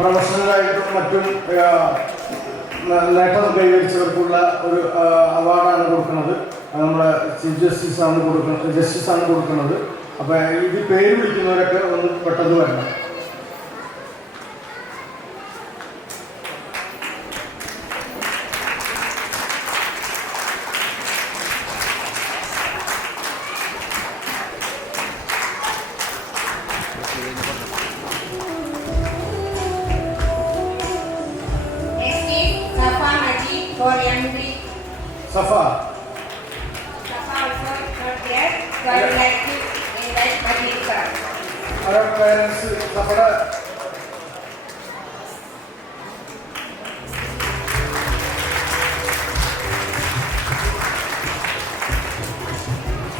പ്രൊഫഷണലായിട്ടും മറ്റും നേട്ടം കൈവരിച്ചവർക്കുള്ള ഒരു അവാർഡാണ് കൊടുക്കുന്നത്. നമ്മുടെ ചീഫ് ജസ്റ്റിസാണ് കൊടുക്കുന്നത്. അപ്പോൾ ഇത് പേര് വിളിക്കുന്നവരൊക്കെ ഒന്ന് പെട്ടെന്ന് വരണം. For MD. Safa. Safa also not there. So I would like to invite Majid sir. Our parents, Safa.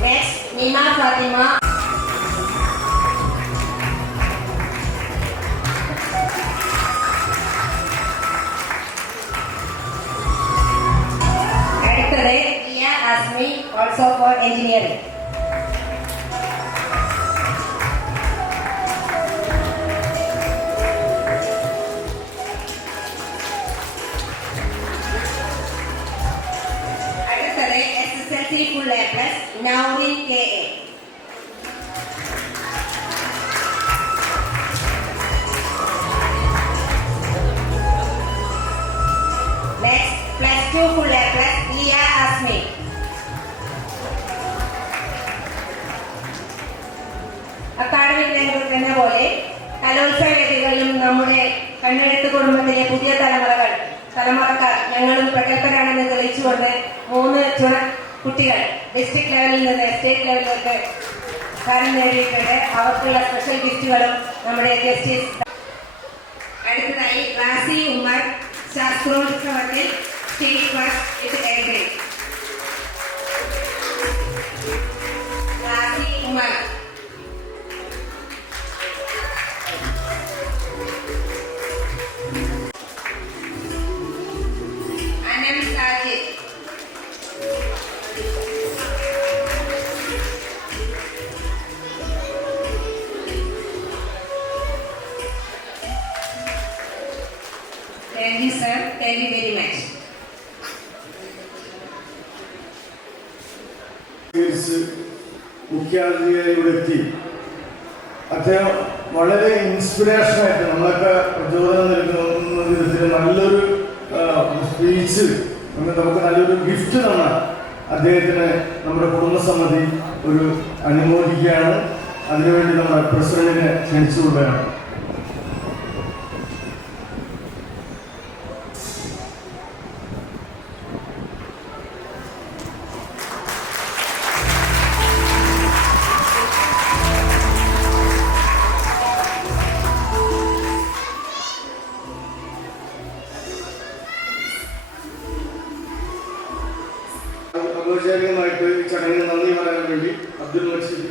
Next, Nima Fatima. Also for engineering. SSLC full A+, now in KA. Next, +2 full A+, Leah Asmi. Academic രംഗത്ത് എന്ന പോലെ കലോത്സവ വേദികളിലും നമ്മുടെ കണ്ണെഴുത്ത് കുടുംബത്തിലെ പുതിയ തലമുറക്കാർ ഞങ്ങളും പ്രഗത്ഭരാണെന്ന് തെളിയിച്ചുകൊണ്ട് 3 കുട്ടികൾ ഡിസ്ട്രിക്ട് ലെവലിൽ നിന്ന് സ്റ്റേറ്റ് ലെവലിലേക്ക് സ്ഥാനം നേടിയിട്ടുണ്ട്. അവർക്കുള്ള സ്പെഷ്യൽ ഗിഫ്റ്റുകളും നമ്മുടെ ജസ്റ്റിസ്. അടുത്തതായി റാസി ഉമ്മർ ശാസ്ത്രോത്സവത്തിൽ state first A. Razi Ummer. Thank you, sir. Thank you very much. മുഖ്യാതിഥിയായി ഇവിടെ എത്തി. അദ്ദേഹം വളരെ ഇൻസ്പിറേഷനായിട്ട് നമ്മളൊക്കെ പ്രചോദനം നൽകുന്ന വിധത്തിൽ നല്ലൊരു സ്പീച്ച് നമുക്ക് നല്ലൊരു ഗിഫ്റ്റ് തന്ന അദ്ദേഹത്തിന് നമ്മുടെ കുടുംബസമിതി ഒരു അനുമോദിക്കുകയാണ്. അതിനുവേണ്ടി നമ്മുടെ പ്രസിഡന്റിനെ ക്ഷണിച്ചുകൊള്ളുകയാണ്. ഔപചാരികമായിട്ട് ഈ ചടങ്ങിന് നന്ദി പറയാൻ വേണ്ടി അബ്ദുൽ മജീദ്.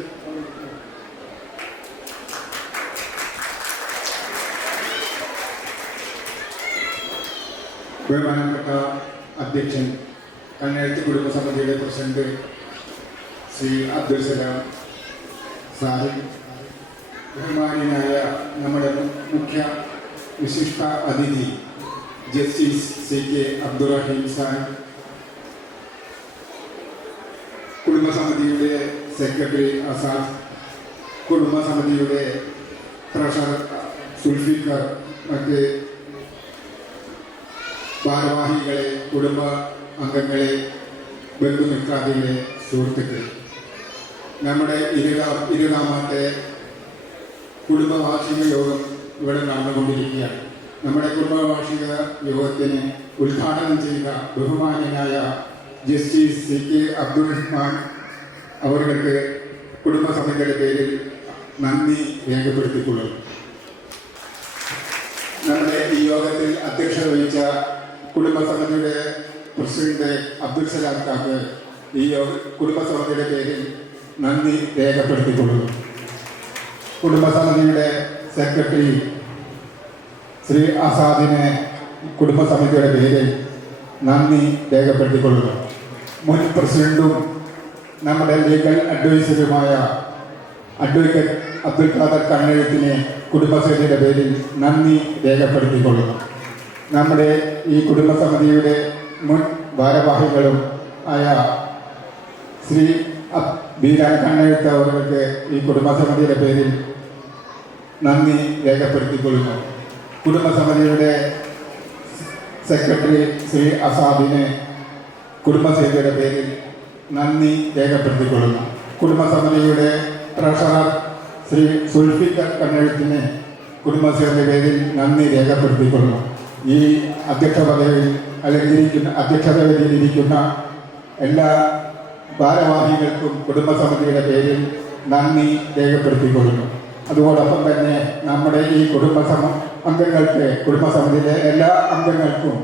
ബഹുമാനപ്പെട്ട അധ്യക്ഷൻ, കണ്ണെഴുത്ത് കുടുംബസമിതിയുടെ പ്രസിഡന്റ് ശ്രീ അബ്ദുൽ സലാം സാഹിബ്, ബഹുമാനായ നമ്മുടെ മുഖ്യ വിശിഷ്ട അതിഥി ജസ്റ്റിസ് CK അബ്ദുറഹീം സാഹിബ്, കുടുംബസമിതിയുടെ സെക്രട്ടറി അസാദ്, കുടുംബസമിതിയുടെ ട്രഷറർ സുൽഫിക്കർ, മറ്റ് ഭാരവാഹികളെ, കുടുംബ അംഗങ്ങളെ, ബന്ധുമിത്രാദികളെ, സുഹൃത്തുക്കളെ, നമ്മുടെ 20ാമത്തെ കുടുംബവാർഷിക യോഗം ഇവിടെ നടന്നുകൊണ്ടിരിക്കുകയാണ്. നമ്മുടെ കുടുംബവാർഷിക യോഗത്തിന് ഉദ്ഘാടനം ചെയ്ത ബഹുമാന്യനായ ജസ്റ്റിസ് CK അബ്ദുൾ റഹ്മാൻ അവർക്ക് കുടുംബസമിതിയുടെ പേരിൽ നന്ദി രേഖപ്പെടുത്തിക്കൊള്ളുന്നു. നമ്മുടെ ഈ യോഗത്തിൽ അധ്യക്ഷത വഹിച്ച കുടുംബസമിതിയുടെ പ്രസിഡന്റ് അബ്ദുൽ സലാം കാക്ക് ഈ കുടുംബസമിതിയുടെ പേരിൽ നന്ദി രേഖപ്പെടുത്തിക്കൊള്ളുന്നു. കുടുംബസമിതിയുടെ സെക്രട്ടറി ശ്രീ അസാദിനെ കുടുംബസമിതിയുടെ പേരിൽ നന്ദി രേഖപ്പെടുത്തിക്കൊള്ളുന്നു. മുൻ പ്രസിഡന്റും നമ്മുടെ ലീഗൽ അഡ്വൈസറുമായ അഡ്വക്കേറ്റ് അബ്ദുൽ ഖാദർ കണ്ണെഴുത്തിന് കുടുംബസമിതിയുടെ പേരിൽ നന്ദി രേഖപ്പെടുത്തിക്കൊള്ളുന്നു. നമ്മുടെ ഈ കുടുംബസമിതിയുടെ മുൻ ഭാരവാഹികളും ആയ ശ്രീ ബീരാൻ കണ്ണെഴുത്ത് അവർക്ക് ഈ കുടുംബസമിതിയുടെ പേരിൽ നന്ദി രേഖപ്പെടുത്തിക്കൊള്ളുന്നു. കുടുംബസമിതിയുടെ സെക്രട്ടറി ശ്രീ അസാദിനെ കുടുംബസമിതിയുടെ പേരിൽ നന്ദി രേഖപ്പെടുത്തിക്കൊള്ളുന്നു. കുടുംബസമിതിയുടെ ട്രഷറർ ശ്രീ സുൽഫിക്കർ കണ്ണെഴുത്തിന് കുടുംബസമിതിയുടെ പേരിൽ നന്ദി രേഖപ്പെടുത്തിക്കൊള്ളുന്നു. ഈ അധ്യക്ഷതയിലിരിക്കുന്ന എല്ലാ ഭാരവാഹികൾക്കും കുടുംബസമിതിയുടെ പേരിൽ നന്ദി രേഖപ്പെടുത്തിക്കൊള്ളുന്നു. അതോടൊപ്പം തന്നെ നമ്മുടെ ഈ കുടുംബസമിതിയിലെ എല്ലാ അംഗങ്ങൾക്കും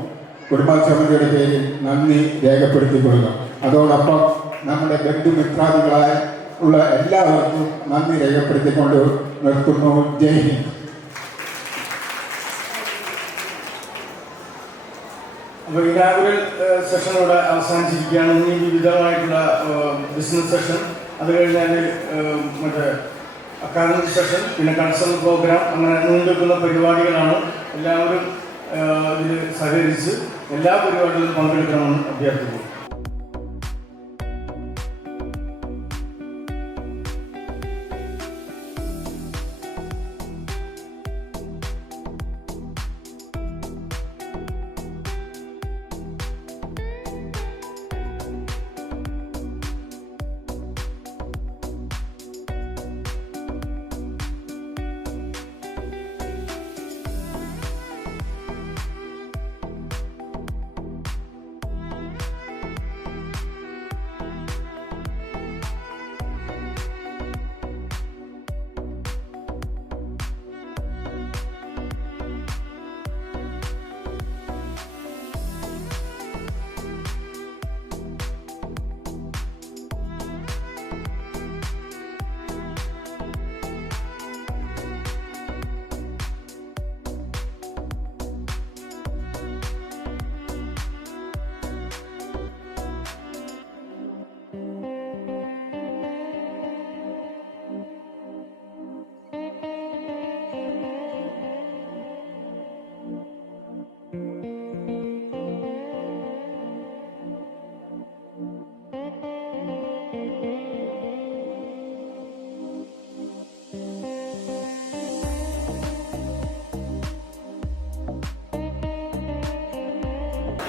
കുടുംബസമിതിയുടെ പേരിൽ നന്ദി രേഖപ്പെടുത്തിക്കൊള്ളുന്നു. അതോടൊപ്പം നമ്മുടെ ബന്ധുമിത്രാദികളായ ഉള്ള എല്ലാവർക്കും നന്ദി രേഖപ്പെടുത്തിക്കൊണ്ട് നിർത്തുന്നു. ജയ് ഹിന്ദ്. അപ്പോൾ ഇനാഗുറൽ സെഷൻ ഇവിടെ അവസാനിച്ചിരിക്കുകയാണ്. ഇനി വിവിധമായിട്ടുള്ള ബിസിനസ് സെഷൻ, അത് കഴിഞ്ഞാൽ മറ്റേ അക്കാദമിക് സെഷൻ, പിന്നെ കൾച്ചറൽ പ്രോഗ്രാം, അങ്ങനെ നീണ്ടുനിൽക്കുന്ന പരിപാടികളാണ്. എല്ലാവരും ഇതിൽ സഹകരിച്ച് എല്ലാ പരിപാടികളിലും പങ്കെടുക്കണമെന്ന് അഭ്യർത്ഥിക്കുന്നു.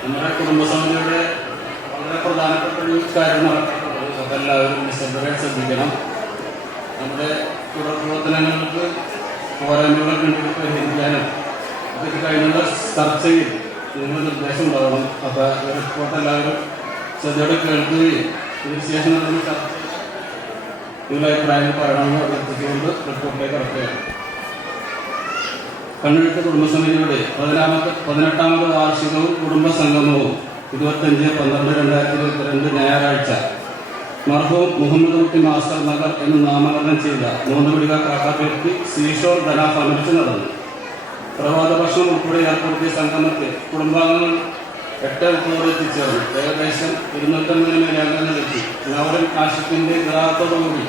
നമ്മുടെ കുടുംബസമിതിയുടെ വളരെ പ്രധാനപ്പെട്ട ഒരു കാര്യം നടത്തിയിട്ടുള്ളത്, അതെല്ലാവരും നിശബ്ദരായി ശ്രദ്ധിക്കണം. നമ്മുടെ തുടർ പ്രവർത്തനങ്ങൾക്ക് പോരായ്മകൾ കണ്ടു പരിഹരിക്കാനും അതൊക്കെ കഴിഞ്ഞുള്ള ചർച്ചയിൽ നിങ്ങൾ നിർദ്ദേശം ഉണ്ടാവണം. അപ്പോൾ റിപ്പോർട്ട് എല്ലാവരും ശ്രദ്ധയോടെ കേൾക്കുകയും ഇതിനുശേഷം നമ്മൾ ചർച്ച നിങ്ങളുടെ അഭിപ്രായങ്ങൾ പറയണമെന്ന് അഭ്യർത്ഥിച്ചുകൊണ്ട് റിപ്പോർട്ടിലേക്ക് കടക്കുകയാണ്. കണ്ണെഴുത്ത് കുടുംബസമിതിയുടെ 18ാമത് വാർഷികവും കുടുംബസംഗമവും 25/12/2022 ഞായറാഴ്ച മർഹൂം മുഹമ്മദ് കുട്ടി മാസ്റ്റർ നഗർ എന്ന് നാമകരണം ചെയ്ത 3 കുടിക കാക്കാപ്പേർക്ക് സീഷോർ ധനാ ഫാമിലിച്ച് നടന്നു. പ്രഭാത ഭക്ഷണം ഉൾപ്പെടെ ഏർപ്പെടുത്തിയ സംഗമത്തിൽ കുടുംബാംഗങ്ങൾ 8:30 എത്തിച്ചേർന്നു. ഏകദേശം 250 മേലെ അംഗങ്ങളെത്തി. നവരൻ ആഷിഖിന്റെ ഗ്രാഹത്തോടുകൂടി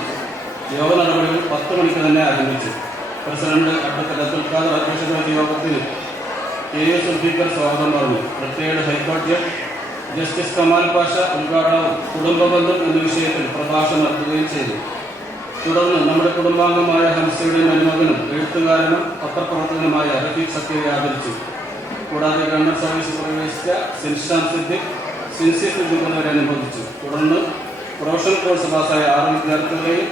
യോഗ നടപടികൾ 10 മണിക്ക് തന്നെ ആരംഭിച്ചു. പ്രസിഡന്റ് അഡ്വക്കേറ്റ് അബ്ദുൽ ഖാദർ അധ്യക്ഷത വഹിച്ച യോഗത്തിന് KS സുൽഫിക്കർ സ്വാഗതം പറഞ്ഞു. റിട്ടയേർഡ് ഹൈക്കോടതി ജസ്റ്റിസ് കമാൽ പാഷ ഉദ്ഘാടനവും കുടുംബബന്ധം എന്ന വിഷയത്തിൽ പ്രഭാഷണം നടത്തുകയും ചെയ്തു. തുടർന്ന് നമ്മുടെ കുടുംബാംഗമായ ഹംസയുടെ മരുമകനും എഴുത്തുകാരനും പത്രപ്രവർത്തകനുമായ റഫീഖ് സക്കീറെ ആദരിച്ചു. കൂടാതെ ഗവൺമെന്റ് സർവീസ് പ്രവേശിച്ച സിൻഷാം സിദ്ദിഖ്, സിൻസി സിദ്ദിഖ് എന്നിവരെ അനുമോദിച്ചു. തുടർന്ന് പ്രൊഫഷണൽ കോഴ്സ് പാസ്സായ 6 വിദ്യാർത്ഥികളെയും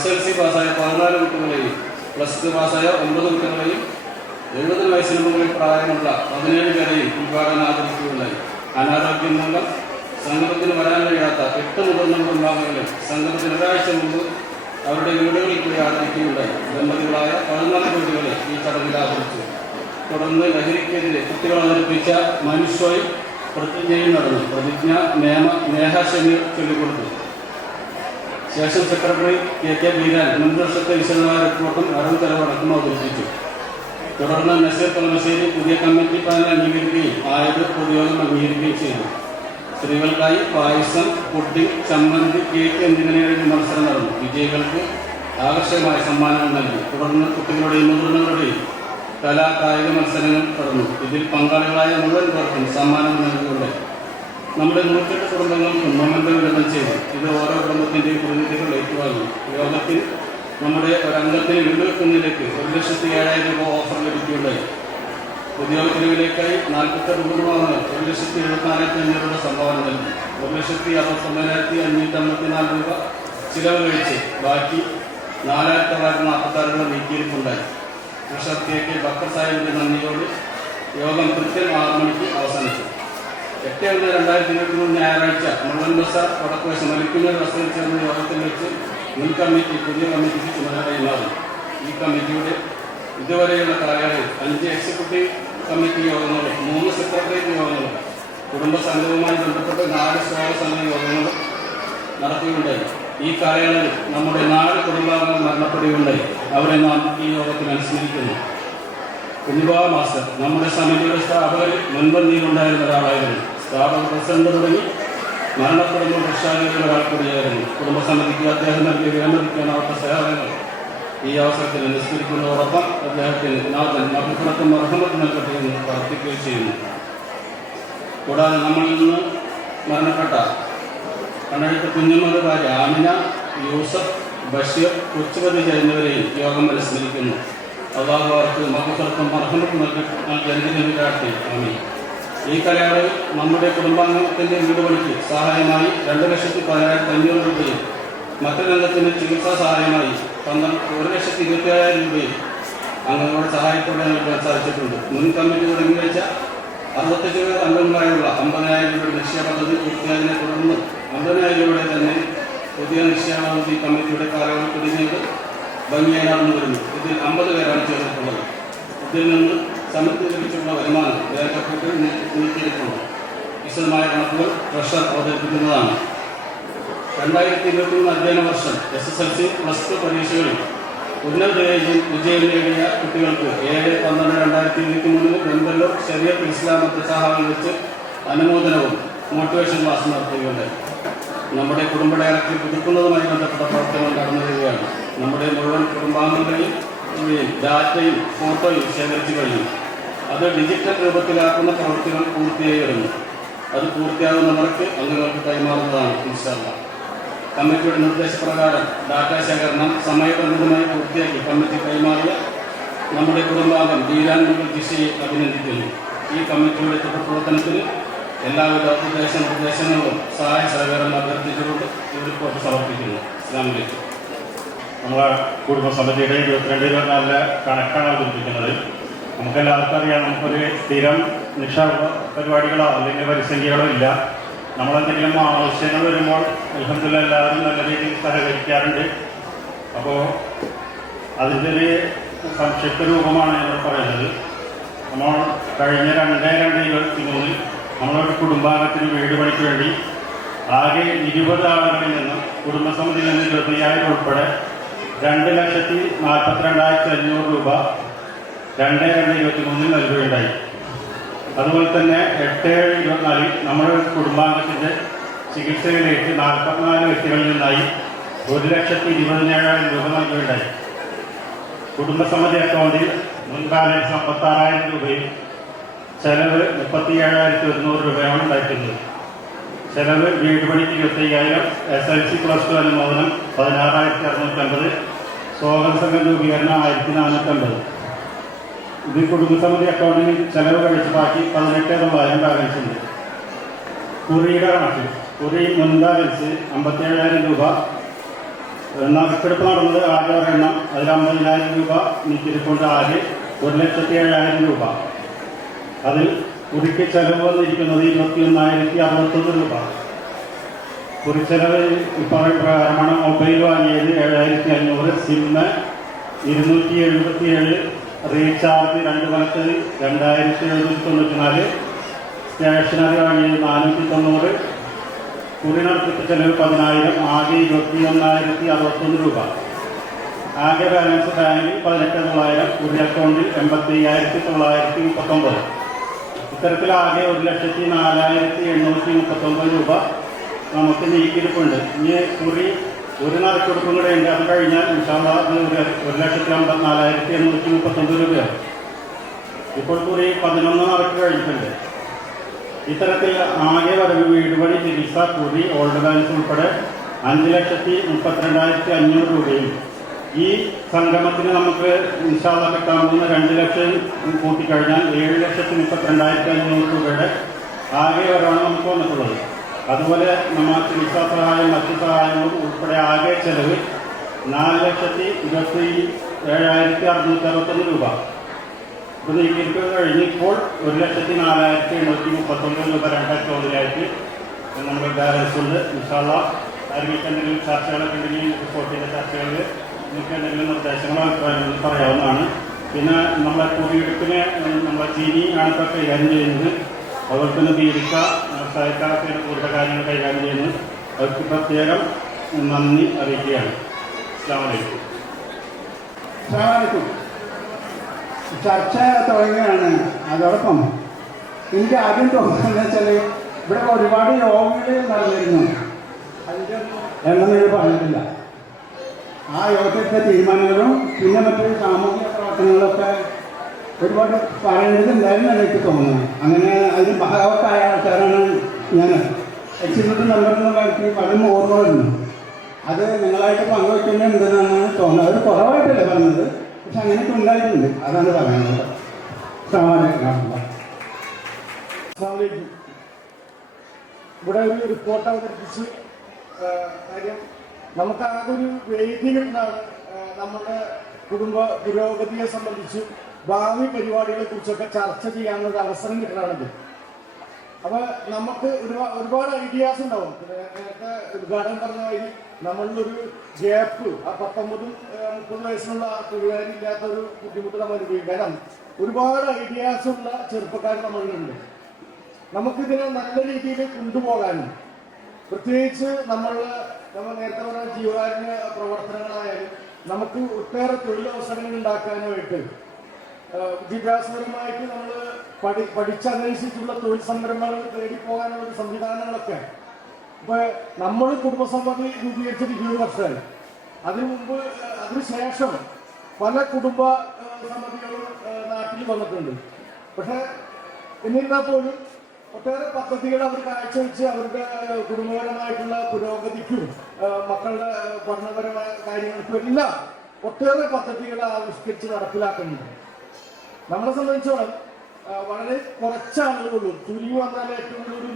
SLC പാസ്സായ 14 കുട്ടികളെയും +2 പാസ്സായ 9 കുട്ടികളെയും 70 വയസ്സിന് മുകളിൽ പ്രായമുള്ള 17 പേരെയും ഉദ്ഘാടനം ആദരിക്കുകയുണ്ടായി. അനാരോഗ്യം മൂലം സംഗമത്തിന് വരാൻ കഴിയാത്ത 8 മുതിർന്ന കുടുംബാംഗങ്ങളെ സംഗമത്തിന് ഒരാഴ്ച മുമ്പ് അവരുടെ വീടുകളിൽ പോയി ആദരിക്കുകയുണ്ടായി. ദമ്പതികളായ 14 കുട്ടികളെ ഈ ചടങ്ങിൽ ആദരിച്ചു. തുടർന്ന് ലഹരിക്കെതിരെ കുട്ടികൾ അവതരിപ്പിച്ച മനുഷ്യയും പ്രതിജ്ഞയും നടന്നു. പ്രതിജ്ഞ നേഹ ഷമീർ ചൊല്ലിക്കൊടുത്തു. ശേഷം സെക്രട്ടറി KK ബീരാൻ 3 വർഷത്തെ വിശദമായ റിപ്പോർട്ടും അറിവ് ചെലവടക്കം അവതരിപ്പിച്ചു. തുടർന്ന് നസീർ കളമശ്ശേരി പുതിയ കമ്മിറ്റി പാനൽ അംഗീകരിക്കുകയും ആയത് പൊതുയോഗം അംഗീകരിക്കുകയും ചെയ്തു. സ്ത്രീകൾക്കായി പായസം, പുഡിംഗ്, ചമ്മന്തി, കേക്ക് എന്നിങ്ങനെയുള്ള മത്സരം നടന്നു. വിജയികൾക്ക് ആകർഷകമായ സമ്മാനങ്ങൾ നൽകി. തുടർന്ന് കുട്ടികളുടെയും മുതിർന്നവരുടെയും കലാ കായിക മത്സരങ്ങൾ നടന്നു. ഇതിൽ പങ്കാളികളായ മുഴുവൻ പേർക്കും സമ്മാനങ്ങൾ നൽകിക്കൊണ്ട് നമ്മുടെ 108 കുടുംബങ്ങൾക്കും മൊമെൻ്റോ വിതരണം ചെയ്തു. ഇത് ഓരോ കുടുംബത്തിൻ്റെയും പ്രതിനിധികൾ ഏറ്റുവാങ്ങി. യോഗത്തിൽ നമ്മുടെ ഒരംഗത്തിന് വീട് വെക്കുന്നതിലേക്ക് 1,07,000 രൂപ ഓഫർ ലഭിക്കുകയുണ്ടായി. ഉദ്യോഗ തെരുവിലേക്കായി 48 കുടുംബങ്ങൾ 1,74,500 രൂപ സംഭാവന നൽകി. 1,69,554 രൂപ ചിലവ് കഴിച്ച് ബാക്കി 4,946 രൂപ നീക്കിയിരിപ്പുണ്ടായി. ട്രഷറർ കെ ബക്കർ സാഹിബിന്റെ നന്ദിയോട് യോഗം കൃത്യം 6 മണിക്ക് അവസാനിച്ചു. 8/1/2023 ഞായറാഴ്ച മുഴുവൻ ബസാർ വടക്കുവശം മലിക്കുന്ന ബസ്സിൽ ചേർന്ന യോഗത്തിൽ വെച്ച് മുൻ കമ്മിറ്റി പുതിയ കമ്മിറ്റിക്ക് ചുമതല കൈമാറി. ഈ കമ്മിറ്റിയുടെ ഇതുവരെയുള്ള കാലയളവിൽ 5 എക്സിക്യൂട്ടീവ് കമ്മിറ്റി യോഗങ്ങളും 3 സെക്രട്ടേറിയറ്റ് യോഗങ്ങളും കുടുംബ സംഘവുമായി ബന്ധപ്പെട്ട് 4 സ്വാഗത സംഘ യോഗങ്ങളും നടത്തിയുണ്ടായി. ഈ കാലയളവിൽ നമ്മുടെ 4 കുടുംബാംഗങ്ങൾ മരണപ്പെടുകയുണ്ടായി. അവരെ നാം ഈ യോഗത്തിൽ അനുസ്മരിക്കുന്നു. കുഞ്ഞുബാബ മാസ്റ്റർ നമ്മുടെ സമിതിയുടെ സ്ഥാപകരിൽ മുൻപന്തിയിലുണ്ടായിരുന്ന ഒരാളായിരുന്നു. സ്ഥാപക പ്രസിഡന്റ് തുടങ്ങി മരണപ്പെടുമ്പോൾ രക്ഷാധികാരികൾ ഒരാൾ കൂടിയായിരുന്നു. കുടുംബസമിതിക്ക് അദ്ദേഹം നൽകിയ വിലമതിക്കാനാവാത്ത സേവനങ്ങൾ ഈ അവസരത്തിൽ അനുസ്മരിക്കുന്നതോടൊപ്പം അദ്ദേഹത്തിന് നാഥൻ മഹുറത്തും അർഹമത്ത് നൽകട്ടെ എന്ന് പ്രാർത്ഥിക്കുകയും ചെയ്യുന്നു. കൂടാതെ നമ്മളിൽ നിന്ന് മരണപ്പെട്ട കണ്ണഴുത്ത കുഞ്ഞമ്മയുടെ ഭാര്യ ആമിന, യൂസഫ്, ബഷീർ, കൊച്ചുപതി എന്നിവരെയും യോഗം അനുസ്മരിക്കുന്നു. അള്ളാഹു അവർക്ക് മഹുറത്തും അർഹമത്ത് നൽകി. ആമീൻ. ഈ കാലയളവിൽ നമ്മുടെ കുടുംബാംഗത്തിൻ്റെ വീട് പണിക്ക് സഹായമായി 2,10,500 രൂപയും മറ്റൊരു രംഗത്തിന് ചികിത്സാ സഹായമായി 1,27,000 രൂപയും അംഗങ്ങളുടെ സഹായത്തോടെ നൽകാൻ സാധിച്ചിട്ടുണ്ട്. മുൻ കമ്മിറ്റി തുടങ്ങി വെച്ച 65 അംഗങ്ങളായുള്ള 50,000 രൂപയുടെ നിക്ഷേപ പദ്ധതി പൂർത്തിയായതിനെ തുടർന്ന് 50,000 രൂപയുടെ തന്നെ പുതിയ നിക്ഷേപ പദ്ധതി കമ്മിറ്റിയുടെ കാലയളവിൽ തുടങ്ങിയത് ഭംഗിയായി നടന്നു വരുന്നു. ഇതിൽ 50 പേരാണ് ചേർന്നിട്ടുള്ളത്. ഇതിൽ നിന്ന് സമിതി ലഭിച്ചുള്ള വരുമാനം രേഖപ്പെട്ട് നീക്കിയിരിക്കുന്നു. വിശദമായ കണക്കുകൾ ട്രഷറർ അവതരിപ്പിക്കുന്നതാണ്. 2023 അധ്യയന വർഷം SSLC +2 പരീക്ഷകളിൽ ഉന്നത വിജയം നേടിയ കുട്ടികൾക്ക് 7/12/2023 ബെമ്പല്ലൂർ ശരീഅത്ത് ഇസ്ലാം മദ്രസയിൽ വെച്ച് അനുമോദനവും മോട്ടിവേഷൻ ക്ലാസ് നടത്തുകയുണ്ടായി. നമ്മുടെ കുടുംബ ഡയറക്ടറി പുതുക്കുന്നതുമായി ബന്ധപ്പെട്ട പ്രവർത്തനങ്ങൾ നടന്നു വരികയാണ്. നമ്മുടെ മുഴുവൻ കുടുംബാംഗങ്ങളുടെയും ഡാറ്റയും ഫോട്ടോയും ശേഖരിച്ചു കഴിഞ്ഞു. അത് ഡിജിറ്റൽ രൂപത്തിലാക്കുന്ന പ്രവൃത്തികൾ പൂർത്തിയായി വരുന്നു. അത് പൂർത്തിയാകുന്നവർക്ക് അംഗങ്ങൾക്ക് കൈമാറുന്നതാണ് ഇൻഷാ അല്ലാഹ്. കമ്മിറ്റിയുടെ നിർദ്ദേശപ്രകാരം ഡാറ്റ ശേഖരണം സമയബന്ധിതമായി പൂർത്തിയാക്കി കമ്മിറ്റി കൈമാറിയ നമ്മുടെ കുടുംബാംഗം ബീരാൻ മുകൾ ജിഷയെ അഭിനന്ദിക്കുന്നു. ഈ കമ്മിറ്റിയുടെ തുടർപ്രവർത്തനത്തിന് എല്ലാവിധ നിർദ്ദേശങ്ങളും സഹായ സഹകരണം അഭ്യർത്ഥിച്ചുകൊണ്ട് ഈ റിപ്പോർട്ട് സമർപ്പിക്കുന്നു. അസ്സലാമു അലൈക്കും. നമ്മളെ കുടുംബസമിതിയുടെ 22-24 കണക്കാണ് അവതരിപ്പിക്കുന്നത്. നമുക്കെല്ലാവർക്കും അറിയാം, നമുക്കൊരു സ്ഥിരം നിക്ഷേപ പരിപാടികളോ അല്ലെങ്കിൽ പരിസംഖ്യകളോ ഇല്ല. നമ്മളെന്തെങ്കിലും ആവശ്യങ്ങൾ വരുമ്പോൾ അൽഹംദുലില്ലാഹ് എല്ലാവരും നല്ല രീതിയിൽ സഹകരിക്കാറുണ്ട്. അപ്പോൾ അതിൻ്റെ ഒരു സംക്ഷിപ്ത രൂപമാണ് ഞങ്ങൾ പറയുന്നത്. നമ്മൾ കഴിഞ്ഞ 2/2/23 നമ്മളൊരു കുടുംബാംഗത്തിന് വീട് പണിക്ക് വേണ്ടി ആകെ 20 ആളുകളിൽ നിന്ന് കുടുംബസമിതിയിൽ നിന്ന് 25,000 ഉൾപ്പെടെ 2,42,500 രൂപ 2/2/23 നൽകുകയുണ്ടായി. അതുപോലെ തന്നെ 8/7/24 നമ്മുടെ കുടുംബാംഗത്തിൻ്റെ ചികിത്സയിലേക്ക് 44 വ്യക്തികളിൽ നിന്നായി 1,20,000 രൂപ നൽകുകയുണ്ടായി. കുടുംബസമിതി അക്കൗണ്ടിൽ മുൻ ബാലൻസ് 56,000 രൂപയും ചെലവ് 37,100 രൂപയാണ് ഉണ്ടായിട്ടുള്ളത്. ചെലവ് വീട് പണിക്ക് 25,000, SLC +2 അനുമോദനം 16,650, സ്വാഗത സംഘം രൂപീകരണം 1,450. ഇത് കുടുംബസമിതി അക്കൗണ്ടിൽ ചെലവ് കഴിച്ച് ബാക്കി 18,900 ബാലൻസ് ഉണ്ട്. കുറിയുടെ കണക്ക്, കുറി മുൻ ബാലൻസ് 57,000 രൂപ. നറുക്കെടുപ്പ് നടന്നത് ആകെ ഒരെണ്ണം, അതിൽ 50,000 രൂപ നീക്കിയിരിക്കൊണ്ട് ആകെ 1,07,000 രൂപ. അതിൽ കുറിക്ക് ചെലവ് വന്നിരിക്കുന്നത് 21,061 രൂപ. കുറിച്ചെലവ് പ്രകാരമാണ് മൊബൈൽ വാങ്ങിയത് 7,500, സിം 277, റീചാർജ് 2 കൊല്ലത്ത് 2,794, സ്റ്റേഷനറി വാങ്ങിയത് 490, കുറി നടത്തിപ്പ് ചെലവ് 10,000, ആകെ 21,061 രൂപ. ആകെ ബാലൻസ് ബാങ്കിൽ 18,900, കുറി അക്കൗണ്ടിൽ 85,939. ഇത്തരത്തിലാകെ 1,04,839 രൂപ നമുക്ക് നീക്കിയിരിപ്പുണ്ട്. ഇനി കുറി ഒരു നറുക്കെടുപ്പും കൂടെ ഉണ്ട്. അത് കഴിഞ്ഞാൽ ഇൻഷാല്ലാ 1,54,839 രൂപയാണ്. ഇപ്പോൾ കൂടി 11 നറുക്ക് കഴിഞ്ഞിട്ടുണ്ട്. ഇത്തരത്തിൽ ആകെ വരവ് വീട് പണി, ചികിത്സ, കൂലി, ഓൾഡ് ബാലൻസ് ഉൾപ്പെടെ 5,32,500 രൂപയും ഈ സംഗമത്തിന് നമുക്ക് ഇൻഷാല്ലാ കിട്ടാൻ പോകുന്ന 2 ലക്ഷം കൂട്ടിക്കഴിഞ്ഞാൽ 7,32,500 രൂപയുടെ ആകെ വരവാണ് നമുക്ക് വന്നിട്ടുള്ളത്. അതുപോലെ നമ്മൾ ചികിത്സാ സഹായം, മറ്റു സഹായങ്ങളും ഉൾപ്പെടെ ആകെ ചെലവ് 4,27,661 രൂപ. ഇപ്പോൾ നീക്കിയിട്ട് കഴിഞ്ഞിപ്പോൾ 1,04,839 രൂപ 2 അക്കൗണ്ടിലായിട്ട് നമ്മൾ ബാലൻസ് ഉണ്ട്. ഇൻഷാല്ലാ ആരെങ്കിലും എന്തെങ്കിലും ചർച്ചകളൊക്കെ ഉണ്ടെങ്കിൽ റിപ്പോർട്ടിൻ്റെ ചർച്ചകളിൽ നിങ്ങൾക്ക് എന്തെങ്കിലും നിർദ്ദേശങ്ങളോ അഭിപ്രായങ്ങൾ പറയാവുന്നതാണ്. പിന്നെ നമ്മളെ കുടിയെടുപ്പിന് നമ്മളെ ചീനി ആണ് ഇപ്പോൾ കൈകാര്യം ചെയ്യുന്നത്. അതുപോലെ തന്നെ ദീർഘ വ്യവസായക്കാർക്ക് കൂടുതൽ കാര്യങ്ങൾ കൈകാര്യം ചെയ്യുന്നത്. അവർക്ക് പ്രത്യേകം നന്ദി അറിയിക്കുകയാണ്. അസ്സലാമു അലൈക്കും. ചർച്ച തുടങ്ങുകയാണ്. അതോടൊപ്പം എനിക്ക് ആദ്യം തോന്നുന്നത് വെച്ചാൽ ഇവിടെ ഒരുപാട് യോഗങ്ങൾ നടന്നിരുന്നു. അതിൻ്റെ എണ്ണം നിങ്ങൾ പറഞ്ഞിട്ടില്ല. ആ യോഗത്തിൻ്റെ തീരുമാനങ്ങളും പിന്നെ മറ്റു സാമൂഹിക പ്രവർത്തനങ്ങളൊക്കെ ഒരുപാട് പറയേണ്ടതുണ്ടായിരുന്നു എനിക്ക് തോന്നുന്നു. അങ്ങനെ അതിന് ഭാഗവത്തായ ആൾക്കാരാണ് ഞാൻ. എക്സിക്യൂട്ടീവ് മെമ്പർ എന്നുള്ള വ്യക്തി പലരും ഓർമ്മകളുണ്ട്. അത് നിങ്ങളായിട്ട് പങ്കുവയ്ക്കുന്നുണ്ടെന്നാണ് തോന്നുന്നത്. അത് കുറവായിട്ടല്ലേ പറഞ്ഞത്, പക്ഷെ അങ്ങനെയൊക്കെ ഉണ്ടായിട്ടുണ്ട്. അതാണ് പറയുന്നത്. ഇവിടെ ഒരു റിപ്പോർട്ട് അവതരിപ്പിച്ച് കാര്യം നമുക്ക് ആകെ ഒരു വേദിയിലാണ് നമ്മുടെ കുടുംബ പുരോഗതിയെ സംബന്ധിച്ചും ഭാവി പരിപാടികളെ കുറിച്ചൊക്കെ ചർച്ച ചെയ്യാനുള്ള അവസരം കിട്ടണത്. അപ്പൊ നമുക്ക് ഒരുപാട് ഐഡിയാസ് ഉണ്ടാവും. നേരത്തെ ഉദ്ഘാടനം പറഞ്ഞ വഴി നമ്മളിലൊരു ഗ്യാപ്പ്, ആ 19-30 വയസ്സിനുള്ള തൊഴിലാളിയില്ലാത്ത ഒരു ബുദ്ധിമുട്ട് നമ്മൾ അനുഭവിക്കണം. ഒരുപാട് ഐഡിയാസ് ഉള്ള ചെറുപ്പക്കാർ നമ്മളിലുണ്ട്. നമുക്കിതിനെ നല്ല രീതിയിൽ കൊണ്ടുപോകാനും പ്രത്യേകിച്ച് നമ്മൾ നേരത്തെ പറഞ്ഞ ജീവകാരുണ്യ പ്രവർത്തനങ്ങളായാലും നമുക്ക് ഒട്ടേറെ തൊഴിലവസരങ്ങൾ ഉണ്ടാക്കാനുമായിട്ട് വിദ്യാഭ്യാസപരമായിട്ട് നമ്മൾ പഠിച്ചന്വേഷിച്ചുള്ള തൊഴിൽ സംരംഭങ്ങൾ തേടിപ്പോകാനുള്ള സംവിധാനങ്ങളൊക്കെ ഇപ്പൊ നമ്മൾ കുടുംബസമിതി രൂപീകരിച്ചത് 20 വർഷമായി. അതിനുശേഷം പല കുടുംബ സമിതികളും നാട്ടിൽ വന്നിട്ടുണ്ട്. പക്ഷെ എന്നിരുന്നാൽ പോലും ഒട്ടേറെ പദ്ധതികൾ അവർ കാഴ്ചവെച്ച് അവരുടെ കുടുംബപരമായിട്ടുള്ള പുരോഗതിക്കും മക്കളുടെ പഠനപരമായ കാര്യങ്ങൾക്കും എല്ലാം ഒട്ടേറെ പദ്ധതികൾ ആവിഷ്കരിച്ച് നടപ്പിലാക്കുന്നുണ്ട്. നമ്മളെ സംബന്ധിച്ചോളം വളരെ കുറച്ച് ആളുകളുള്ളൂ. ചുരുങ്ങി വന്നാൽ ഏറ്റവും കൂടുതൽ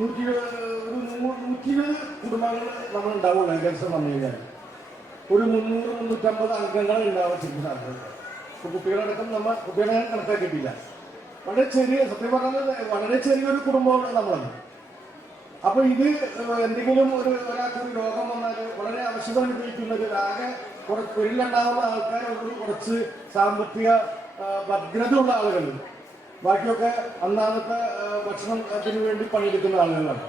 120 കുടുംബങ്ങൾ നമ്മൾ ഉണ്ടാവുള്ളൂ. ഏകദേശം വന്നു കഴിഞ്ഞാൽ ഒരു 300-350 അംഗങ്ങൾ ഉണ്ടാവും ചിന്തിച്ചാൽ. ഇപ്പൊ കുട്ടികളടക്കം കുട്ടികളെ കണക്കാക്കിയിട്ടില്ല. വളരെ ചെറിയ, സത്യം പറഞ്ഞാൽ വളരെ ചെറിയൊരു കുടുംബമാണ് നമ്മളത്. അപ്പൊ ഇത് എന്തെങ്കിലും ഒരാൾക്കൊരു രോഗം വന്നാൽ വളരെ ആവശ്യത അനുഭവിക്കുന്നത് ആകെ കുറച്ച് തൊഴിലുണ്ടാവുന്ന ആൾക്കാരുള്ളൂ. കുറച്ച് സാമ്പത്തിക ഭദ്രതയുള്ള ആളുകൾ, ബാക്കിയൊക്കെ അന്നാമത്തെ ഭക്ഷണത്തിന് വേണ്ടി പണിയെടുക്കുന്ന ആളുകളാണ്.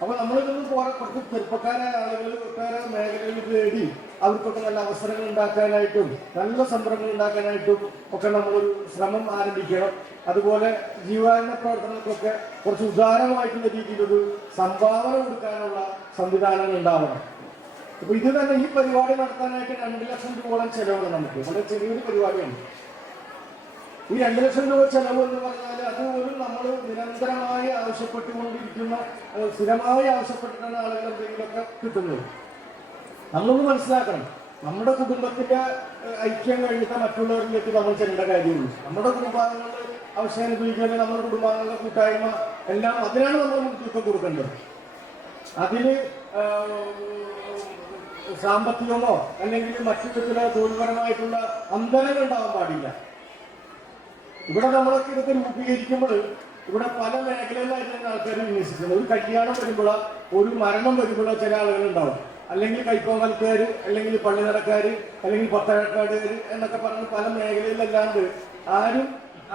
അപ്പൊ നമ്മളിതൊന്നും കുറച്ച് ചെറുപ്പക്കാരായ ആളുകൾ ഒട്ടേറെ മേഖലകളിൽ തേടി അവർക്കൊക്കെ നല്ല അവസരങ്ങൾ ഉണ്ടാക്കാനായിട്ടും നല്ല സംരംഭങ്ങൾ ഉണ്ടാക്കാനായിട്ടും ഒക്കെ നമ്മളൊരു ശ്രമം ആരംഭിക്കണം. അതുപോലെ ജീവകാരുണ്യ പ്രവർത്തനങ്ങൾക്കൊക്കെ കുറച്ച് ഉദാരമായിട്ടുള്ള രീതിയിലൊരു സംഭാവന കൊടുക്കാനുള്ള സംവിധാനങ്ങൾ ഉണ്ടാവണം. അപ്പൊ ഇത് തന്നെ ഈ പരിപാടി നടത്താനായിട്ട് 2 ലക്ഷം രൂപയോളം ചെലവാണ്. നമുക്ക് വളരെ ചെറിയൊരു പരിപാടിയാണ്. ഈ 2 ലക്ഷം രൂപ ചെലവ് എന്ന് പറഞ്ഞാൽ അത് ഒരു നമ്മൾ നിരന്തരമായി ആവശ്യപ്പെട്ടുകൊണ്ടിരിക്കുന്ന, സ്ഥിരമായി ആവശ്യപ്പെട്ടിട്ടാണ് ആളുകൾ എന്തെങ്കിലുമൊക്കെ കിട്ടുന്നത്. നമ്മളൊന്ന് മനസ്സിലാക്കണം, നമ്മുടെ കുടുംബത്തിന്റെ ഐക്യം കഴിഞ്ഞിട്ട് മറ്റുള്ളവരിലേക്ക് നമ്മൾ ചെല്ലേണ്ട കാര്യമുള്ളൂ. നമ്മുടെ കുടുംബാംഗങ്ങളുടെ ആവശ്യം അനുഭവിക്കാൻ നമ്മുടെ കുടുംബാംഗങ്ങളുടെ കൂട്ടായ്മ എല്ലാം അതിനാണ് നമ്മൾ മുൻതൂക്കം കൊടുക്കേണ്ടത്. അതിന് സാമ്പത്തികമോ അല്ലെങ്കിൽ മറ്റു വിധത്തിലുള്ള തൊഴിൽപരമായിട്ടുള്ള അന്തരങ്ങൾ ഉണ്ടാവാൻ പാടില്ല. ഇവിടെ നമ്മളൊക്കെ ഇതൊക്കെ രൂപീകരിക്കുമ്പോൾ ഇവിടെ പല മേഖലകളിലായിട്ട് ആൾക്കാർ വിന്യസിക്കുന്നത്. ഒരു കല്യാണം വരുമ്പോഴോ ഒരു മരണം വരുമ്പോഴോ ചില ആളുകൾ ഉണ്ടാവും. അല്ലെങ്കിൽ കൈപ്പോങ്ങൽക്കാർ, അല്ലെങ്കിൽ പള്ളിനടക്കാർ, അല്ലെങ്കിൽ പത്തഴക്കാടുകാർ എന്നൊക്കെ പറഞ്ഞ് പല മേഖലയിലല്ലാണ്ട് ആരും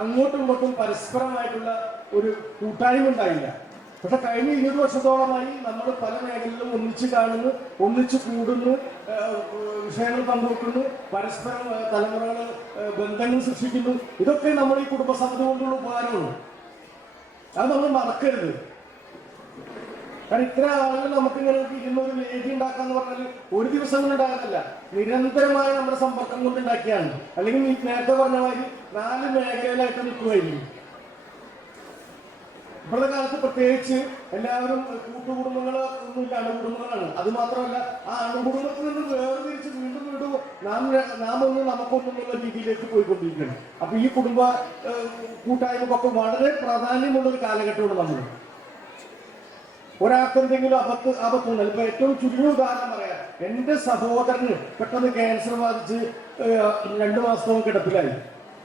അങ്ങോട്ടും ഇങ്ങോട്ടും പരസ്പരമായിട്ടുള്ള ഒരു കൂട്ടായ്മ ഉണ്ടായില്ല. പക്ഷെ കഴിഞ്ഞ 20 വർഷത്തോളമായി നമ്മൾ പല മേഖലകളിലും ഒന്നിച്ച് കാണുന്നു, ഒന്നിച്ച് കൂടുന്നു, വിഷയങ്ങൾ പങ്കുവെക്കുന്നു, പരസ്പരം തലമുറകൾ ബന്ധങ്ങൾ സൃഷ്ടിക്കുന്നു. ഇതൊക്കെ നമ്മൾ ഈ കുടുംബസമിതി കൊണ്ടുള്ള ഉപകാരമുള്ളൂ. അത് നമ്മൾ മറക്കരുത്. കാരണം ഇത്ര ആളുകൾ നമുക്ക് ഇങ്ങനെ ഇരുന്ന ഒരു വേദി ഉണ്ടാക്കാന്ന് പറഞ്ഞാൽ ഒരു ദിവസം കൊണ്ട് ഉണ്ടാകുന്നില്ല, നിരന്തരമായ നമ്മുടെ സമ്പർക്കം കൊണ്ട് ഉണ്ടാക്കിയാണ്. അല്ലെങ്കിൽ നേരത്തെ പറഞ്ഞ മാതിരി 4 മേഖലയിലായിട്ട് നിൽക്കുമായിരിക്കും. ഇപ്പോഴത്തെ കാലത്ത് പ്രത്യേകിച്ച് എല്ലാവരും കൂട്ടുകുടുംബങ്ങൾ ഒന്നുമില്ല, അണുകുടുംബങ്ങളാണ്. അത് മാത്രമല്ല, ആ അണുകുടുംബത്തിൽ നിന്ന് വേർതിരിച്ച് വീണ്ടും വീണ്ടും നാം ഒന്ന് നമുക്കൊന്നുള്ള രീതിയിലേക്ക് പോയിക്കൊണ്ടിരിക്കുകയാണ്. അപ്പൊ ഈ കുടുംബ കൂട്ടായ്മക്കൊക്കെ വളരെ പ്രാധാന്യമുള്ള ഒരു കാലഘട്ടമാണ് നമ്മൾ. ഒരാൾക്ക് എന്തെങ്കിലും അബദ്ധം ഇപ്പൊ ഏറ്റവും ചുരുങ്ങിയ ഉദാഹരണം പറയാം. എന്റെ സഹോദരന് പെട്ടെന്ന് ക്യാൻസർ ബാധിച്ച് 2 മാസത്തോളം കിടപ്പിലായി.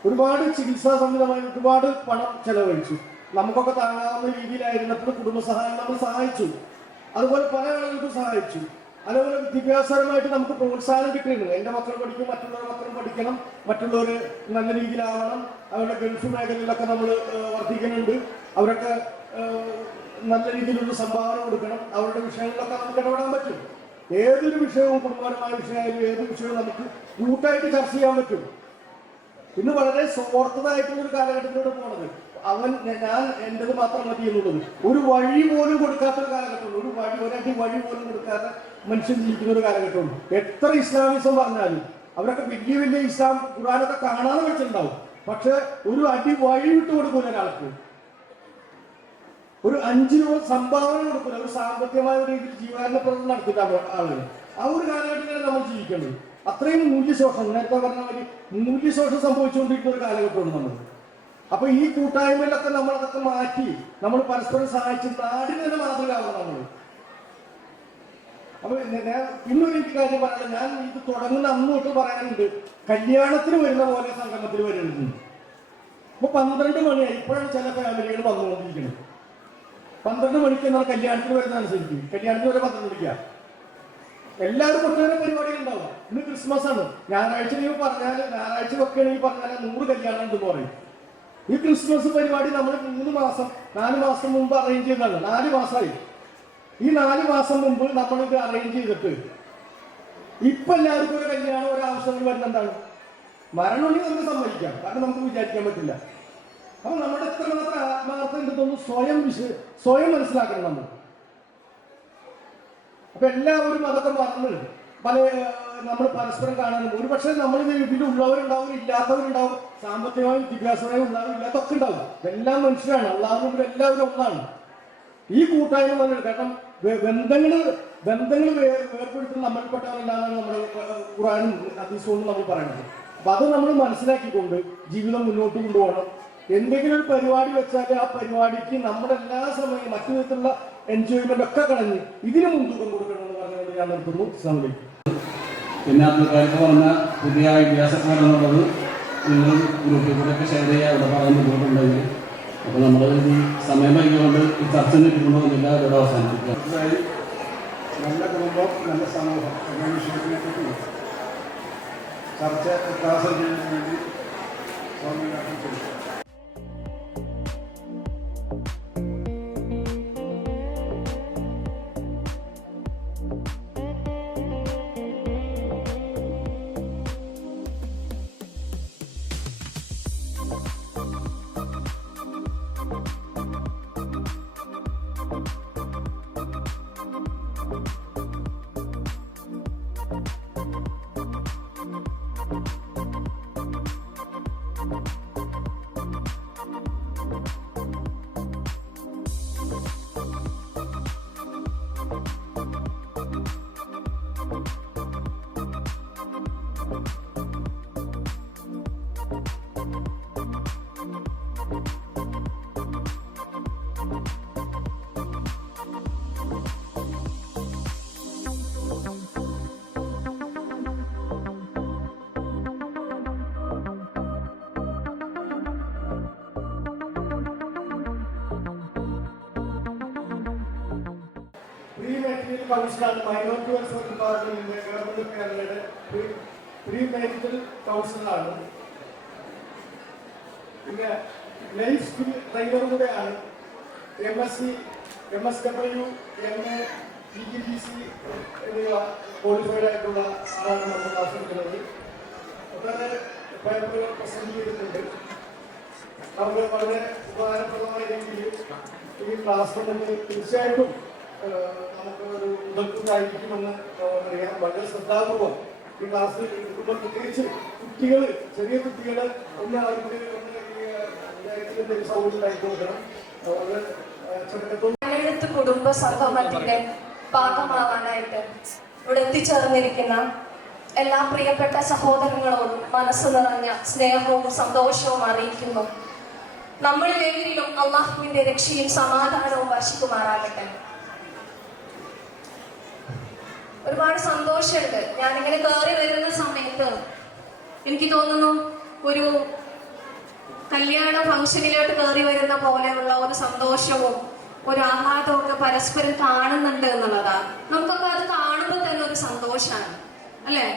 ഒരുപാട് ചികിത്സാ സംവിധാനമായി ഒരുപാട് പണം ചെലവഴിച്ചു. നമുക്കൊക്കെ താങ്ങാവുന്ന രീതിയിലായിരുന്നപ്പോൾ കുടുംബസഹായം നമ്മൾ സഹായിച്ചു. അതുപോലെ പല ആളുകൾക്കും സഹായിച്ചു. അതുപോലെ വിദ്യാഭ്യാസപരമായിട്ട് നമുക്ക് പ്രോത്സാഹനം കിട്ടുന്നുണ്ട്. എൻ്റെ മക്കൾ പഠിക്കും, മറ്റുള്ളവരുടെ മക്കളും പഠിക്കണം, മറ്റുള്ളവർ നല്ല രീതിയിലാവണം. അവരുടെ ഗൾഫ് മേഖലയിലൊക്കെ നമ്മൾ വർദ്ധിക്കുന്നുണ്ട്. അവരൊക്കെ നല്ല രീതിയിലുള്ള സംഭാവന കൊടുക്കണം. അവരുടെ വിഷയങ്ങളിലൊക്കെ നമുക്ക് ഇടപെടാൻ പറ്റും. ഏതൊരു വിഷയവും, കുടുംബപരമായ വിഷയമായാലും ഏത് വിഷയവും നമുക്ക് കൂട്ടായിട്ട് ചർച്ച ചെയ്യാൻ പറ്റും. ഇന്ന് വളരെ സ്വാർത്ഥതായിട്ടുള്ള ഒരു കാലഘട്ടത്തിലൂടെ പോണത്. ഞാൻ എൻ്റെത് മാത്രം മതി എന്നുള്ളത്, ഒരു വഴി പോലും കൊടുക്കാത്തൊരു കാലഘട്ടമുണ്ട്. ഒരടി വഴി പോലും കൊടുക്കാത്ത മനുഷ്യൻ ജീവിക്കുന്ന ഒരു കാലഘട്ടമുണ്ട്. എത്ര ഇസ്ലാമിസം പറഞ്ഞാലും അവരൊക്കെ വലിയ വലിയ ഇസ്ലാം ഖുർആനൊക്കെ കാണാതെ വെച്ചിട്ടുണ്ടാവും. പക്ഷെ ഒരു അടി വഴി വിട്ടു കൊടുക്കൂല ഒരാൾക്ക്. ഒരു 5 രൂപ സംഭാവന കൊടുക്കില്ല. ഒരു സാമ്പത്തികമായ രീതിയിൽ ജീവകാരുണ്യ പ്രവർത്തനം നടത്തില്ല ആളുകൾ. ആ ഒരു കാലഘട്ടത്തിലാണ് നമ്മൾ ജീവിക്കേണ്ടത്. അത്രയും മൂല്യശോഷം, നേരത്തെ പറഞ്ഞ മാതിരി മൂല്യശോഷം സംഭവിച്ചുകൊണ്ടിരിക്കുന്ന ഒരു കാലഘട്ടമാണ് നമ്മൾ. അപ്പൊ ഈ കൂട്ടായ്മയിലൊക്കെ നമ്മളതൊക്കെ മാറ്റി നമ്മൾ പരസ്പരം സഹായിച്ച് നാടിന് തന്നെ മാതൃകയാവണം നമ്മൾ. അപ്പൊ ഇന്നൊരു എനിക്ക് കാര്യം പറയാനുള്ളത്, ഞാൻ ഇത് തുടങ്ങുന്ന അന്ന് തൊട്ട് പറയാനുണ്ട്, കല്യാണത്തിന് വരുന്ന പോലെ സംഗമത്തിൽ വരുന്നുണ്ട്. അപ്പൊ 12 മണിയായി, ഇപ്പോഴാണ് ചില ഫാമിലികൾ വന്നുകൊണ്ടിരിക്കുന്നത്. 12 മണിക്ക് എന്നാൽ കല്യാണത്തിന് വരുന്ന അനുസരിച്ച് കല്യാണത്തിന് വരെ 12 മണിക്കാ. എല്ലാവരും ഒട്ടേറെ പരിപാടികൾ ഉണ്ടാവും. ഇന്ന് ക്രിസ്മസ് ആണ്. ഞായറാഴ്ച വെക്കുകയാണെങ്കിൽ പറഞ്ഞാൽ 100 കല്യാണം ഉണ്ടെന്ന് പറയും. ഈ ക്രിസ്മസ് പരിപാടി നമ്മൾ 4 മാസം മുമ്പ് അറേഞ്ച് ചെയ്തതാണ്. 4 മാസമായി. ഈ 4 മാസം മുമ്പ് നമ്മളിത് അറേഞ്ച് ചെയ്തിട്ട് ഇപ്പൊ എല്ലാവർക്കും ഒരു കല്യാണം, ഒരാവശ്യങ്ങൾ വരുന്നെന്താണ്? മരണമുണ്ടെങ്കിൽ നമുക്ക് സമ്മതിക്കാം, കാരണം നമുക്ക് വിചാരിക്കാൻ പറ്റില്ല. അപ്പൊ നമ്മുടെ എത്രമാത്രം ആത്മാർത്ഥം ഉണ്ടെന്നൊന്ന് സ്വയം മനസ്സിലാക്കണം നമ്മൾ. അപ്പൊ എല്ലാവരും അതൊക്കെ മറന്ന് നമ്മൾ പരസ്പരം കാണാനും, ഒരുപക്ഷെ നമ്മൾ വീട്ടിലുള്ളവരുണ്ടാവും, ഇല്ലാത്തവരുണ്ടാവും, സാമ്പത്തികമായും വിദ്യാഭ്യാസമായും ഉണ്ടാവും, ഇല്ലാത്തൊക്കെ ഉണ്ടാവും. എല്ലാം മനുഷ്യരാണ്. അള്ളാഹുവിന്റെ എല്ലാവരും ഒന്നാണ്. ഈ കൂട്ടായ്മ വന്നത് കാരണം ബന്ധങ്ങൾ വേർപ്പെടുത്തുന്ന നമ്മൾപ്പെട്ടവരല്ലാന്നാണ് നമ്മുടെ ഖുർആനും ഹദീസും നമ്മൾ പറയുന്നത്. അപ്പൊ അത് നമ്മൾ മനസ്സിലാക്കിക്കൊണ്ട് ജീവിതം മുന്നോട്ട് കൊണ്ടുപോകണം. എന്തെങ്കിലും ഒരു പരിപാടി വെച്ചാൽ ആ പരിപാടിക്ക് നമ്മുടെ എല്ലാ സമയവും മറ്റു വിധത്തിലുള്ള എൻജോയ്മെന്റ് ഒക്കെ കളഞ്ഞ് ഇതിന് മുൻതൂക്കം കൊടുക്കണമെന്ന് പറഞ്ഞുകൊണ്ട് ഞാൻ നിർത്തുന്നു. സമയം പിന്നെ ആൾക്കാർക്ക് പറഞ്ഞ പുതിയ ഐഡിയാസൊക്കെന്നുള്ളത് നിങ്ങൾ ഗ്രൂപ്പിൽ കൂടെയൊക്കെ ഷെയർ ചെയ്യുക, ഇവിടെ പറയാൻ ബുദ്ധിമുട്ടുണ്ടെങ്കിൽ. അപ്പോൾ നമ്മൾ ഈ സമയം വൈകിക്കൊണ്ട് ഈ ചർച്ച നിൽക്കണമെന്നില്ല, ഇവിടെ അവസാനിപ്പിക്കുക. നല്ല കുടുംബം, നല്ല സമൂഹം എന്ന വിഷയത്തിനെ പറ്റി ചർച്ച ക്ലാസ് ചെയ്യുന്നതിന് വേണ്ടി സ്വാമിനാഥൻ ചോദിച്ചു. പ്രീ-മെരിറ്റൽ കൗൺസിലാണ് മൈനോറിറ്റി വെൽഫെയർ ഡിപ്പാർട്ട്മെന്റിന്റെ ഗവൺമെന്റ് കേരളയുടെ പ്രീ-മെരിറ്റൽ കൗൺസിലാണ്. പിന്നെ ലൈഫ് സ്കിൽ ട്രെയിനറും കൂടെയാണ്. MSW, MA, PGDC എന്നിവ ക്വാളിഫൈഡ് ആയിട്ടുള്ള ആളാണ് നമ്മൾ ക്ലാസ് എടുക്കുന്നത്. വളരെ പേപ്പറുകൾ പ്രസന്റ് ചെയ്തിട്ടുണ്ട്. നമുക്ക് വളരെ ഉപകാരപ്രദമായ രീതിയിൽ ഈ ക്ലാസ് കൊണ്ടുവന്ന് തീർച്ചയായിട്ടും നമുക്ക് ഒരു ഉദർക്കുന്നതായിരിക്കുമെന്ന് അറിയാം. വളരെ ശ്രദ്ധാപൂർവം ഈ ക്ലാസ്സിൽ ഇരിക്കുമ്പോൾ പ്രത്യേകിച്ച് കുട്ടികൾ, ചെറിയ കുട്ടികൾ ഒന്ന് അവർക്ക് സൗകര്യം ഉണ്ടാക്കി കൊടുക്കണം. അത് പലയിടത്ത് കുടുംബ സംഗമത്തിന്റെ ഭാഗമാവാനായിട്ട് ഇവിടെ എത്തിച്ചേർന്നിരിക്കുന്ന എല്ലാ പ്രിയപ്പെട്ട സഹോദരങ്ങളോടും മനസ്സ് നിറഞ്ഞ സ്നേഹവും സന്തോഷവും അറിയിക്കുന്നു. നമ്മളിലേവരിലും അള്ളാഹുവിന്റെ രക്ഷയും സമാധാനവും വർഷിക്കുമാറാകട്ടെ. ഒരുപാട് സന്തോഷമുണ്ട്. ഞാനിങ്ങനെ കയറി വരുന്ന സമയത്ത് എനിക്ക് തോന്നുന്നു ഒരു കല്യാണ ഫംഗ്ഷനിലോട്ട് കയറി വരുന്ന പോലെയുള്ള ഒരു സന്തോഷവും ഒരു ആഹ്ലാദവും ഒക്കെ പരസ്പരം കാണുന്നുണ്ട് എന്നുള്ളതാണ്. നമുക്കൊക്കെ അത് കാണുമ്പോൾ തന്നെ ഒരു സന്തോഷമാണ്, അല്ലെ?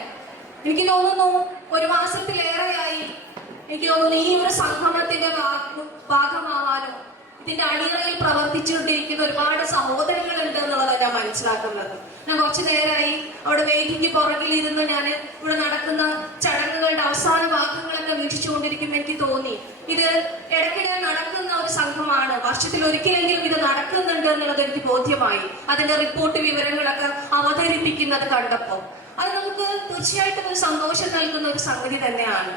എനിക്ക് തോന്നുന്നു ഒരു മാസത്തിലേറെയായി എനിക്ക് തോന്നുന്നു ഈ ഒരു സംഗമത്തിന്റെ ഭാഗമാവാനും ഇതിന്റെ അടിയറയിൽ പ്രവർത്തിച്ചുകൊണ്ടിരിക്കുന്ന ഒരുപാട് സഹോദരങ്ങളുണ്ട് എന്നുള്ളതാണ് ഞാൻ മനസ്സിലാക്കുന്നത്. ഞാൻ കുറച്ചു നേരമായി അവിടെ വേദിക്ക് പുറകിലിരുന്ന് ഞാൻ ഇവിടെ നടക്കുന്ന ചടങ്ങുകളുടെ അവസാന ഭാഗങ്ങളൊക്കെ വീക്ഷിച്ചുകൊണ്ടിരിക്കുമ്പോൾ എനിക്ക് തോന്നി ഇത് ഇടയ്ക്കിടെ നടക്കുന്ന ഒരു സംഘമാണ്. വർഷത്തിൽ ഒരിക്കലെങ്കിലും ഇത് നടക്കുന്നുണ്ട് എന്നുള്ളത് എനിക്ക് ബോധ്യമായി. അതിന്റെ റിപ്പോർട്ട് വിവരങ്ങളൊക്കെ അവതരിപ്പിക്കുന്നത് കണ്ടപ്പോൾ അത് നമുക്ക് തീർച്ചയായിട്ടും ഒരു സന്തോഷം നൽകുന്ന ഒരു സംഗതി തന്നെയാണ്.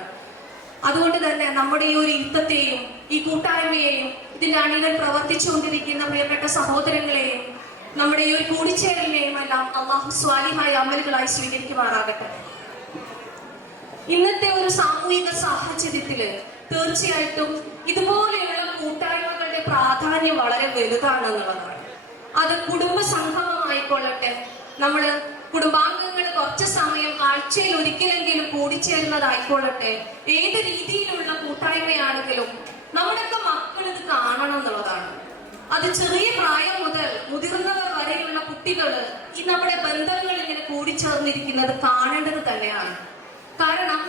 അതുകൊണ്ട് തന്നെ നമ്മുടെ ഈ ഒരു യുദ്ധത്തെയും ഈ കൂട്ടായ്മയെയും ഇതിന്റെ അണികൾ പ്രവർത്തിച്ചുകൊണ്ടിരിക്കുന്ന പ്രിയപ്പെട്ട സഹോദരങ്ങളെയും നമ്മുടെ ഈ ഒരു കൂടിച്ചേരലിനെയും എല്ലാം അള്ളാഹു സ്വാലിഹായ അമലുകളായി സ്വീകരിക്കുമാറാകട്ടെ. ഇന്നത്തെ ഒരു സാമൂഹിക സാഹചര്യത്തില് തീർച്ചയായിട്ടും ഇതുപോലെയുള്ള കൂട്ടായ്മകളുടെ പ്രാധാന്യം വളരെ വലുതാണെന്നുള്ളതാണ്. അത് കുടുംബ സംഗമമായിക്കൊള്ളട്ടെ, നമ്മള് കുടുംബാംഗങ്ങൾ കുറച്ച് സമയം ആഴ്ചയിൽ ഒരിക്കലെങ്കിലും കൂടിച്ചേരുന്നതായിക്കൊള്ളട്ടെ, ഏത് രീതിയിലുള്ള കൂട്ടായ്മയാണെങ്കിലും നമ്മുടെയൊക്കെ മക്കൾ ഇത് കാണണം എന്നുള്ളതാണ്. അത് ചെറിയ പ്രായം മുതൽ മുതിർന്നവർ വരെയുള്ള കുട്ടികള് ഈ നമ്മുടെ ബന്ധങ്ങൾ ഇങ്ങനെ കൂടിച്ചേർന്നിരിക്കുന്നത് കാണേണ്ടത് തന്നെയാണ്. കാരണം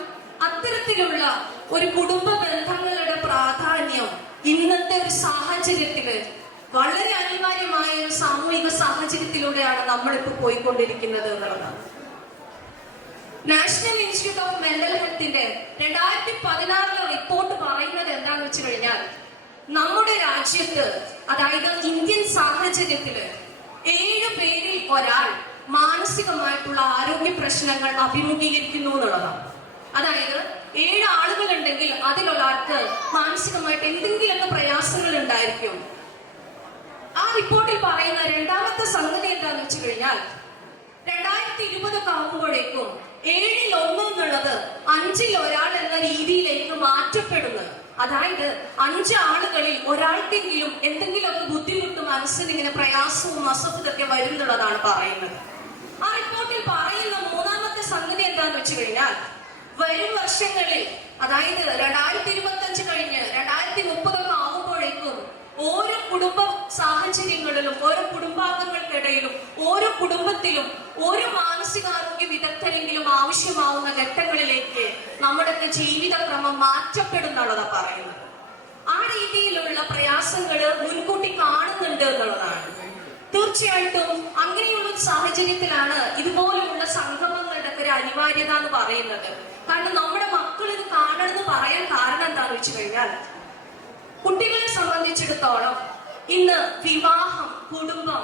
അത്തരത്തിലുള്ള ഒരു കുടുംബ ബന്ധങ്ങളുടെ പ്രാധാന്യം ഇന്നത്തെ ഒരു സാഹചര്യത്തില് വളരെ അനിവാര്യമായ ഒരു സാമൂഹിക സാഹചര്യത്തിലൂടെയാണ് നമ്മളിപ്പോൾ പോയിക്കൊണ്ടിരിക്കുന്നത് എന്നുള്ളതാണ്. നാഷണൽ ഇൻസ്റ്റിറ്റ്യൂട്ട് ഓഫ് മെന്റൽ ഹെൽത്തിന്റെ 2016 റിപ്പോർട്ട് പറയുന്നത് എന്താന്ന് വെച്ച് കഴിഞ്ഞാൽ നമ്മുടെ രാജ്യത്ത്, അതായത് ഇന്ത്യൻ സാഹചര്യത്തില് 7 പേരിൽ ഒരാൾ മാനസികമായിട്ടുള്ള ആരോഗ്യ പ്രശ്നങ്ങൾ അഭിമുഖീകരിക്കുന്നു എന്നുള്ളതാണ്. അതായത് 7 ആളുകൾ ഉണ്ടെങ്കിൽ അതിലൊരാൾക്ക് മാനസികമായിട്ട് എന്തെങ്കിലുമൊക്കെ പ്രയാസങ്ങൾ ഉണ്ടായിരിക്കും. ആ റിപ്പോർട്ടിൽ പറയുന്ന രണ്ടാമത്തെ സംഗതി എന്താന്ന് വെച്ച് കഴിഞ്ഞാൽ 2020 ആകുമ്പോഴേക്കും 7ൽ 1 എന്നുള്ളത് 5ൽ ഒരാൾ എന്ന രീതിയിലേക്ക് മാറ്റപ്പെടുന്നു. അതായത് 5 ആളുകളിൽ ഒരാൾക്കെങ്കിലും എന്തെങ്കിലുമൊക്കെ ബുദ്ധിമുട്ട്, മനസ്സിന് ഇങ്ങനെ പ്രയാസവും അസ്വസ്ഥതൊക്കെ വരുന്നുള്ളതാണ് പറയുന്നത്. ആ റിപ്പോർട്ടിൽ പറയുന്ന മൂന്നാമത്തെ സംഗതി എന്താന്ന് വെച്ച് കഴിഞ്ഞാൽ വരും വർഷങ്ങളിൽ, അതായത് 2025 കഴിഞ്ഞ് 2030 ആകുമ്പോഴേക്കും ഓരോ കുടുംബ സാഹചര്യങ്ങളിലും ഓരോ കുടുംബാംഗങ്ങൾക്കിടയിലും ഓരോ കുടുംബത്തിലും ഓരോ മാനസികാരോഗ്യ വിദഗ്ധരെങ്കിലും ആവശ്യമാവുന്ന ഘട്ടങ്ങളിലേക്ക് നമ്മുടെയൊക്കെ ജീവിതക്രമം മാറ്റപ്പെടുന്നുള്ളതാ പറയുന്നത്. ആ രീതിയിലുള്ള പ്രയാസങ്ങൾ മുൻകൂട്ടി കാണുന്നുണ്ട് എന്നുള്ളതാണ്. തീർച്ചയായിട്ടും അങ്ങനെയുള്ള ഒരു സാഹചര്യത്തിലാണ് ഇതുപോലെയുള്ള സംഗമങ്ങളുടെ ഒരു അനിവാര്യത എന്ന് പറയുന്നത്. കാരണം നമ്മുടെ മക്കൾ ഇത് കാണണമെന്ന് പറയാൻ കാരണം എന്താണെന്ന് വെച്ച് കഴിഞ്ഞാൽ കുട്ടികളെ സംബന്ധിച്ചിടത്തോളം ഇന്ന് വിവാഹം, കുടുംബം,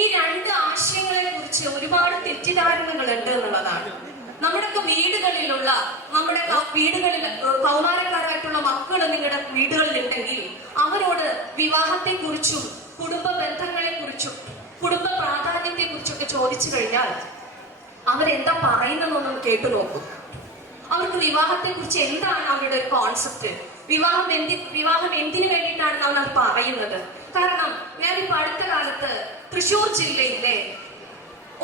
ഈ 2 ആശയങ്ങളെ കുറിച്ച് ഒരുപാട് തെറ്റിദ്ധാരണകൾ ഉണ്ട് എന്നുള്ളതാണ്. നമ്മുടെയൊക്കെ വീടുകളിലുള്ള നമ്മുടെ വീടുകളിൽ കൗമാരക്കാരായിട്ടുള്ള മക്കൾ നിങ്ങളുടെ വീടുകളിൽ ഉണ്ടെങ്കിൽ അവരോട് വിവാഹത്തെ കുറിച്ചും കുടുംബ ബന്ധങ്ങളെ കുറിച്ചും കുടുംബ പ്രാധാന്യത്തെ കുറിച്ചൊക്കെ ചോദിച്ചു കഴിഞ്ഞാൽ അവരെന്താ പറയുന്നതെന്നൊന്നും കേട്ടു നോക്കും. അവർക്ക് വിവാഹത്തെ കുറിച്ച് എന്താണ് അവരുടെ ഒരു കോൺസെപ്റ്റ്, വിവാഹം എന്തിനു വേണ്ടിയിട്ടാണ് അവർ പറയുന്നത്. കാരണം ഞാനിപ്പോ അടുത്ത കാലത്ത് തൃശ്ശൂർ ജില്ലയിലെ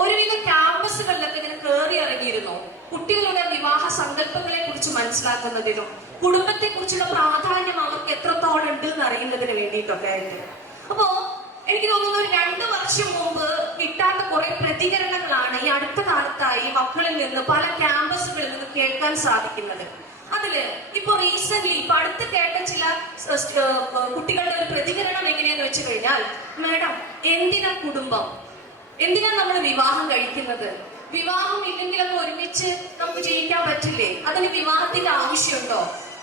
ഒരുവിധ ക്യാമ്പസുകളിലൊക്കെ ഇങ്ങനെ കയറി ഇറങ്ങിയിരുന്നു. കുട്ടികളുടെ വിവാഹ സങ്കല്പങ്ങളെ കുറിച്ച് മനസ്സിലാക്കുന്നതിനും കുടുംബത്തെ കുറിച്ചുള്ള പ്രാധാന്യം അവർക്ക് എത്രത്തോളം ഉണ്ട് എന്ന് അറിയുന്നതിന് വേണ്ടിയിട്ടൊക്കെ ആയിട്ട്. അപ്പോ എനിക്ക് തോന്നുന്നു ഒരു 2 വർഷം മുമ്പ് കിട്ടാത്ത കുറെ പ്രതികരണങ്ങളാണ് ഈ അടുത്ത കാലത്തായി മക്കളിൽ നിന്ന് പല ക്യാമ്പസുകളിൽ നിന്ന് കേൾക്കാൻ സാധിക്കുന്നത്. അതില് ഇപ്പൊ റീസെന്റ് ഇപ്പൊ അടുത്ത് കേട്ട ചില കുട്ടികളുടെ ഒരു പ്രതികരണം എങ്ങനെയാന്ന് വെച്ച് കഴിഞ്ഞാൽ, മാഡം എന്തിനാ കുടുംബം, എന്തിനാ നമ്മൾ വിവാഹം കഴിക്കുന്നത്, വിവാഹം ഇല്ലെങ്കിലൊക്കെ ഒരുമിച്ച് നമുക്ക് ജീവിക്കാൻ പറ്റില്ലേ, അതിന് വിവാഹത്തിന്റെ ആവശ്യമുണ്ടോ,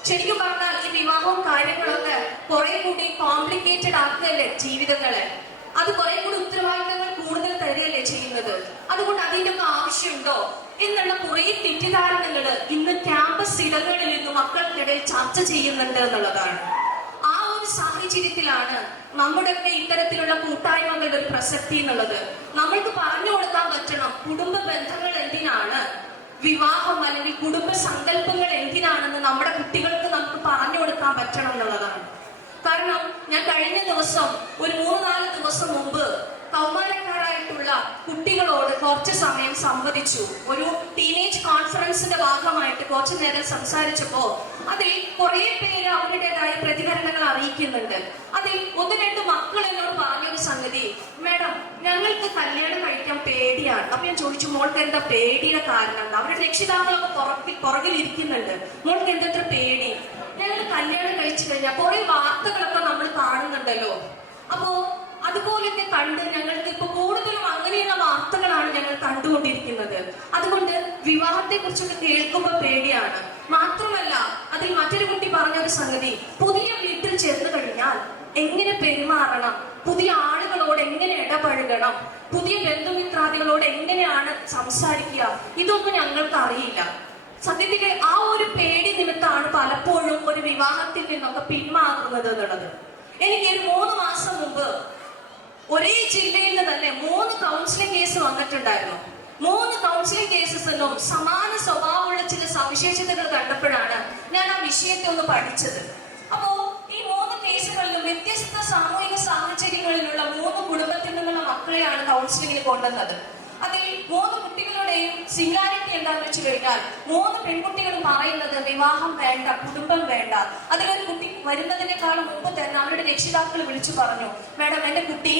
ശരിക്കും പറഞ്ഞാൽ ഈ വിവാഹവും കാര്യങ്ങളൊക്കെ കുറെ കൂടി കോംപ്ലിക്കേറ്റഡ് ആക്കുകയല്ലേ ജീവിതങ്ങളെ. അത് കുറെ കൂടി ഉത്തരവാദിത്തങ്ങൾ കൂടുതൽ തരികയല്ലേ ചെയ്യുന്നത്. അതുകൊണ്ട് അതിന്റെ ഒക്കെ ആവശ്യമുണ്ടോ എന്നുള്ള കുറെ തെറ്റിദ്ധാരണകൾ ഇന്ന് ക്യാമ്പസ് ഇടങ്ങളിൽ നിന്ന് മക്കൾക്കിടയിൽ ചർച്ച ചെയ്യുന്നുണ്ട് എന്നുള്ളതാണ്. ആ ഒരു സാഹചര്യത്തിലാണ് നമ്മുടെയൊക്കെ ഇത്തരത്തിലുള്ള കൂട്ടായ്മകളുടെ ഒരു പ്രസക്തി എന്നുള്ളത്. നമ്മൾക്ക് പറഞ്ഞു കൊടുക്കാൻ പറ്റണം കുടുംബ ബന്ധങ്ങൾ എന്തിനാണ്, വിവാഹം അല്ലെങ്കിൽ കുടുംബ സങ്കല്പങ്ങൾ എന്തിനാണെന്ന് നമ്മുടെ കുട്ടികൾക്ക് നമുക്ക് പറഞ്ഞു കൊടുക്കാൻ പറ്റണം എന്നുള്ളതാണ്. കാരണം ഞാൻ കഴിഞ്ഞ ദിവസം ഒരു 3-4 ദിവസം മുമ്പ് കൗമാരക്കാരായിട്ടുള്ള കുട്ടികളോട് കുറച്ച് സമയം സംവദിച്ചു. ഒരു ടീനേജ് കോൺഫറൻസിന്റെ ഭാഗമായിട്ട് കുറച്ചു നേരം സംസാരിച്ചപ്പോ അതിൽ കുറെ പേര് അവരുടേതായ പ്രതികരണങ്ങൾ അറിയിക്കുന്നുണ്ട്. അതിൽ 1-2 മക്കൾ എന്നോട് പറഞ്ഞൊരു സംഗതി, മാഡം ഞങ്ങൾക്ക് കല്യാണം കഴിക്കാൻ പേടിയാണ്. അപ്പൊ ഞാൻ ചോദിച്ചു, മോൾക്ക് എന്താ പേടിയുടെ കാരണം എന്താ? അവരുടെ രക്ഷിതാക്കളൊക്കെ പുറകിലിരിക്കുന്നുണ്ട്. മോൾക്ക് എന്താ പേടി? ഞങ്ങൾ കല്യാണം കഴിച്ചു കഴിഞ്ഞാൽ കുറെ വാർത്തകളൊക്കെ നമ്മൾ കാണുന്നുണ്ടല്ലോ. അപ്പോ അതുപോലൊക്കെ കണ്ട് ഞങ്ങൾക്ക് ഇപ്പൊ കൂടുതലും അങ്ങനെയുള്ള വാർത്തകളാണ് ഞങ്ങൾ കണ്ടുകൊണ്ടിരിക്കുന്നത്. അതുകൊണ്ട് വിവാഹത്തെ കുറിച്ചൊക്കെ കേൾക്കുമ്പോൾ പേടിയാണ്. മാത്രമല്ല അതിൽ മറ്റൊരു കുട്ടി പറഞ്ഞൊരു സംഗതി, പുതിയ വീട്ടിൽ ചേർന്ന് കഴിഞ്ഞാൽ എങ്ങനെ പെരുമാറണം, പുതിയ ആളുകളോട് എങ്ങനെ ഇടപഴകണം, പുതിയ ബന്ധുമിത്രാദികളോട് എങ്ങനെയാണ് സംസാരിക്കുക, ഇതൊന്നും ഞങ്ങൾക്ക് അറിയില്ല. സത്യത്തില് ആ ഒരു പേടി നിമിത്തമാണ് പലപ്പോഴും ഒരു വിവാഹത്തിൽ നിന്നൊക്കെ പിന്മാറുന്നത് എന്നുള്ളത്. എനിക്ക് ഒരു 3 മാസം മുമ്പ് ഒരേ ജില്ലയിൽ തന്നെ 3 കൗൺസിലിംഗ് കേസ് വന്നിട്ടുണ്ടായിരുന്നു. 3 കൗൺസിലിംഗ് കേസസിലും സമാന സ്വഭാവമുള്ള ചില സവിശേഷതകൾ കണ്ടപ്പോഴാണ് ഞാൻ ആ വിഷയത്തെ ഒന്ന് പഠിച്ചത്. അപ്പോ ഈ 3 കേസുകളിലും വ്യത്യസ്ത സാമൂഹിക സാഹചര്യങ്ങളിലുള്ള 3 കുടുംബത്തിൽ നിന്നുള്ള മക്കളെയാണ് കൗൺസിലിംഗിന് കൊണ്ടുവന്നത്. അതിൽ 3 കുട്ടികളുടെയും സിംഗാരിറ്റി എന്താണെന്ന് വെച്ച് കഴിഞ്ഞാൽ 3 പെൺകുട്ടികളും പറയുന്നത് വിവാഹം വേണ്ട, കുടുംബം വേണ്ട. അതിലൊരു കുട്ടി വരുന്നതിനേക്കാളും മുമ്പ് തന്നെ അവരുടെ രക്ഷിതാക്കൾ വിളിച്ചു പറഞ്ഞു, മാഡം എന്റെ കുട്ടി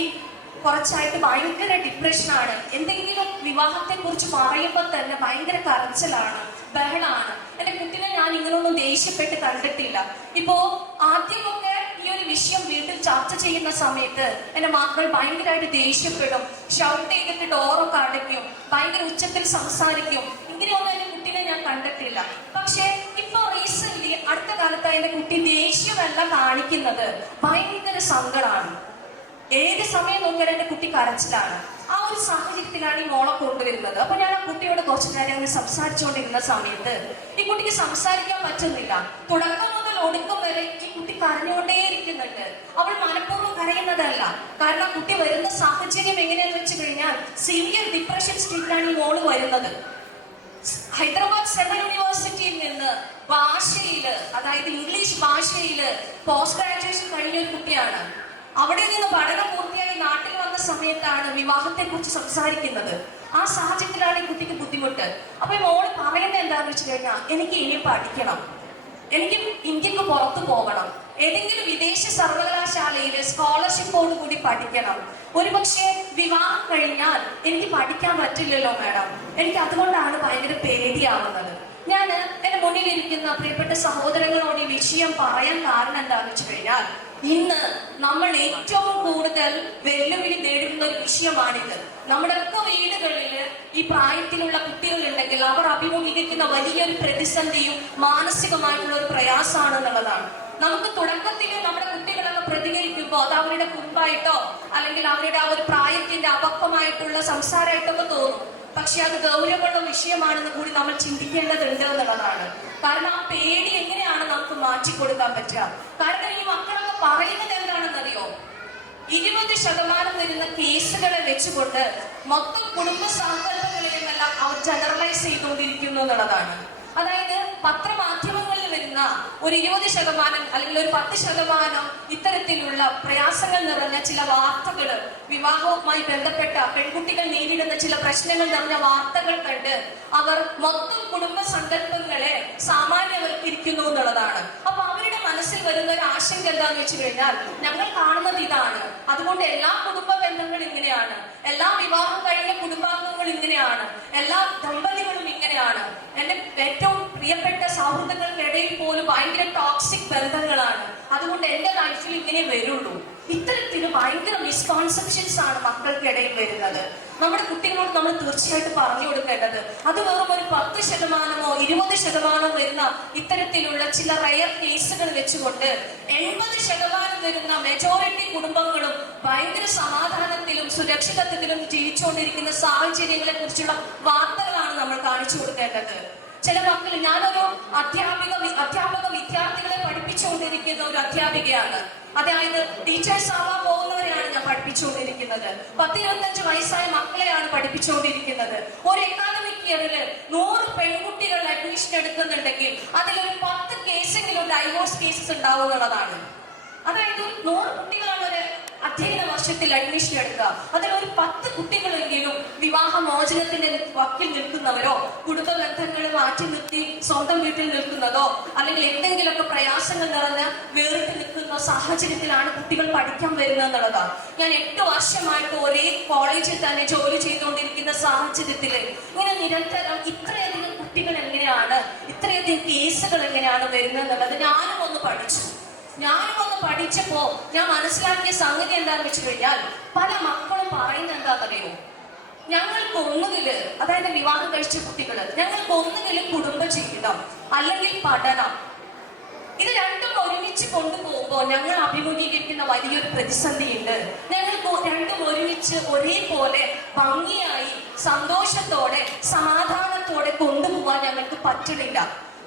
കുറച്ചായിട്ട് ഭയങ്കര ഡിപ്രഷനാണ്, എന്തെങ്കിലും വിവാഹത്തെ കുറിച്ച് പറയുമ്പോൾ തന്നെ ഭയങ്കര കരച്ചിലാണ്, ബഹളാണ്. എന്റെ കുട്ടിനെ ഞാൻ ഇങ്ങനൊന്നും ദേഷ്യപ്പെട്ട് കണ്ടിട്ടില്ല. ഇപ്പോ ആദ്യമൊക്കെ ഈ ഒരു വിഷയം വീട്ടിൽ ചർച്ച ചെയ്യുന്ന സമയത്ത് എന്റെ മക്കൾ ഭയങ്കരമായിട്ട് ദേഷ്യപ്പെടും, ഷൗട്ട് ചെയ്തിട്ട് ഡോറൊക്കെ അടയ്ക്കും, ഭയങ്കര ഉച്ചത്തിൽ സംസാരിക്കും. ഇങ്ങനെയൊന്നും എന്റെ കുട്ടിനെ ഞാൻ കണ്ടിട്ടില്ല. പക്ഷെ ഇപ്പൊ റീസെന്റ് അടുത്ത കാലത്ത് എന്റെ കുട്ടി ദേഷ്യമല്ല കാണിക്കുന്നത്, ഭയങ്കര സങ്കടമാണ്. ഏത് സമയം നോക്കിയാൽ എന്റെ കുട്ടി കരച്ചിലാണ്. ആ ഒരു സാഹചര്യത്തിലാണ് ഈ മോളെ കൊണ്ടുവരുന്നത്. അപ്പൊ ഞാൻ ആ കുട്ടിയോട് കുറച്ചു നേരം അങ്ങനെ സംസാരിച്ചുകൊണ്ടിരുന്ന സമയത്ത് ഈ കുട്ടിക്ക് സംസാരിക്കാൻ പറ്റുന്നില്ല. തുടക്കം മുതൽ ഒടുക്കം വരെ ഈ കുട്ടി കരഞ്ഞുകൊണ്ടേയിരിക്കുന്നുണ്ട്. അവൾ മനഃപൂർവ്വം കരയുന്നതല്ല. കാരണം കുട്ടി വരുന്ന സാഹചര്യം എങ്ങനെയാന്ന് വെച്ച് കഴിഞ്ഞാൽ സിവിയർ ഡിപ്രഷൻ സ്റ്റേറ്റിലാണ് ഈ മോള് വരുന്നത്. ഹൈദരാബാദ് സെൻട്രൽ യൂണിവേഴ്സിറ്റിയിൽ നിന്ന് ഭാഷയില്, അതായത് ഇംഗ്ലീഷ് ഭാഷയില് പോസ്റ്റ് ഗ്രാജുവേഷൻ കഴിഞ്ഞൊരു കുട്ടിയാണ്. അവിടെ നിന്ന് പഠനം പൂർത്തിയായി നാട്ടിൽ വന്ന സമയത്താണ് വിവാഹത്തെ കുറിച്ച് സംസാരിക്കുന്നത്. ആ സാഹചര്യത്തിലാണ് ഈ കുട്ടിക്ക് ബുദ്ധിമുട്ട്. അപ്പൊ ഈ മോള് പറയുന്നത് എന്താണെന്ന് വെച്ച് കഴിഞ്ഞാൽ, എനിക്ക് ഇനി പഠിക്കണം, എനിക്ക് ഇന്ത്യക്ക് പുറത്തു പോകണം, ഏതെങ്കിലും വിദേശ സർവകലാശാലയില് സ്കോളർഷിപ്പോട് കൂടി പഠിക്കണം. ഒരുപക്ഷെ വിവാഹം കഴിഞ്ഞാൽ എനിക്ക് പഠിക്കാൻ പറ്റില്ലല്ലോ മാഡം, എനിക്ക് അതുകൊണ്ടാണ് ഭയങ്കര പേടിയാവുന്നത്. ഞാൻ എന്റെ മുന്നിലിരിക്കുന്ന പ്രിയപ്പെട്ട സഹോദരങ്ങളോട് ഈ വിഷയം പറയാൻ കാരണം എന്താണെന്ന് വെച്ച് കഴിഞ്ഞാൽ, ഇന്ന് നമ്മൾ ഏറ്റവും കൂടുതൽ വെല്ലുവിളി നേരിടുന്ന ഒരു വിഷയമാണിത്. നമ്മുടെ ഒക്കെ വീടുകളിൽ ഈ പ്രായത്തിലുള്ള കുട്ടികളുണ്ടെങ്കിൽ അവർ അഭിമുഖീകരിക്കുന്ന വലിയൊരു പ്രതിസന്ധിയും മാനസികമായിട്ടുള്ള ഒരു പ്രയാസമാണെന്നുള്ളതാണ്. നമുക്ക് തുടക്കത്തിൽ നമ്മുടെ കുട്ടികളൊക്കെ പ്രതികരിക്കുമ്പോൾ അത് അവരുടെ കുമ്പായിട്ടോ അല്ലെങ്കിൽ അവരുടെ ആ ഒരു പ്രായത്തിന്റെ അപക്വമായിട്ടുള്ള സംസാരമായിട്ടൊക്കെ തോന്നും. പക്ഷെ അത് ഗൗരവമുള്ള വിഷയമാണെന്ന് കൂടി നമ്മൾ ചിന്തിക്കേണ്ടതുണ്ട് എന്നുള്ളതാണ്. കാരണം ആ പേടി എങ്ങനെയാണ് നമുക്ക് മാറ്റിക്കൊടുക്കാൻ പറ്റുക? കാരണം ഈ മക്കളൊക്കെ പറയുന്നത് എന്താണെന്നറിയോ, 20% വരുന്ന കേസുകളെ വെച്ചുകൊണ്ട് മൊത്തം കുടുംബ സങ്കല്പങ്ങളെയുമെല്ലാം അവർ ജനറലൈസ് ചെയ്തുകൊണ്ടിരിക്കുന്നു എന്നുള്ളതാണ്. അതായത് പത്രമാധ്യമങ്ങളിൽ വരുന്ന ഒരു 20% അല്ലെങ്കിൽ ഒരു 10% ഇത്തരത്തിലുള്ള പ്രയാസങ്ങൾ നിറഞ്ഞ ചില വാർത്തകൾ, വിവാഹവുമായി ബന്ധപ്പെട്ട പെൺകുട്ടികൾ നേരിടുന്ന ചില പ്രശ്നങ്ങൾ നിറഞ്ഞ വാർത്തകൾ കണ്ട് അവർ മൊത്തം കുടുംബ സങ്കല്പങ്ങളെ സാമാന്യവൽക്കരിക്കുന്നു എന്നുള്ളതാണ്. അപ്പൊ അവരുടെ മനസ്സിൽ വരുന്ന ഒരു ആശങ്ക എന്താന്ന് വെച്ച് കഴിഞ്ഞാൽ, ഞങ്ങൾ കാണുന്നത് ഇതാണ്, അതുകൊണ്ട് എല്ലാ കുടുംബ ബന്ധങ്ങളും ഇങ്ങനെയാണ്, എല്ലാ വിവാഹം കഴിഞ്ഞ കുടുംബാംഗങ്ങളും ഇങ്ങനെയാണ്, എല്ലാ ദമ്പതികളും ഇങ്ങനെയാണ്, എന്റെ ഏറ്റവും പ്രിയപ്പെട്ട സൗഹൃദങ്ങൾക്കിടയിൽ പോലും ഭയങ്കര ടോക്സിക് ബന്ധങ്ങളാണ്, അതുകൊണ്ട് എന്റെ ലൈഫിൽ ഇങ്ങനെ വരുള്ളൂ. ഇത്തരത്തിൽ ഭയങ്കര മിസ്കോൺസെപ്ഷൻസ് ആണ് മക്കൾക്കിടയിൽ വരുന്നത്. നമ്മുടെ കുട്ടികളോട് നമ്മൾ തീർച്ചയായിട്ടും പറഞ്ഞു കൊടുക്കേണ്ടത് അത് വെറും ഒരു 10%, 20% വരുന്ന ഇത്തരത്തിലുള്ള ചില റയർ കേസുകൾ വെച്ചുകൊണ്ട് 80% വരുന്ന മെജോറിറ്റി കുടുംബങ്ങളും ഭയങ്കര സമാധാനത്തിലും സുരക്ഷിതത്വത്തിലും ജീവിച്ചുകൊണ്ടിരിക്കുന്ന സാഹചര്യങ്ങളെ കുറിച്ചുള്ള വാർത്തകളാണ് നമ്മൾ കാണിച്ചു കൊടുക്കേണ്ടത്. ചില മക്കൾ, ഞാനൊരു അധ്യാപക വിദ്യാർത്ഥികളെ പഠിപ്പിച്ചുകൊണ്ടിരിക്കുന്ന ഒരു അധ്യാപികയാണ്. അതായത് ടീച്ചേഴ്സ് ആവാൻ പോകുന്നവരെയാണ് ഞാൻ പഠിപ്പിച്ചുകൊണ്ടിരിക്കുന്നത്. 10-25 വയസ്സായ മക്കളെയാണ് പഠിപ്പിച്ചുകൊണ്ടിരിക്കുന്നത്. ഒരു അക്കാദമിക് ഇയറില് 100 പെൺകുട്ടികൾ അഡ്മിഷൻ എടുക്കുന്നുണ്ടെങ്കിൽ അതിലൊരു 10 കേസെങ്കിലും ഡൈവോഴ്സ് കേസസ് ഉണ്ടാവുന്നതാണ്. അതായത് 100 കുട്ടികളാണ് ഒരു അധ്യയന വർഷത്തിൽ അഡ്മിഷൻ എടുക്കുക. അതിലൊരു 10 കുട്ടികളെങ്കിലും വിവാഹമോചനത്തിന്റെ വക്കിൽ നിൽക്കുന്നവരോ കുടുംബ ബന്ധങ്ങൾ മാറ്റി നിർത്തി സ്വന്തം വീട്ടിൽ നിൽക്കുന്നതോ അല്ലെങ്കിൽ എന്തെങ്കിലുമൊക്കെ പ്രയാസങ്ങൾ നിറഞ്ഞ് വേറിട്ട് നിൽക്കുന്ന സാഹചര്യത്തിലാണ് കുട്ടികൾ പഠിക്കാൻ വരുന്നത് എന്നുള്ളതാണ്. ഞാൻ 8 വർഷമായിട്ട് ഒരേ കോളേജിൽ തന്നെ ജോലി ചെയ്തുകൊണ്ടിരിക്കുന്ന സാഹചര്യത്തിൽ ഇങ്ങനെ നിരന്തരം ഇത്രയധികം കുട്ടികൾ എങ്ങനെയാണ്, ഇത്രയധികം കേസുകൾ എങ്ങനെയാണ് വരുന്നത് എന്നുള്ളത് ഞാനും ഒന്ന് പഠിച്ചപ്പോ ഞാൻ മനസ്സിലാക്കിയ സംഗതി എന്താണെന്ന് വെച്ച് കഴിഞ്ഞാൽ പല മക്കളും പറയുന്നത് എന്താണെന്നറിയോ, ഞങ്ങൾക്ക് ഒന്നുകില്, അതായത് വിവാഹം കഴിച്ച കുട്ടികള്, ഞങ്ങൾക്ക് ഒന്നുകില് കുടുംബജീവിതം അല്ലെങ്കിൽ പഠനം, ഇത് രണ്ടും ഒരുമിച്ച് കൊണ്ടുപോകുമ്പോൾ ഞങ്ങൾ അഭിമുഖീകരിക്കുന്ന വലിയൊരു പ്രതിസന്ധിയുണ്ട്. ഞങ്ങൾക്ക് രണ്ടും ഒരുമിച്ച് ഒരേപോലെ ഭംഗിയായി സന്തോഷത്തോടെ സമാധാനത്തോടെ കൊണ്ടുപോകാൻ ഞങ്ങൾക്ക് പറ്റണില്ല.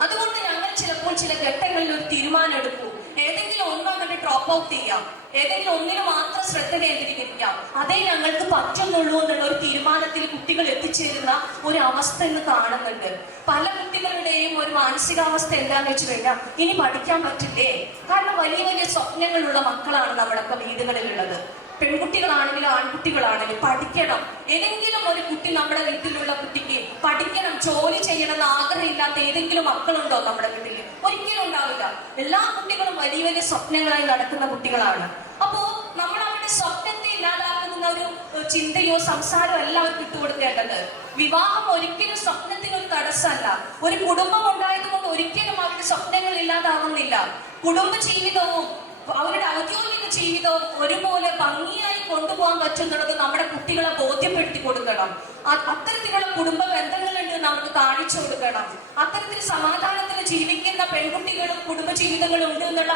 അതുകൊണ്ട് ഞങ്ങൾ ചിലപ്പോൾ ചില ഘട്ടങ്ങളിൽ ഒരു തീരുമാനം എടുക്കും, ഏതെങ്കിലും ഒന്നങ്ങോട്ട് ഡ്രോപ്പ് ഔട്ട് ചെയ്യാം, ഏതെങ്കിലും ഒന്നിന് മാത്രം ശ്രദ്ധ കേന്ദ്രീകരിക്കാം, അതേ ഞങ്ങൾക്ക് പറ്റുന്നുള്ളൂ എന്നുള്ള ഒരു തീരുമാനത്തിൽ കുട്ടികൾ എത്തിച്ചേരുന്ന ഒരു അവസ്ഥ ഇന്ന് കാണുന്നുണ്ട്. പല കുട്ടികളുടെയും ഒരു മാനസികാവസ്ഥ എന്താന്ന് വെച്ച് കഴിഞ്ഞാൽ ഇനി പഠിക്കാൻ പറ്റില്ലേ, കാരണം വലിയ വലിയ സ്വപ്നങ്ങളുള്ള മക്കളാണ് നമ്മുടെയൊക്കെ വീടുകളിലുള്ളത്. പെൺകുട്ടികളാണെങ്കിലും ആൺകുട്ടികളാണെങ്കിലും പഠിക്കണം. ഏതെങ്കിലും ഒരു കുട്ടി, നമ്മുടെ വീട്ടിലുള്ള കുട്ടിക്ക് പഠിക്കണം, ജോലി ചെയ്യണം എന്ന് ആഗ്രഹമില്ലാത്ത ഏതെങ്കിലും മക്കളുണ്ടോ നമ്മുടെ വീട്ടിൽ? ഒരിക്കലും ഉണ്ടാവില്ല. എല്ലാ കുട്ടികളും വലിയ വലിയ സ്വപ്നങ്ങളായി നടക്കുന്ന കുട്ടികളാണ്. അപ്പോ നമ്മൾ അവരുടെ സ്വപ്നത്തെ ഇല്ലാതാക്കുന്ന ഒരു ചിന്തയോ സംസാരമോ എല്ലാവർക്കും ഇട്ടുകൊടുക്കേണ്ടത്. വിവാഹം ഒരിക്കലും സ്വപ്നത്തിന് ഒരു തടസ്സമല്ല. ഒരു കുടുംബം ഉണ്ടായതുകൊണ്ട് ഒരിക്കലും അവരുടെ സ്വപ്നങ്ങൾ ഇല്ലാതാവുന്നില്ല. കുടുംബ ജീവിതവും അവരുടെ ഔദ്യോഗിക ജീവിതവും ഒരുപോലെ ഭംഗിയായി കൊണ്ടുപോകാൻ പറ്റുന്നത് നമ്മുടെ കുട്ടികളെ ബോധ്യപ്പെടുത്തി കൊടുക്കണം. അത്തരത്തിലുള്ള കുടുംബ ബന്ധങ്ങളുണ്ട് നമുക്ക് കാണിച്ചു കൊടുക്കണം. അത്തരത്തിൽ സമാധാനത്തിന് ജീവിക്കുന്ന പെൺകുട്ടികളും കുടുംബജീവിതങ്ങളും ഉണ്ട് എന്നുള്ള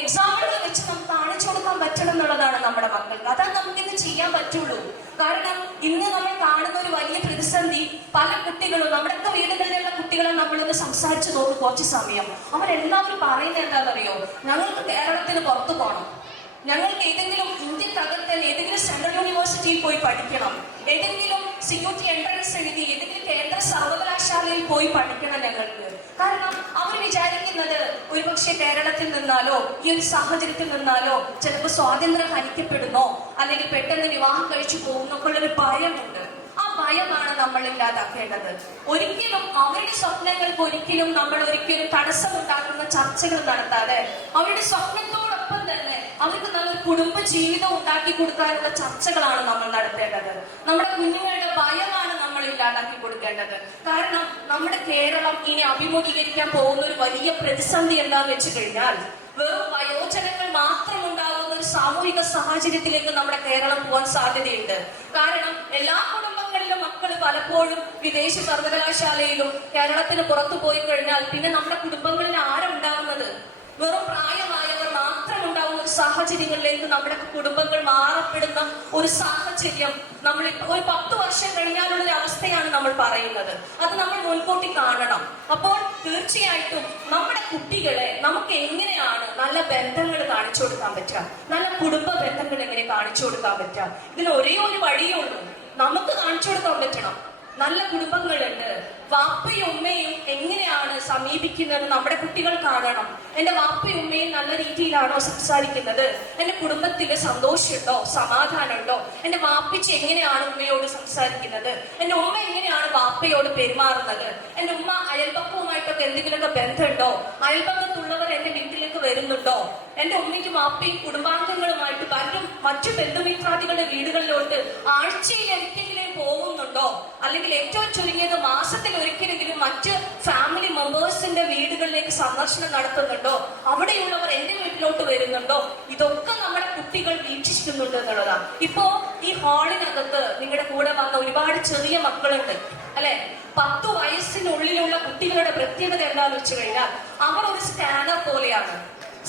എക്സാമ്പിളുകൾ വെച്ച് നമുക്ക് കാണിച്ചു കൊടുക്കാൻ പറ്റണം എന്നുള്ളതാണ് നമ്മുടെ മക്കൾക്ക്. അതാണ് നമുക്കിന്ന് ചെയ്യാൻ പറ്റുള്ളൂ. കാരണം ഇന്ന് നമ്മൾ കാണുന്ന ഒരു വലിയ പ്രതിസന്ധി, പല കുട്ടികളും, നമ്മുടെയൊക്കെ വീടുകളിലുള്ള കുട്ടികളെ നമ്മളൊന്ന് സംസാരിച്ചു നോക്കും കുറച്ച് സമയം, അവരെല്ലാവരും പറയുന്നത് എന്താണെന്നറിയോ, ഞങ്ങൾക്ക് കേരളത്തിന് പുറത്തു പോകണം, ഞങ്ങൾക്ക് ഏതെങ്കിലും ഇന്ത്യക്കകത്ത് ഏതെങ്കിലും സെൻട്രൽ യൂണിവേഴ്സിറ്റിയിൽ പോയി പഠിക്കണം, ഏതെങ്കിലും CUT എൻട്രൻസ് എഴുതി ഏതെങ്കിലും കേന്ദ്ര സർവകലാശാലയിൽ പോയി പഠിക്കണം ഞങ്ങൾക്ക്. കാരണം അവർ വിചാരിക്കുന്നത് ഒരുപക്ഷെ കേരളത്തിൽ നിന്നാലോ ഈ ഒരു സാഹചര്യത്തിൽ നിന്നാലോ ചിലപ്പോൾ സ്വാതന്ത്ര്യം ഹനിക്കപ്പെടുന്നോ അല്ലെങ്കിൽ പെട്ടെന്ന് വിവാഹം കഴിച്ചു പോകുന്നൊക്കെയുള്ളൊരു ഭയമുണ്ട്. ആ ഭയമാണ് നമ്മൾ ഇല്ലാതാക്കേണ്ടത്. ഒരിക്കലും അവരുടെ സ്വപ്നങ്ങൾക്ക് ഒരിക്കലും തടസ്സമുണ്ടാക്കുന്ന ചർച്ചകൾ നടത്താതെ അവരുടെ സ്വപ്നത്തോടൊപ്പം തന്നെ അവർക്ക് നല്ലൊരു കുടുംബ ജീവിതം ഉണ്ടാക്കി കൊടുക്കാനുള്ള ചർച്ചകളാണ് നമ്മൾ നടത്തേണ്ടത്. നമ്മുടെ കുഞ്ഞുങ്ങളുടെ ഭയമാണ് നമ്മൾ ഇല്ലാതാക്കി കൊടുക്കേണ്ടത്. കാരണം നമ്മുടെ കേരളം ഇനി അഭിമുഖീകരിക്കാൻ പോകുന്ന ഒരു വലിയ പ്രതിസന്ധി എന്താന്ന് വെച്ച് കഴിഞ്ഞാൽ, വെറും വയോജനങ്ങൾ മാത്രം ഉണ്ടാകുന്ന ഒരു സാമൂഹിക സാഹചര്യത്തിലേക്ക് നമ്മുടെ കേരളം പോകാൻ സാധ്യതയുണ്ട്. കാരണം എല്ലാ കുടുംബങ്ങളിലും മക്കൾ പലപ്പോഴും വിദേശ സർവകലാശാലയിലും കേരളത്തിന് പുറത്തു പോയി കഴിഞ്ഞാൽ പിന്നെ നമ്മുടെ കുടുംബങ്ങളിൽ ആരുണ്ടാവുന്നത്? വെറും പ്രായമായവർ മാത്രം ഉണ്ടാവുന്ന ഒരു സാഹചര്യങ്ങളിലേക്ക് നമ്മുടെ കുടുംബങ്ങൾ മാറപ്പെടുന്ന ഒരു സാഹചര്യം നമ്മൾ ഒരു 10 വർഷം കഴിഞ്ഞാലുള്ള ഒരു അവസ്ഥയാണ് നമ്മൾ പറയുന്നത്. അത് നമ്മൾ മുൻകൂട്ടി കാണണം. അപ്പോൾ തീർച്ചയായിട്ടും നമ്മുടെ കുട്ടികളെ നമുക്ക് എങ്ങനെയാണ് നല്ല ബന്ധങ്ങൾ കാണിച്ചു കൊടുക്കാൻ പറ്റുക, നല്ല കുടുംബ ബന്ധങ്ങൾ എങ്ങനെ കാണിച്ചു കൊടുക്കാൻ പറ്റുക? ഇതിന് ഒരേ ഒരു വഴിയേ ഉള്ളൂ, നമുക്ക് കാണിച്ചു കൊടുക്കാൻ പറ്റണം. നല്ല കുടുംബങ്ങളുണ്ട്, വാപ്പയും ഉമ്മയും എങ്ങനെയാണ് സമീപിക്കുന്നത് നമ്മുടെ കുട്ടികൾ കാണണം. എന്റെ വാപ്പയും ഉമ്മയും നല്ല രീതിയിലാണോ സംസാരിക്കുന്നത്, എന്റെ കുടുംബത്തില് സന്തോഷമുണ്ടോ, സമാധാനമുണ്ടോ, എന്റെ വാപ്പിച്ച് എങ്ങനെയാണ് ഉമ്മയോട് സംസാരിക്കുന്നത്, എന്റെ ഉമ്മ എങ്ങനെയാണ് വാപ്പയോട് പെരുമാറുന്നത്, എന്റെ ഉമ്മ അയൽപക്കവുമായിട്ടൊക്കെ എന്തെങ്കിലുമൊക്കെ ബന്ധമുണ്ടോ, അയൽപക്കത്തുള്ളവർ എന്റെ വീട്ടിലേക്ക് വീടുകളിലേക്ക് വരുന്നുണ്ടോ? എന്റെ ഉമ്മയ്ക്കും അപ്പയും കുടുംബാംഗങ്ങളുമായിട്ട് മറ്റു ബന്ധുമിത്രാദികളുടെ വീടുകളിലോട്ട് ആഴ്ചയിൽ ഒരിക്കലെങ്കിലും പോകുന്നുണ്ടോ? അല്ലെങ്കിൽ ഏറ്റവും ചുരുങ്ങിയത് മാസത്തിൽ ഒരിക്കലെങ്കിലും മറ്റ് ഫാമിലി മെമ്പേഴ്സിന്റെ വീടുകളിലേക്ക് സന്ദർശനം നടത്തുന്നുണ്ടോ? അവിടെയുള്ളവർ എന്റെ വീട്ടിലോട്ട് വരുന്നുണ്ടോ? ഇതൊക്കെ നമ്മുടെ കുട്ടികൾ വീക്ഷിക്കുന്നുണ്ട് എന്നുള്ളതാണ്. ഇപ്പോ ഈ ഹാളിനകത്ത് നിങ്ങളുടെ കൂടെ വന്ന ഒരുപാട് ചെറിയ മക്കളുണ്ട് അല്ലെ? 10 വയസ്സിനുള്ളിലുള്ള കുട്ടികളുടെ പ്രത്യേകത എന്താന്ന് വെച്ച് കഴിഞ്ഞാൽ അവർ ഒരു സ്കാനർ പോലെയാണ്,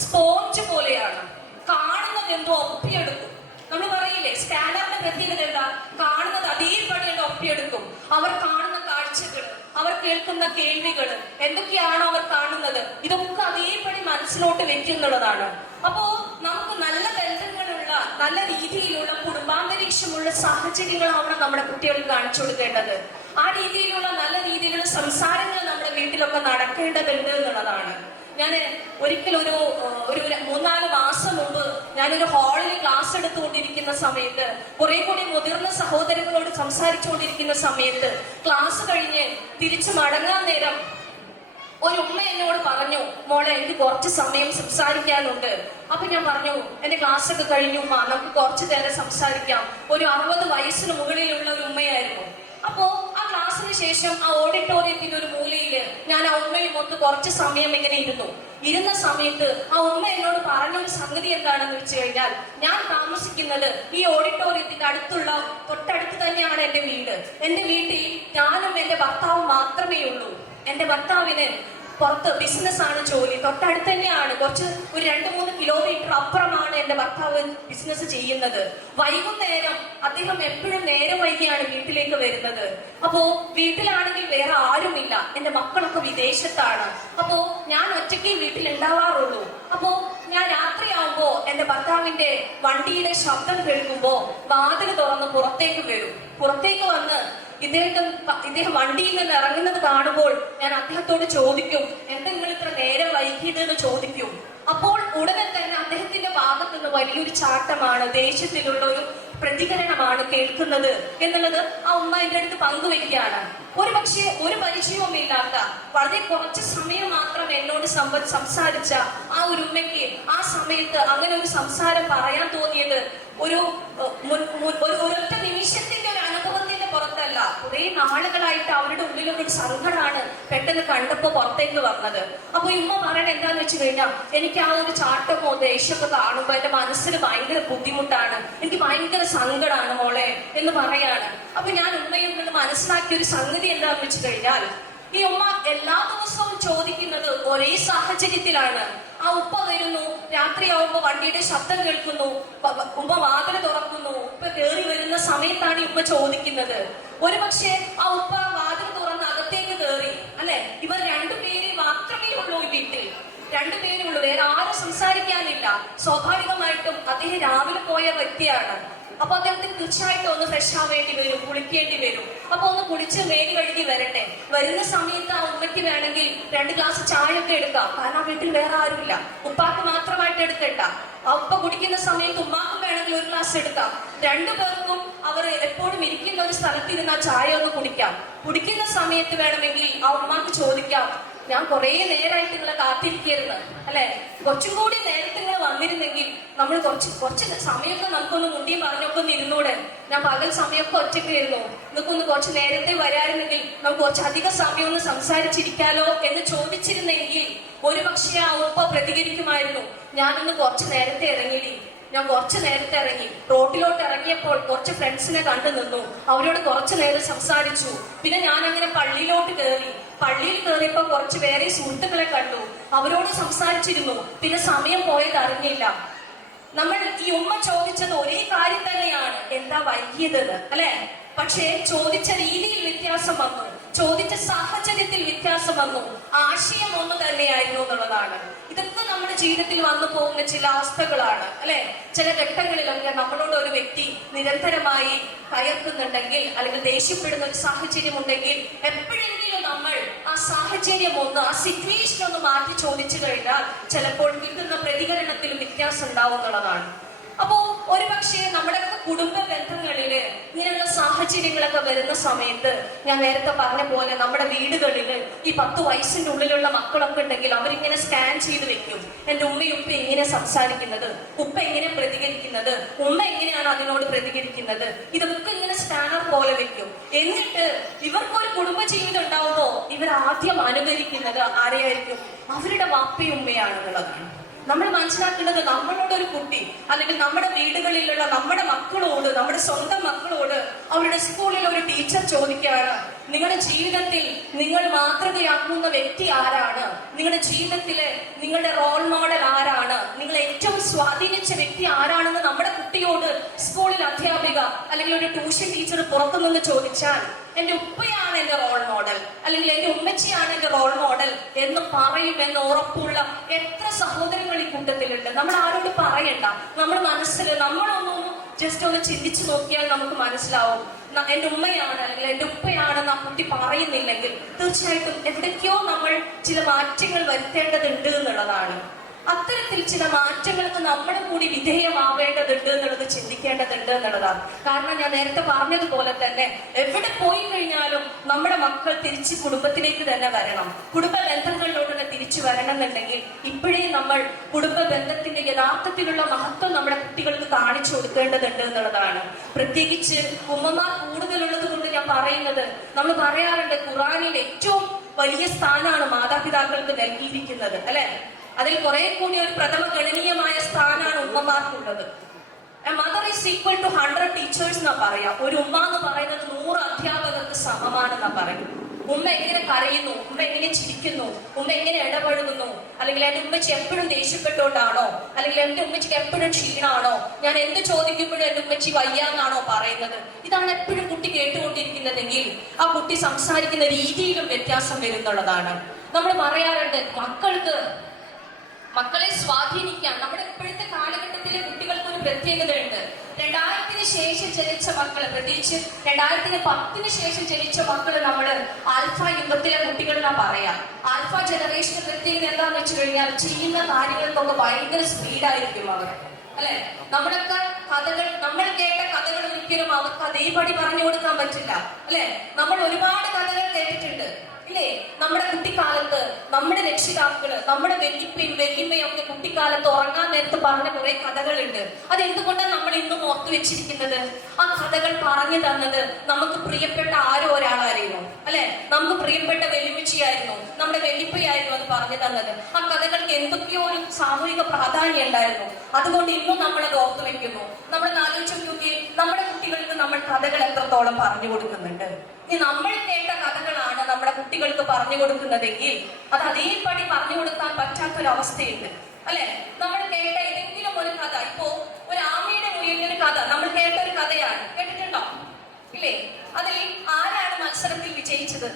സ്പോഞ്ച് പോലെയാണ്. കാണുന്നത് എന്തോ ഒപ്പിയെടുക്കും. നമ്മൾ പറയില്ലേ സ്കാനറിന്റെ പ്രത്യേകത എന്താ? കാണുന്നത് അതേപടി ഒപ്പിയെടുക്കും. അവർ കാണുന്ന കാഴ്ചകൾ, അവർ കേൾക്കുന്ന കേൾവികൾ, എന്തൊക്കെയാണോ അവർ കാണുന്നത്, ഇതൊക്കെ അതേപടി മനസ്സിലോട്ട് വെക്കുന്നുള്ളതാണ്. അപ്പോ നമുക്ക് നല്ല ബന്ധങ്ങളുള്ള, നല്ല രീതിയിലുള്ള കുടുംബാന്തരീക്ഷമുള്ള സാഹചര്യങ്ങളാണ് നമ്മുടെ കുട്ടികൾക്ക് കാണിച്ചു കൊടുക്കേണ്ടത്. ആ രീതിയിലുള്ള നല്ല രീതിയിലുള്ള സംസാരങ്ങൾ നമ്മുടെ വീട്ടിലൊക്കെ നടക്കേണ്ടതുണ്ട് എന്നുള്ളതാണ്. ഞാൻ ഒരിക്കൽ ഒരു 3-4 മാസം മുമ്പ് ഞാനൊരു ഹാളിൽ ക്ലാസ് എടുത്തുകൊണ്ടിരിക്കുന്ന സമയത്ത്, കുറെ കൂടി മുതിർന്ന സഹോദരങ്ങളോട് സംസാരിച്ചുകൊണ്ടിരിക്കുന്ന സമയത്ത്, ക്ലാസ് കഴിഞ്ഞ് തിരിച്ചു മടങ്ങാൻ നേരം ഒരു ഉമ്മ എന്നോട് പറഞ്ഞു, മോളെ എനിക്ക് കുറച്ച് സമയം സംസാരിക്കാനുണ്ട്. അപ്പൊ ഞാൻ പറഞ്ഞു, എന്റെ ക്ലാസ് ഒക്കെ കഴിഞ്ഞു ഉമ്മ, നമുക്ക് കുറച്ചു നേരം സംസാരിക്കാം. ഒരു 60 വയസ്സിന് മുകളിലുള്ള ഒരു ഉമ്മയായിരുന്നു. അപ്പോ ആ ക്ലാസ്സിന് ശേഷം ആ ഓഡിറ്റോറിയത്തിന്റെ ഒരു മൂലയില് ഞാൻ ആ ഉമ്മയും മൊത്തം കുറച്ച് സമയം ഇങ്ങനെ ഇരുന്ന സമയത്ത് ആ ഉമ്മ എന്നോട് പറഞ്ഞൊരു സംഗതി എന്താണെന്ന് വെച്ച് കഴിഞ്ഞാൽ, ഞാൻ താമസിക്കുന്നത് ഈ ഓഡിറ്റോറിയത്തിന്റെ തൊട്ടടുത്ത് തന്നെയാണ് എന്റെ വീട്. എന്റെ വീട്ടിൽ ഞാനും എന്റെ ഭർത്താവും മാത്രമേ ഉള്ളൂ. എന്റെ ഭർത്താവിന് പുറത്ത് ബിസിനസ്സാണ് ജോലി, തൊട്ടടുത്ത് തന്നെയാണ്, ഒരു 2-3 കിലോമീറ്റർ അപ്പുറമാണ് എന്റെ ഭർത്താവ് ബിസിനസ് ചെയ്യുന്നത്. വൈകുന്നേരം അദ്ദേഹം എപ്പോഴും നേരം വൈകിയാണ് വീട്ടിലേക്ക് വരുന്നത്. അപ്പോ വീട്ടിലാണെങ്കിൽ വേറെ ആരുമില്ല, എന്റെ മക്കളൊക്കെ വിദേശത്താണ്. അപ്പോ ഞാൻ ഒറ്റയ്ക്ക് വീട്ടിൽ ഉണ്ടാവാറുള്ളൂ. അപ്പോ ഞാൻ രാത്രിയാവുമ്പോ എന്റെ ഭർത്താവിന്റെ വണ്ടിയുടെ ശബ്ദം കേൾക്കുമ്പോ വാതിൽ തുറന്ന് പുറത്തേക്ക് വരും. പുറത്തേക്ക് വന്ന് ഇദ്ദേഹം വണ്ടിയിൽ നിന്ന് ഇറങ്ങുന്നത് കാണുമ്പോൾ ഞാൻ അദ്ദേഹത്തോട് ചോദിക്കും, എന്താ നിങ്ങൾ ഇത്ര നേരം വൈകിയതെന്ന് ചോദിക്കും. അപ്പോൾ ഉടനെ തന്നെ അദ്ദേഹത്തിന്റെ ഭാഗത്ത് നിന്ന് വലിയൊരു ചാട്ടമാണ്, ദേഷ്യത്തിലുള്ള ഒരു പ്രതികരണമാണ് കേൾക്കുന്നത് എന്നുള്ളത് ആ ഉമ്മ എന്റെ അടുത്ത് പങ്കുവെക്കുകയാണ്. ഒരു പക്ഷേ ഒരു പരിചയവുമില്ലാത്ത, വളരെ കുറച്ച് സമയം മാത്രം എന്നോട് സംസാരിച്ച ആ ഒരു ഉമ്മയ്ക്ക് ആ സമയത്ത് അങ്ങനെ ഒരു സംസാരം പറയാൻ തോന്നിയത് ഒരൊറ്റ നിമിഷത്തിന്റെ ഒരു അനുഭവത്തിന്റെ പുറത്തല്ല, കുറെ നാളുകളായിട്ട് അവരുടെ ഉള്ളിലൊരു സങ്കടമാണ് പെട്ടെന്ന് കണ്ടപ്പോ പുറത്തേക്ക് വന്നത്. അപ്പൊ ഉമ്മ പറയണ എന്താന്ന് വെച്ച് കഴിഞ്ഞാൽ, എനിക്ക് ആ ഒരു ചാട്ടമോ ദേഷ്യമൊക്കെ കാണുമ്പോ എന്റെ മനസ്സിന് ഭയങ്കര ബുദ്ധിമുട്ടാണ്, എനിക്ക് ഭയങ്കര സങ്കടമാണ് മോളെ എന്ന് പറയാണ്. അപ്പൊ ഞാൻ ഉമ്മയിൽ നിന്ന് മനസ്സിലാക്കിയ ഒരു സംഗതി എന്താന്ന് വെച്ച് കഴിഞ്ഞാൽ, ഈ ഉമ്മ എല്ലാ ദിവസവും ചോദിക്കുന്നത് ഒരേ സാഹചര്യത്തിലാണ്. ആ ഉപ്പ വരുന്നു, രാത്രിയാവുമ്പോ വണ്ടിയുടെ ശബ്ദം കേൾക്കുന്നു, ഉമ്മ വാതില് തുറക്കുന്നു, ഉപ്പ കയറി വരുന്ന സമയത്താണ് ഉപ്പ ചോദിക്കുന്നത്. ഒരുപക്ഷെ ആ ഉപ്പ വാതിൽ തുറന്ന് അകത്തേക്ക് കയറി, അല്ലെ, ഇവർ 2 പേര് മാത്രമേ ഉള്ളൂ ഈ വീട്ടിൽ, 2 പേരേ ഉള്ളൂ, വേറെ ആരും സംസാരിക്കാനില്ല. സ്വാഭാവികമായിട്ടും അദ്ദേഹം രാവിലെ പോയ വ്യക്തിയാണ്. അപ്പൊ അദ്ദേഹത്തിന് തീർച്ചയായിട്ടും ഒന്ന് ഫ്രഷ് ആവേണ്ടി വരും, കുളിക്കേണ്ടി വരും. അപ്പൊ ഒന്ന് കുളിച്ച് മേല് കഴുകി വരട്ടെ. വരുന്ന സമയത്ത് ആ ഉമ്മയ്ക്ക് വേണമെങ്കിൽ 2 ഗ്ലാസ് ചായ ഒക്കെ എടുക്കാം, കാരണം ആ വീട്ടിൽ വേറെ ആരുമില്ല, ഉപ്പാക്ക് മാത്രമായിട്ട് എടുക്കണ്ട. ആ ഉപ്പ കുടിക്കുന്ന സമയത്ത് ഉമ്മാക്കും വേണമെങ്കിൽ 1 ഗ്ലാസ് എടുക്കാം. 2 പേർക്കും അവർ എപ്പോഴും ഇരിക്കുന്ന ഒരു സ്ഥലത്ത് ഇരുന്ന് ആ ചായ ഒന്ന് കുടിക്കാം. കുടിക്കുന്ന സമയത്ത് വേണമെങ്കിൽ ആ ഉമ്മാക്ക് ചോദിക്കാം, ഞാൻ കുറെ നേരമായിട്ട് നിങ്ങളെ കാത്തിരിക്കരുത്, അല്ലെ, കുറച്ചും കൂടി നേരത്തെ നിങ്ങൾ വന്നിരുന്നെങ്കിൽ നമ്മൾ കുറച്ച് സമയമൊക്കെ നമുക്കൊന്ന് മുണ്ടിയും പറഞ്ഞൊക്കെ ഒന്ന് ഇരുന്നൂടെ, ഞാൻ പകൽ സമയമൊക്കെ ഒറ്റയ്ക്ക് ഇരുന്നു, നിങ്ങൾക്കൊന്ന് കുറച്ച് നേരത്തെ വരായിരുന്നെങ്കിൽ നമുക്ക് കുറച്ച് അധികം സമയം ഒന്ന് സംസാരിച്ചിരിക്കാലോ എന്ന് ചോദിച്ചിരുന്നെങ്കിൽ ഒരുപക്ഷെ ആ ഉപ്പ പ്രതികരിക്കുമായിരുന്നു, ഞാനൊന്ന് കുറച്ച് നേരത്തെ ഇറങ്ങിയില്ലേ, ഞാൻ കുറച്ച് നേരത്തെ ഇറങ്ങി, റോഡിലോട്ട് ഇറങ്ങിയപ്പോൾ കുറച്ച് ഫ്രണ്ട്സിനെ കണ്ടു നിന്നു, അവരോട് കുറച്ചു നേരം സംസാരിച്ചു. പിന്നെ ഞാൻ അങ്ങനെ പള്ളിയിൽ കയറിയപ്പോ കുറച്ച് വേറെ സുഹൃത്തുക്കളെ കണ്ടു, അവരോട് സംസാരിച്ചിരുന്നു. പിന്നെ സമയം പോയത് അറിഞ്ഞില്ല. നമ്മൾ ഈ ഉമ്മ ചോദിച്ചത് ഒരേ കാര്യം തന്നെയാണ്, എന്താ വൈകിയത്, അല്ലെ? പക്ഷേ ചോദിച്ച രീതിയിൽ വ്യത്യാസം വന്നു, ചോദിച്ച സാഹചര്യത്തിൽ വ്യത്യാസം വന്നു, ആശയം ഒന്ന് തന്നെയായിരുന്നു എന്നുള്ളതാണ്. ഇതൊക്കെ നമ്മുടെ ജീവിതത്തിൽ വന്നു പോകുന്ന ചില അവസ്ഥകളാണ്, അല്ലെ? ചില ഘട്ടങ്ങളിലൊക്കെ നമ്മളോട് ഒരു വ്യക്തി നിരന്തരമായി കയർക്കുന്നുണ്ടെങ്കിൽ, അല്ലെങ്കിൽ ദേഷ്യപ്പെടുന്ന ഒരു സാഹചര്യം ഉണ്ടെങ്കിൽ, എപ്പോഴെങ്കിലും നമ്മൾ ആ സാഹചര്യം ഒന്ന്, ആ സിറ്റുവേഷൻ ഒന്ന് മാറ്റി ചോദിച്ചു കഴിഞ്ഞാൽ ചിലപ്പോൾ കിട്ടുന്ന പ്രതികരണത്തിൽ വ്യത്യാസം ഉണ്ടാവും എന്നുള്ളതാണ്. അപ്പോ ഒരുപക്ഷെ നമ്മുടെ കുടുംബ ബന്ധങ്ങളില് ഇങ്ങനെയുള്ള സാഹചര്യങ്ങളൊക്കെ വരുന്ന സമയത്ത് ഞാൻ നേരത്തെ പറഞ്ഞ പോലെ നമ്മുടെ വീടുകളിൽ ഈ 10 വയസ്സിന്റെ ഉള്ളിലുള്ള മക്കളൊക്കെ ഉണ്ടെങ്കിൽ അവരിങ്ങനെ സ്കാൻ ചെയ്ത് വെക്കും. എന്റെ ഉമ്മയും ഉപ്പ എങ്ങനെ സംസാരിക്കുന്നത്, ഉപ്പ എങ്ങനെ പ്രതികരിക്കുന്നത്, ഉമ്മ എങ്ങനെയാണ് അതിനോട് പ്രതികരിക്കുന്നത്, ഇതൊക്കെ ഇങ്ങനെ സ്കാനർ പോലെ വെക്കും. എന്നിട്ട് ഇവർക്കൊരു കുടുംബ ജീവിതം ഉണ്ടാവുമ്പോ ഇവർ ആദ്യം അനുകരിക്കുന്നത് ആരെയായിരിക്കും? അവരുടെ വാപ്പയും ഉമ്മയാണെന്നുള്ളതാണ്. നമ്മൾ മനസ്സിലാക്കേണ്ടത് നമ്മളോട് ഒരു കുട്ടി അല്ലെങ്കിൽ നമ്മുടെ വീടുകളിലുള്ള നമ്മുടെ മക്കളോട്, നമ്മുടെ സ്വന്തം മക്കളോട് അവരുടെ സ്കൂളിൽ ഒരു ടീച്ചർ ചോദിക്കുകയാണ്, നിങ്ങളുടെ ജീവിതത്തിൽ നിങ്ങൾ മാതൃകയാക്കുന്ന വ്യക്തി ആരാണ്, നിങ്ങളുടെ ജീവിതത്തിലെ നിങ്ങളുടെ റോൾ മോഡൽ ആരാണ്, നിങ്ങൾ ഏറ്റവും സ്വാധീനിച്ച വ്യക്തി ആരാണെന്ന് നമ്മുടെ കുട്ടിയോട് സ്കൂളിൽ അധ്യാപിക അല്ലെങ്കിൽ ഒരു ട്യൂഷൻ ടീച്ചർ പുറത്തുനിന്ന് ചോദിച്ചാൽ എന്റെ ഉപ്പയാണ് എന്റെ റോൾ മോഡൽ അല്ലെങ്കിൽ എന്റെ ഉമ്മച്ചിയാണ് എന്റെ റോൾ മോഡൽ എന്ന് പറയുമെന്ന് ഉറപ്പുള്ള എത്ര സഹോദരങ്ങൾ ഈ കൂട്ടത്തിലുണ്ട്. നമ്മൾ ആരോട് പറയണ്ട, നമ്മുടെ മനസ്സിൽ നമ്മളൊന്നും ജസ്റ്റ് ഒന്ന് ചിന്തിച്ചു നോക്കിയാൽ നമുക്ക് മനസ്സിലാവും. എന്റെ ഉമ്മയാണ് അല്ലെങ്കിൽ എന്റെ ഉപ്പയാണെന്ന് ആ കുട്ടി പറയുന്നില്ലെങ്കിൽ തീർച്ചയായിട്ടും എവിടേക്കോ നമ്മൾ ചില മാറ്റങ്ങൾ വരുത്തേണ്ടതുണ്ട് എന്നുള്ളതാണ്. അത്തരത്തിൽ ചില മാറ്റങ്ങൾക്ക് നമ്മുടെ കൂടി വിധേയമാവേണ്ടതുണ്ട് എന്നുള്ളത് ചിന്തിക്കേണ്ടതുണ്ട് എന്നുള്ളതാണ്. കാരണം ഞാൻ നേരത്തെ പറഞ്ഞതുപോലെ തന്നെ എവിടെ പോയി കഴിഞ്ഞാലും നമ്മുടെ മക്കൾ തിരിച്ച് കുടുംബത്തിലേക്ക് തന്നെ വരണം, കുടുംബ ബന്ധങ്ങളിലോട്ട് തന്നെ തിരിച്ചു വരണം എന്നുണ്ടെങ്കിൽ ഇപ്പോഴേ നമ്മൾ കുടുംബ ബന്ധത്തിന്റെ യഥാർത്ഥത്തിലുള്ള മഹത്വം നമ്മുടെ കുട്ടികൾക്ക് കാണിച്ചു കൊടുക്കേണ്ടതുണ്ട് എന്നുള്ളതാണ്. പ്രത്യേകിച്ച് ഉമ്മമാർ കൂടുതലുള്ളത് കൊണ്ട് ഞാൻ പറയുന്നത്, നമ്മൾ പറയാറുണ്ട് ഖുർആനിൽ ഏറ്റവും വലിയ സ്ഥാനമാണ് മാതാപിതാക്കൾക്ക് നൽകിയിരിക്കുന്നത് അല്ലെ. അതിൽ കുറെ കൂടി ഒരു പ്രഥമ ഗണനീയമായ സ്ഥാനമാണ് ഉമ്മമാർക്കുള്ളത്. A mother is equal to 100 teachers എന്നാ പറയാ. ഒരു ഉമ്മ എന്ന് പറയുന്നത് 100 അധ്യാപകർക്ക് സമമാണെന്നാ പറയും. ഉമ്മ എങ്ങനെ കരയുന്നു, ഉമ്മ എങ്ങനെ ചിരിക്കുന്നു, ഉമ്മ എങ്ങനെ ഇടപഴകുന്നു, അല്ലെങ്കിൽ എന്റെ ഉമ്മച്ചി എപ്പോഴും ദേഷ്യപ്പെട്ടോണ്ടാണോ, അല്ലെങ്കിൽ എന്റെ ഉമ്മച്ചിക്ക് എപ്പോഴും ക്ഷീണാണോ, ഞാൻ എന്ത് ചോദിക്കുമ്പോഴും എന്റെ ഉമ്മച്ചി വയ്യാന്നാണോ പറയുന്നത്, ഇതാണ് എപ്പോഴും കുട്ടി കേട്ടുകൊണ്ടിരിക്കുന്നതെങ്കിൽ ആ കുട്ടി സംസാരിക്കുന്ന രീതിയിലും വ്യത്യാസം വരുന്നുള്ളതാണ്. നമ്മൾ പറയാറുണ്ട് മക്കളെ സ്വാധീനിക്കാൻ നമ്മുടെ ഇപ്പോഴത്തെ കാലഘട്ടത്തിലെ കുട്ടികൾക്ക് ഒരു പ്രത്യേകതയുണ്ട്. 2000-ന് ശേഷം ജനിച്ച മക്കള്, പ്രത്യേകിച്ച് 2010-ന് ശേഷം ജനിച്ച മക്കള് നമ്മള് ആൽഫ യുഗത്തിലെ കുട്ടികളെന്നാ പറയാം. ആൽഫ ജനറേഷന്റെ പ്രത്യേകത എന്താന്ന് വെച്ച് കഴിഞ്ഞാൽ ചെയ്യുന്ന കാര്യങ്ങൾക്കൊക്കെ ഭയങ്കര സ്പീഡായിരിക്കും അവർ അല്ലെ. നമ്മളൊക്കെ കഥകൾ, നമ്മൾ കേട്ട കഥകൾ ഒരിക്കലും അവർക്ക് അതേപടി പറഞ്ഞു കൊടുക്കാൻ പറ്റില്ല അല്ലെ. നമ്മൾ ഒരുപാട് കഥകൾ കേട്ടിട്ടുണ്ട് ഇല്ലേ. നമ്മുടെ കുട്ടിക്കാലത്ത് നമ്മുടെ രക്ഷിതാക്കള്, നമ്മുടെ വെല്ലിമ്മയും ഒക്കെ കുട്ടിക്കാലത്ത് ഉറങ്ങാൻ നേരത്ത് പറഞ്ഞ കുറെ കഥകളുണ്ട്. അതെന്തുകൊണ്ടാണ് നമ്മൾ ഇന്നും ഓർത്തു വെച്ചിരിക്കുന്നത്? ആ കഥകൾ പറഞ്ഞു തന്നത് നമുക്ക് പ്രിയപ്പെട്ട ആരോ ഒരാളായിരുന്നു അല്ലെ. നമുക്ക് പ്രിയപ്പെട്ട വെല്ലുവിളിയായിരുന്നു, നമ്മുടെ വെല്ലിപ്പയായിരുന്നു അത് പറഞ്ഞു തന്നത്. ആ കഥകൾക്ക് എന്തൊക്കെയോ ഒരു സാമൂഹിക പ്രാധാന്യം ഉണ്ടായിരുന്നു. അതുകൊണ്ട് ഇന്നും നമ്മളത് ഓർത്തു വെക്കുന്നു. നമ്മൾ ആലോചിച്ച് നോക്കി, നമ്മുടെ കുട്ടികൾക്ക് നമ്മൾ കഥകൾ എത്രത്തോളം പറഞ്ഞു കൊടുക്കുന്നുണ്ട്. ഇനി നമ്മൾ കേട്ട കഥകളാണ് നമ്മുടെ കുട്ടികൾക്ക് പറഞ്ഞു കൊടുക്കുന്നതെങ്കിൽ അത് അതേപടി പറഞ്ഞു കൊടുക്കാൻ പറ്റാത്തൊരവസ്ഥയുണ്ട് അല്ലെ. നമ്മൾ കേട്ട ഏതെങ്കിലും ഒരു കഥ, ഇപ്പോ ഒരു ആമയുടെ മുയലിന്റെ കഥ നമ്മൾ കേട്ട ഒരു കഥയാണ്, കേട്ടിട്ടുണ്ടോ ഇല്ലേ? അതിൽ ആരാണ് മത്സരത്തിൽ വിജയിച്ചത്?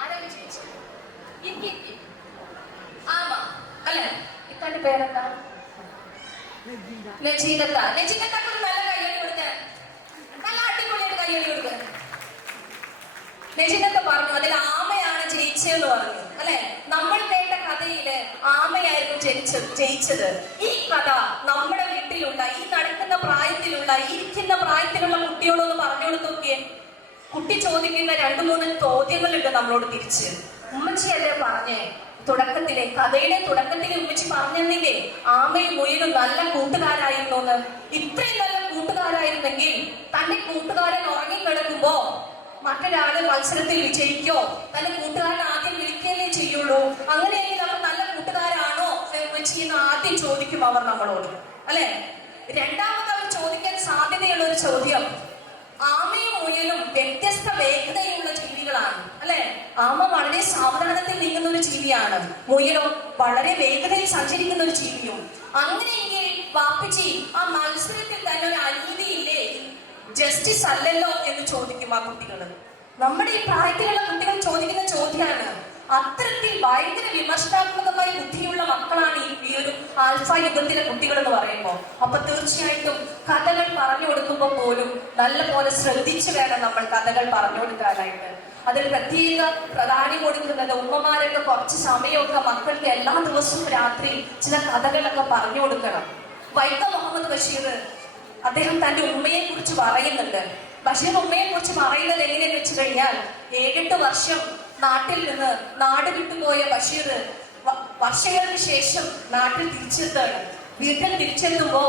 ആരാ വിജയിച്ചത്? ആമ അല്ലെ. ഇത്തന്റെ പേരെന്താ? നജീദത്ത. നജീദത്തക്ക് ഒരു നല്ല കയ്യടി കൊടുക്കാൻ, നല്ല അടിപൊളിയായിട്ട് കയ്യടി കൊടുക്കാൻ. നജീദത്ത പറഞ്ഞു അതിൽ ആമയാണ് ജയിച്ചതെന്ന് പറഞ്ഞു അല്ലെ. നമ്മൾ കേട്ട കഥയില് ആമയായിരുന്നു ജയിച്ചത്. ഈ കഥ നമ്മുടെ വീട്ടിലുള്ള, ഈ നടക്കുന്ന പ്രായത്തിലുള്ള, ഇരിക്കുന്ന പ്രായത്തിലുള്ള കുട്ടിയോടൊന്ന് പറഞ്ഞു കൊടുത്തു നോക്കിയേ. കുട്ടി ചോദിക്കുന്ന 2-3 ചോദ്യങ്ങളുണ്ട് നമ്മളോട് തിരിച്ച്. ഉമ്മച്ചിയല്ലേ പറഞ്ഞേ തുടക്കത്തിലെ, കഥയുടെ തുടക്കത്തിലെ ഉമ്മച്ചി പറഞ്ഞെന്നില്ലേ ആമയും മുയലും നല്ല കൂട്ടുകാരായിരുന്നു എന്ന്. ഇത്രയും നല്ല കൂട്ടുകാരായിരുന്നെങ്കിൽ തന്റെ കൂട്ടുകാരൻ ഉറങ്ങിക്കിടക്കുമ്പോ മറ്റൊരാള് മത്സരത്തിൽ വിജയിക്കോ തന്റെ കൂട്ടുകാരൻ ആദ്യം വിളിക്കുകയല്ലേ ചെയ്യുള്ളൂ. അങ്ങനെയെങ്കിൽ അവർ നല്ല കൂട്ടുകാരാണോ ഉമ്മച്ചി എന്ന് ആദ്യം ചോദിക്കും അവർ നമ്മളോട് അല്ലെ. രണ്ടാമത് അവർ ചോദിക്കാൻ സാധ്യതയുള്ള ഒരു ചോദ്യം, ആമയും മുയലും വ്യത്യസ്ത വേഗതയുള്ള ജീവികളാണ് അല്ലെ. ആമ വളരെ സാവധാനത്തിൽ നീങ്ങുന്ന ഒരു ജീവിയാണ്, മുയലോ വളരെ വേഗതയിൽ സഞ്ചരിക്കുന്ന ഒരു ജീവിയും. അങ്ങനെയെങ്കിൽ വാപ്പിച്ചി ആ മത്സരത്തിൽ തന്നെ ഒരു അനീതിയില്ലേ, ജസ്റ്റിസ് അല്ലല്ലോ എന്ന് ചോദിക്കും ആ കുട്ടികള്. നമ്മുടെ ഈ പ്രായത്തിലുള്ള കുട്ടികൾ ചോദിക്കുന്ന ചോദ്യമാണ്. അത്തരത്തിൽ ഭയങ്കര വിമർശനാത്മകമായ ബുദ്ധിയുള്ള മക്കളാണ് ഈ ഒരു ആൽഫ യുഗത്തിലെ കുട്ടികൾ എന്ന് പറയുമ്പോൾ. അപ്പൊ തീർച്ചയായിട്ടും കഥകൾ പറഞ്ഞു കൊടുക്കുമ്പോൾ പോലും നല്ല പോലെ ശ്രദ്ധിച്ചു വേണം നമ്മൾ കഥകൾ പറഞ്ഞു കൊടുക്കാനായിട്ട്. അതിൽ പ്രത്യേക പ്രാധാന്യം കൊടുക്കുന്നത് ഉമ്മമാരൊക്കെ കുറച്ച് സമയമൊക്കെ മക്കൾക്ക് എല്ലാ ദിവസവും രാത്രി ചില കഥകളൊക്കെ പറഞ്ഞു കൊടുക്കണം. വൈക്കം മുഹമ്മദ് ബഷീർ അദ്ദേഹം തന്റെ ഉമ്മയെ കുറിച്ച് പറയുന്നുണ്ട്. ബഷീർ ഉമ്മയെ കുറിച്ച് പറയുന്നത് എങ്ങനെയെന്ന് വെച്ച് കഴിഞ്ഞാൽ 7-8 വർഷം നാട്ടിൽ നിന്ന് നാട് വിട്ടുപോയ ബഷീർ വർഷങ്ങൾക്ക് ശേഷം നാട്ടിൽ തിരിച്ചെത്താണ്. വീട്ടിൽ തിരിച്ചെത്തുമ്പോ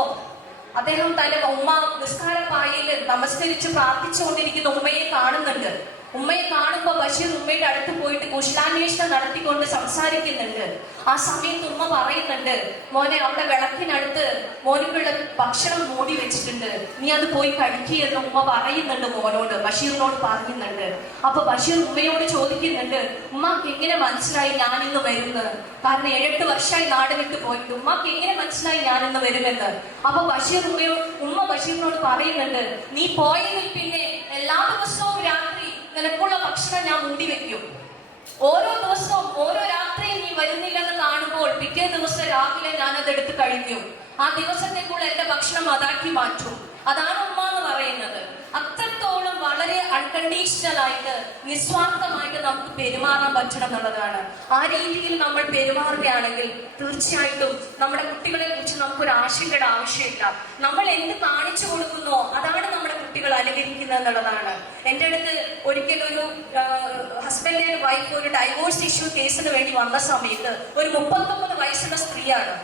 അദ്ദേഹം തന്റെ ഉമ്മ നിസ്കാരപ്പായയിൽ നമസ്കരിച്ച് പ്രാർത്ഥിച്ചുകൊണ്ടിരിക്കുന്ന ഉമ്മയെ കാണുന്നുണ്ട്. ഉമ്മയെ കാണുമ്പോ ബഷീർ ഉമ്മയുടെ അടുത്ത് പോയിട്ട് കുശലാന്വേഷണം നടത്തിക്കൊണ്ട് സംസാരിക്കുന്നുണ്ട്. ആ സമയത്ത് ഉമ്മ പറയുന്നുണ്ട്, മോനെ അവിടെ വിളക്കിനടുത്ത് മോനിക്കുള്ള ഭക്ഷണം മൂടി വെച്ചിട്ടുണ്ട്, നീ അത് പോയി കഴിക്കുകയെന്ന് ഉമ്മ പറയുന്നുണ്ട് മോനോട്, ബഷീറിനോട് പറയുന്നുണ്ട്. അപ്പൊ ബഷീർ ഉമ്മയോട് ചോദിക്കുന്നുണ്ട്, ഉമ്മക്ക് എങ്ങനെ മനസ്സിലായി ഞാനിന്ന് വരുന്നത്? കാരണം 7-8 വർഷമായി നാട് വിട്ടു പോയിട്ട് ഉമ്മക്ക് എങ്ങനെ മനസ്സിലായി ഞാനിന്ന് വരുമെന്ന്. അപ്പൊ ഉമ്മ ബഷീറിനോട് പറയുന്നുണ്ട്, നീ പോയതിൽ പിന്നെ എല്ലാ ദിവസവും രാത്രി നിനക്കുള്ള ഭക്ഷണം ഞാൻ മൂടി വെക്കും. ഓരോ ദിവസവും ഓരോ രാത്രിയും നീ വരുന്നില്ലെന്ന് കാണുമ്പോൾ പിറ്റേ ദിവസം രാവിലെ ഞാനത് എടുത്ത് കഴിക്കും. ആ ദിവസത്തേക്കുള്ള എന്റെ ഭക്ഷണം അതാക്കി മാറ്റും. അതാണ് ഉമ്മ എന്ന് പറയുന്നത്. അത്രത്തോളം വളരെ അൺകണ്ടീഷണൽ ആയിട്ട് നിസ്വാർത്ഥമായിട്ട് നമുക്ക് പെരുമാറാൻ പറ്റണം എന്നുള്ളതാണ്. ആ രീതിയിൽ നമ്മൾ പെരുമാറുകയാണെങ്കിൽ തീർച്ചയായിട്ടും നമ്മുടെ കുട്ടികളെ കുറിച്ച് നമുക്കൊരു ആശങ്കയുടെ ആവശ്യമില്ല. നമ്മൾ എന്ത് കാണിച്ചു കൊടുക്കുന്നോ അതാണ് നമ്മുടെ കുട്ടികൾ അനുകരിക്കുന്നത് എന്നുള്ളതാണ്. എൻ്റെ അടുത്ത് ഒരിക്കലൊരു ഹസ്ബൻഡ് ആൻഡ് വൈഫ് ഒരു ഡൈവോഴ്സ് ഇഷ്യൂ കേസിന് വേണ്ടി വന്ന സമയത്ത് ഒരു 39 വയസ്സുള്ള സ്ത്രീയാണ്.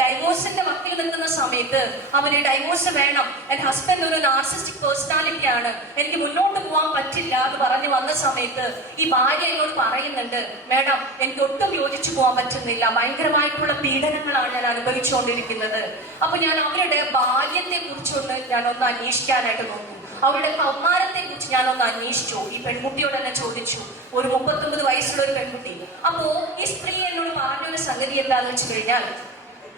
ഡൈവോഴ്സിന്റെ വക്കിൽ നിൽക്കുന്ന സമയത്ത് അവന് ഡൈവോഴ്സ് വേണം, എന്റെ ഹസ്ബൻഡ് ഒരു നാർസിസ്റ്റിക് പേഴ്സണാലിറ്റി ആണ്, എനിക്ക് മുന്നോട്ട് പോകാൻ പറ്റില്ല എന്ന് പറഞ്ഞു വന്ന സമയത്ത് ഈ ഭാര്യ എന്നോട് പറയുന്നുണ്ട്, മേഡം എനിക്ക് ഒട്ടും യോജിച്ചു പോകാൻ പറ്റുന്നില്ല, ഭയങ്കരമായിട്ടുള്ള പീഡനങ്ങളാണ് ഞാൻ അനുഭവിച്ചുകൊണ്ടിരിക്കുന്നത്. അപ്പൊ ഞാൻ അവരുടെ ബാല്യത്തെ കുറിച്ചൊന്ന് ഞാനൊന്ന് അന്വേഷിക്കാനായിട്ട് നോക്കി. അവരുടെ കൗമാരത്തെ കുറിച്ച് ഞാനൊന്ന് അന്വേഷിച്ചു. ഈ പെൺകുട്ടിയോട് തന്നെ ചോദിച്ചു, ഒരു 39 വയസ്സുള്ള ഒരു പെൺകുട്ടി. അപ്പോ ഈ സ്ത്രീ എന്നോട് പറഞ്ഞൊരു സംഗതി എന്താന്ന് വെച്ച് കഴിഞ്ഞാൽ,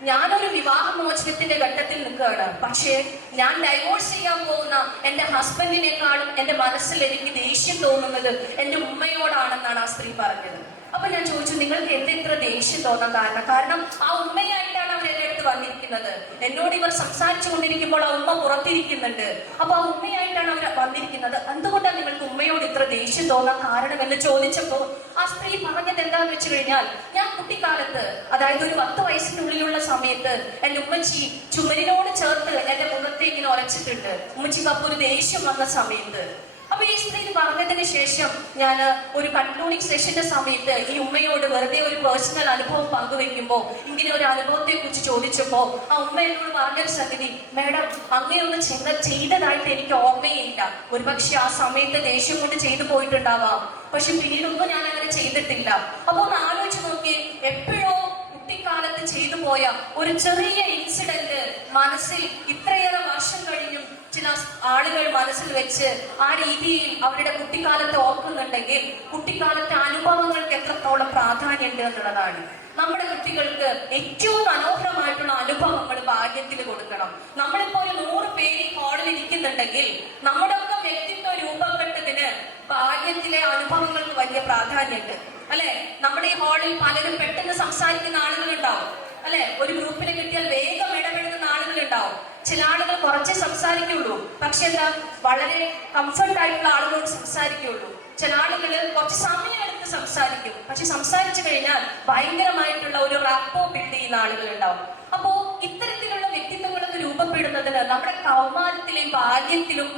ഞാനൊരു വിവാഹമോചനത്തിന്റെ ഘട്ടത്തിൽ നിൽക്കുകയാണ്, പക്ഷേ ഞാൻ ഡൈവോഴ്സ് ചെയ്യാൻ പോകുന്ന എന്റെ ഹസ്ബൻഡിനേക്കാളും എന്റെ മനസ്സിൽ എനിക്ക് ദേഷ്യം തോന്നുന്നത് എന്റെ ഉമ്മയോടാണെന്നാണ് ആ സ്ത്രീ പറഞ്ഞത്. അപ്പൊ ഞാൻ ചോദിച്ചു, നിങ്ങൾക്ക് എന്തെത്ര ദേഷ്യം തോന്നാൻ കാരണം ആ ഉമ്മയായിട്ടാണ് അവർ എന്റെ അടുത്ത് വന്നിരിക്കുന്നത്. എന്നോട് ഇവർ സംസാരിച്ചു കൊണ്ടിരിക്കുമ്പോൾ ആ ഉമ്മ പുറത്തിരിക്കുന്നുണ്ട്. അപ്പൊ ആ ഉമ്മയായിട്ടാണ് അവർ വന്നിരിക്കുന്നത്. എന്തുകൊണ്ടാണ് നിങ്ങൾക്ക് ഉമ്മയോട് ഇത്ര ദേഷ്യം തോന്നാൻ കാരണം എന്ന് ചോദിച്ചപ്പോ ആ സ്ത്രീ പറഞ്ഞത് എന്താന്ന് വെച്ച് കഴിഞ്ഞാൽ, ഞാൻ കുട്ടിക്കാലത്ത്, അതായത് ഒരു 10 വയസ്സിനുള്ളിലുള്ള സമയത്ത് എന്റെ ഉമ്മച്ചി ചുമരിനോട് ചേർത്ത് എന്റെ മുഖത്തെ ഇങ്ങനെ ഉരച്ചിട്ടുണ്ട്. ഉമ്മച്ചിക്ക് അപ്പൊ ഒരു ദേഷ്യം വന്ന സമയത്ത്. അപ്പൊ ഈ സ്ത്രീ പറഞ്ഞതിന് ശേഷം ഞാൻ ഒരു കൺക്ലൂഡിംഗ് സെഷന്റെ സമയത്ത് ഈ ഉമ്മയോട് വെറുതെ ഒരു പേഴ്സണൽ അനുഭവം പങ്കുവെക്കുമ്പോ ഇങ്ങനെ ഒരു അനുഭവത്തെ കുറിച്ച് ചോദിച്ചപ്പോ ആ ഉമ്മ എന്നോട് പറഞ്ഞൊരു സംഗതി, മേഡം അങ്ങനെയൊന്നും ചെയ്തതായിട്ട് എനിക്ക് ഓർമ്മയില്ല. ഒരുപക്ഷെ ആ സമയത്ത് ദേഷ്യം കൊണ്ട് ചെയ്തു പോയിട്ടുണ്ടാവാം, പക്ഷെ പിന്നീടൊന്നും ഞാൻ അങ്ങനെ ചെയ്തിട്ടില്ല. അപ്പൊ ഒന്ന് ആലോചിച്ച് നോക്കി, എപ്പോഴോ കുട്ടിക്കാലത്ത് ചെയ്തു പോയ ഒരു ചെറിയ ഇൻസിഡന്റ് മനസ്സിൽ ഇത്രയേറെ വർഷം കഴിഞ്ഞും ചില ആളുകൾ മനസ്സിൽ വെച്ച് ആ രീതിയിൽ അവരുടെ കുട്ടിക്കാലത്തെ ഓർക്കുന്നുണ്ടെങ്കിൽ കുട്ടിക്കാലത്തെ അനുഭവങ്ങൾക്ക് എത്രത്തോളം പ്രാധാന്യമുണ്ട് എന്നുള്ളതാണ്. നമ്മുടെ കുട്ടികൾക്ക് ഏറ്റവും മനോഹരമായിട്ടുള്ള അനുഭവങ്ങൾ ബാല്യത്തിൽ കൊടുക്കണം. നമ്മളിപ്പോ ഒരു 100 പേര് ഹാളിൽ ഇരിക്കുന്നുണ്ടെങ്കിൽ നമ്മുടെ ഒക്കെ വ്യക്തിത്വ രൂപപ്പെട്ടതിന് ബാല്യത്തിലെ അനുഭവങ്ങൾക്ക് വലിയ പ്രാധാന്യമുണ്ട്, അല്ലെ? നമ്മുടെ ഈ ഹാളിൽ പലരും പെട്ടെന്ന് സംസാരിക്കുന്ന ആളുകളുണ്ടാവും, അല്ലെ? ഒരു ഗ്രൂപ്പിനെ കിട്ടിയാൽ വേഗം ഇടപെടുന്ന ആളുകളുണ്ടാവും. ചില ആളുകൾ കുറച്ചേ സംസാരിക്കുള്ളൂ, പക്ഷെ എന്താ, വളരെ കംഫർട്ട് ആയിട്ടുള്ള ആളുകളോട് സംസാരിക്കുള്ളൂ. ചില ആളുകൾ കുറച്ച് സമയം എടുത്ത് സംസാരിക്കും, പക്ഷെ സംസാരിച്ചു കഴിഞ്ഞാൽ ഭയങ്കരമായിട്ടുള്ള ഒരു റാപ്പോ ബിൽഡ് ചെയ്യുന്ന ആളുകൾ ഉണ്ടാവും. അപ്പോ ഇത്തരത്തിലുള്ള വ്യക്തിത്വങ്ങളൊക്കെ രൂപപ്പെടുന്നതിന് നമ്മുടെ കൗമാരത്തിലും ബാല്യത്തിലും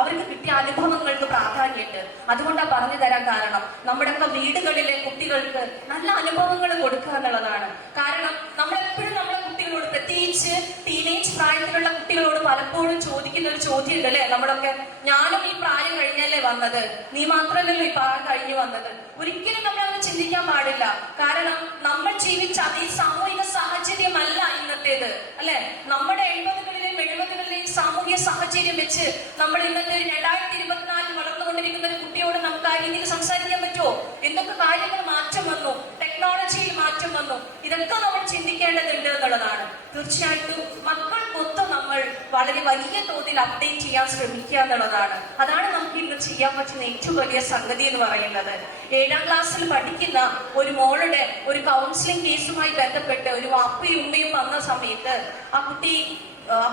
അവർക്ക് കിട്ടിയ അനുഭവങ്ങൾക്ക് പ്രാധാന്യമുണ്ട്. അതുകൊണ്ടാണ് പറഞ്ഞു തരാൻ കാരണം, നമ്മുടെയൊക്കെ വീടുകളിലെ കുട്ടികൾക്ക് നല്ല അനുഭവങ്ങൾ കൊടുക്കുക എന്നുള്ളതാണ്. കാരണം നമ്മളെപ്പോഴും നമ്മുടെ കുട്ടികളോട്, പ്രത്യേകിച്ച് ടീനേജ് പ്രായത്തിലുള്ള കുട്ടികളോട് പലപ്പോഴും ചോദിക്കുന്ന ഒരു ചോദ്യം ഉണ്ട്, അല്ലെ? നമ്മളൊക്കെ, ഞാനും ഈ പ്രായം കഴിഞ്ഞല്ലേ വന്നത്, നീ മാത്രമല്ലല്ലോ ഈ പ്രായം കഴിഞ്ഞു വന്നത്. ഒരിക്കലും നമ്മൾ അങ്ങനെ ചിന്തിക്കാൻ പാടില്ല. കാരണം നമ്മൾ ജീവിച്ച അതേ സാമൂഹിക സാഹചര്യമല്ല ഇന്നത്തേത്, അല്ലെ? നമ്മുടെ 80കളിലെയും 70കളിലെയും സാമൂഹിക സാഹചര്യം വെച്ച് നമ്മൾ ഇന്നത്തെ 2024 വളർന്നുകൊണ്ടിരിക്കുന്ന ഒരു കുട്ടിയോട് നമുക്ക് ആ രീതിയിൽ സംസാരിക്കാൻ പറ്റുമോ? എന്തൊക്കെ കാര്യങ്ങൾ മാറ്റം വന്നു, ടെക്നോളജിയിൽ മാറ്റം വന്നു, ഇതൊക്കെ നമ്മൾ ചിന്തിക്കേണ്ടതുണ്ട് എന്നുള്ളതാണ്. തീർച്ചയായിട്ടും മക്കൾക്കൊത്ത് നമ്മൾ വളരെ വലിയ തോതിൽ അപ്ഡേറ്റ് ചെയ്യാൻ ശ്രമിക്കുക എന്നുള്ളതാണ്. അതാണ് നമുക്ക് ഇന്ന് ചെയ്യാൻ പറ്റുന്ന ഏറ്റവും വലിയ സംഗതി എന്ന് പറയുന്നത്. 7ാം ക്ലാസ്സിൽ പഠിക്കുന്ന ഒരു മോളുടെ ഒരു കൗൺസിലിംഗ് കേസുമായി ബന്ധപ്പെട്ട് ഒരു വാപ്പയും ഉമ്മയും വന്ന സമയത്ത് ആ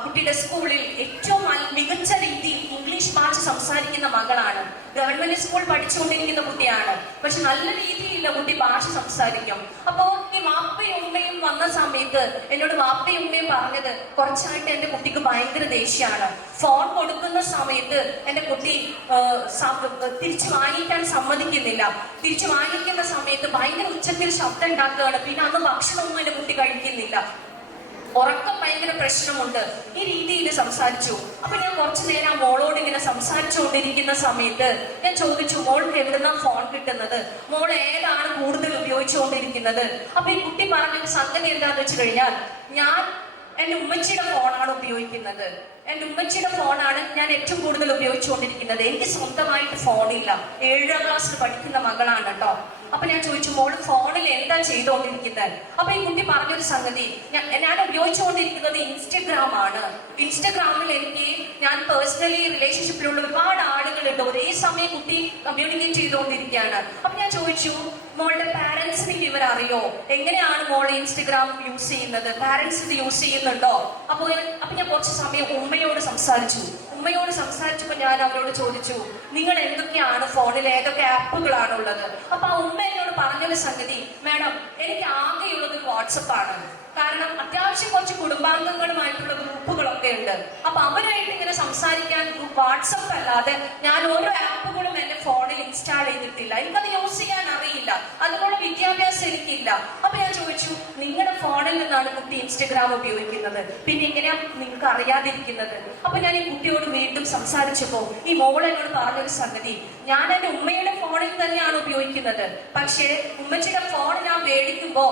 കുട്ടിയുടെ സ്കൂളിൽ ഏറ്റവും മികച്ച രീതിയിൽ ഇംഗ്ലീഷ് ഭാഷ സംസാരിക്കുന്ന മകളാണ്. ഗവൺമെന്റ് സ്കൂൾ പഠിച്ചുകൊണ്ടിരിക്കുന്ന കുട്ടിയാണ്, പക്ഷെ നല്ല രീതിയിലുള്ള കുട്ടി ഭാഷ സംസാരിക്കും. അപ്പോ ഈ വാപ്പയും ഉമ്മയും വന്ന സമയത്ത് എന്നോട് വാപ്പയും ഉമ്മയും പറഞ്ഞത് കുറച്ചായിട്ട് എന്റെ കുട്ടിക്ക് ഭയങ്കര ദേഷ്യമാണ്. ഫോൺ കൊടുക്കുന്ന സമയത്ത് എന്റെ കുട്ടി തിരിച്ചു വാങ്ങിക്കാൻ സമ്മതിക്കുന്നില്ല. തിരിച്ചു വാങ്ങിക്കുന്ന സമയത്ത് ഭയങ്കര ഉച്ചത്തിൽ ശബ്ദം ഉണ്ടാക്കുകയാണ്. പിന്നെ അന്ന് ഭക്ഷണമൊന്നും എന്റെ കുട്ടി കഴിക്കുന്നില്ല. ഉറക്കം ഭയങ്കര പ്രശ്നമുണ്ട്. ഈ രീതിയിൽ സംസാരിച്ചു. അപ്പൊ ഞാൻ കുറച്ചു നേരം ആ മോളോട് ഇങ്ങനെ സംസാരിച്ചുകൊണ്ടിരിക്കുന്ന സമയത്ത് ഞാൻ ചോദിച്ചു, മോൾക്ക് എവിടുന്നാ ഫോൺ കിട്ടുന്നത്, മോൾ ഏതാണ് കൂടുതൽ ഉപയോഗിച്ചുകൊണ്ടിരിക്കുന്നത്? അപ്പൊ ഈ കുട്ടി പറഞ്ഞൊരു സംഗതി എന്താന്ന് വെച്ച് കഴിഞ്ഞാൽ, ഞാൻ എന്റെ ഉമ്മച്ചിയുടെ ഫോണാണ് ഉപയോഗിക്കുന്നത്. എന്റെ ഉമ്മച്ചിയുടെ ഫോണാണ് ഞാൻ ഏറ്റവും കൂടുതൽ ഉപയോഗിച്ചുകൊണ്ടിരിക്കുന്നത്. എനിക്ക് സ്വന്തമായിട്ട് ഫോണില്ല. 7ാം ക്ലാസ്സിൽ പഠിക്കുന്ന മകളാണ് കേട്ടോ. അപ്പൊ ഞാൻ ചോദിച്ചു, മോള് ഫോണിൽ എന്താ ചെയ്തുകൊണ്ടിരിക്കുന്നത്? അപ്പൊ ഈ കുട്ടി പറഞ്ഞൊരു സംഗതി, ഞാൻ ഉപയോഗിച്ചുകൊണ്ടിരിക്കുന്നത് ഇൻസ്റ്റഗ്രാം ആണ്. ഇൻസ്റ്റഗ്രാമിൽ എനിക്ക് ഞാൻ പേഴ്സണലി റിലേഷൻഷിപ്പിലുള്ള ഒരുപാട് ആളുകളുണ്ട്. ഒരേ സമയം കുട്ടി കമ്മ്യൂണിക്കേറ്റ് ചെയ്തുകൊണ്ടിരിക്കുകയാണ്. അപ്പൊ ഞാൻ ചോദിച്ചു, മോളുടെ പാരന്റ്സിന് ഇവർ അറിയോ? എങ്ങനെയാണ് മോൾ ഇൻസ്റ്റഗ്രാം യൂസ് ചെയ്യുന്നത്? പാരന്റ്സ് ഇത് യൂസ് ചെയ്യുന്നുണ്ടോ? അപ്പൊ ഞാൻ കുറച്ച് സമയം ഉമ്മയോട് സംസാരിച്ചു. ഉമ്മയോട് സംസാരിച്ചപ്പോൾ ഞാൻ അവരോട് ചോദിച്ചു, നിങ്ങൾ എന്തൊക്കെയാണ് ഫോണിൽ, ഏതൊക്കെ ആപ്പുകളാണ് ഉള്ളത്? അപ്പൊ ആ ഉമ്മ എന്നോട് പറഞ്ഞൊരു സംഗതി, മാഡം എനിക്ക് ആകെയുള്ളത് വാട്സപ്പാണ്. കാരണം അത്യാവശ്യം കുറച്ച് കുടുംബാംഗങ്ങളുമായിട്ടുള്ള ഗ്രൂപ്പുകളൊക്കെ ഉണ്ട്. അപ്പൊ അവരായിട്ട് ഇങ്ങനെ സംസാരിക്കാൻ വാട്സപ്പ് അല്ലാതെ ഞാൻ ഓരോ ആപ്പുകളും എന്റെ ഫോണിൽ ഇൻസ്റ്റാൾ ചെയ്തിട്ടില്ല. എനിക്കത് യൂസ് ചെയ്യാൻ അറിയില്ല. അതിനുള്ള വിദ്യാഭ്യാസം എനിക്കില്ല. അപ്പൊ ഞാൻ ചോദിച്ചു, നിങ്ങളുടെ ഫോണിൽ നിന്നാണ് കുട്ടി ഇൻസ്റ്റഗ്രാം ഉപയോഗിക്കുന്നത്, പിന്നെ എങ്ങനെയാ നിങ്ങൾക്ക് അറിയാതിരിക്കുന്നത്? അപ്പൊ ഞാൻ ഈ കുട്ടിയോട് വീണ്ടും സംസാരിച്ചപ്പോ ഈ മോൾ എന്നോട് പറഞ്ഞൊരു സംഗതി, ഞാൻ എന്റെ ഉമ്മയുടെ ഫോണിൽ തന്നെയാണ് ഉപയോഗിക്കുന്നത്. പക്ഷേ ഉമ്മച്ചിയുടെ ഫോൺ ഞാൻ മേടിക്കുമ്പോ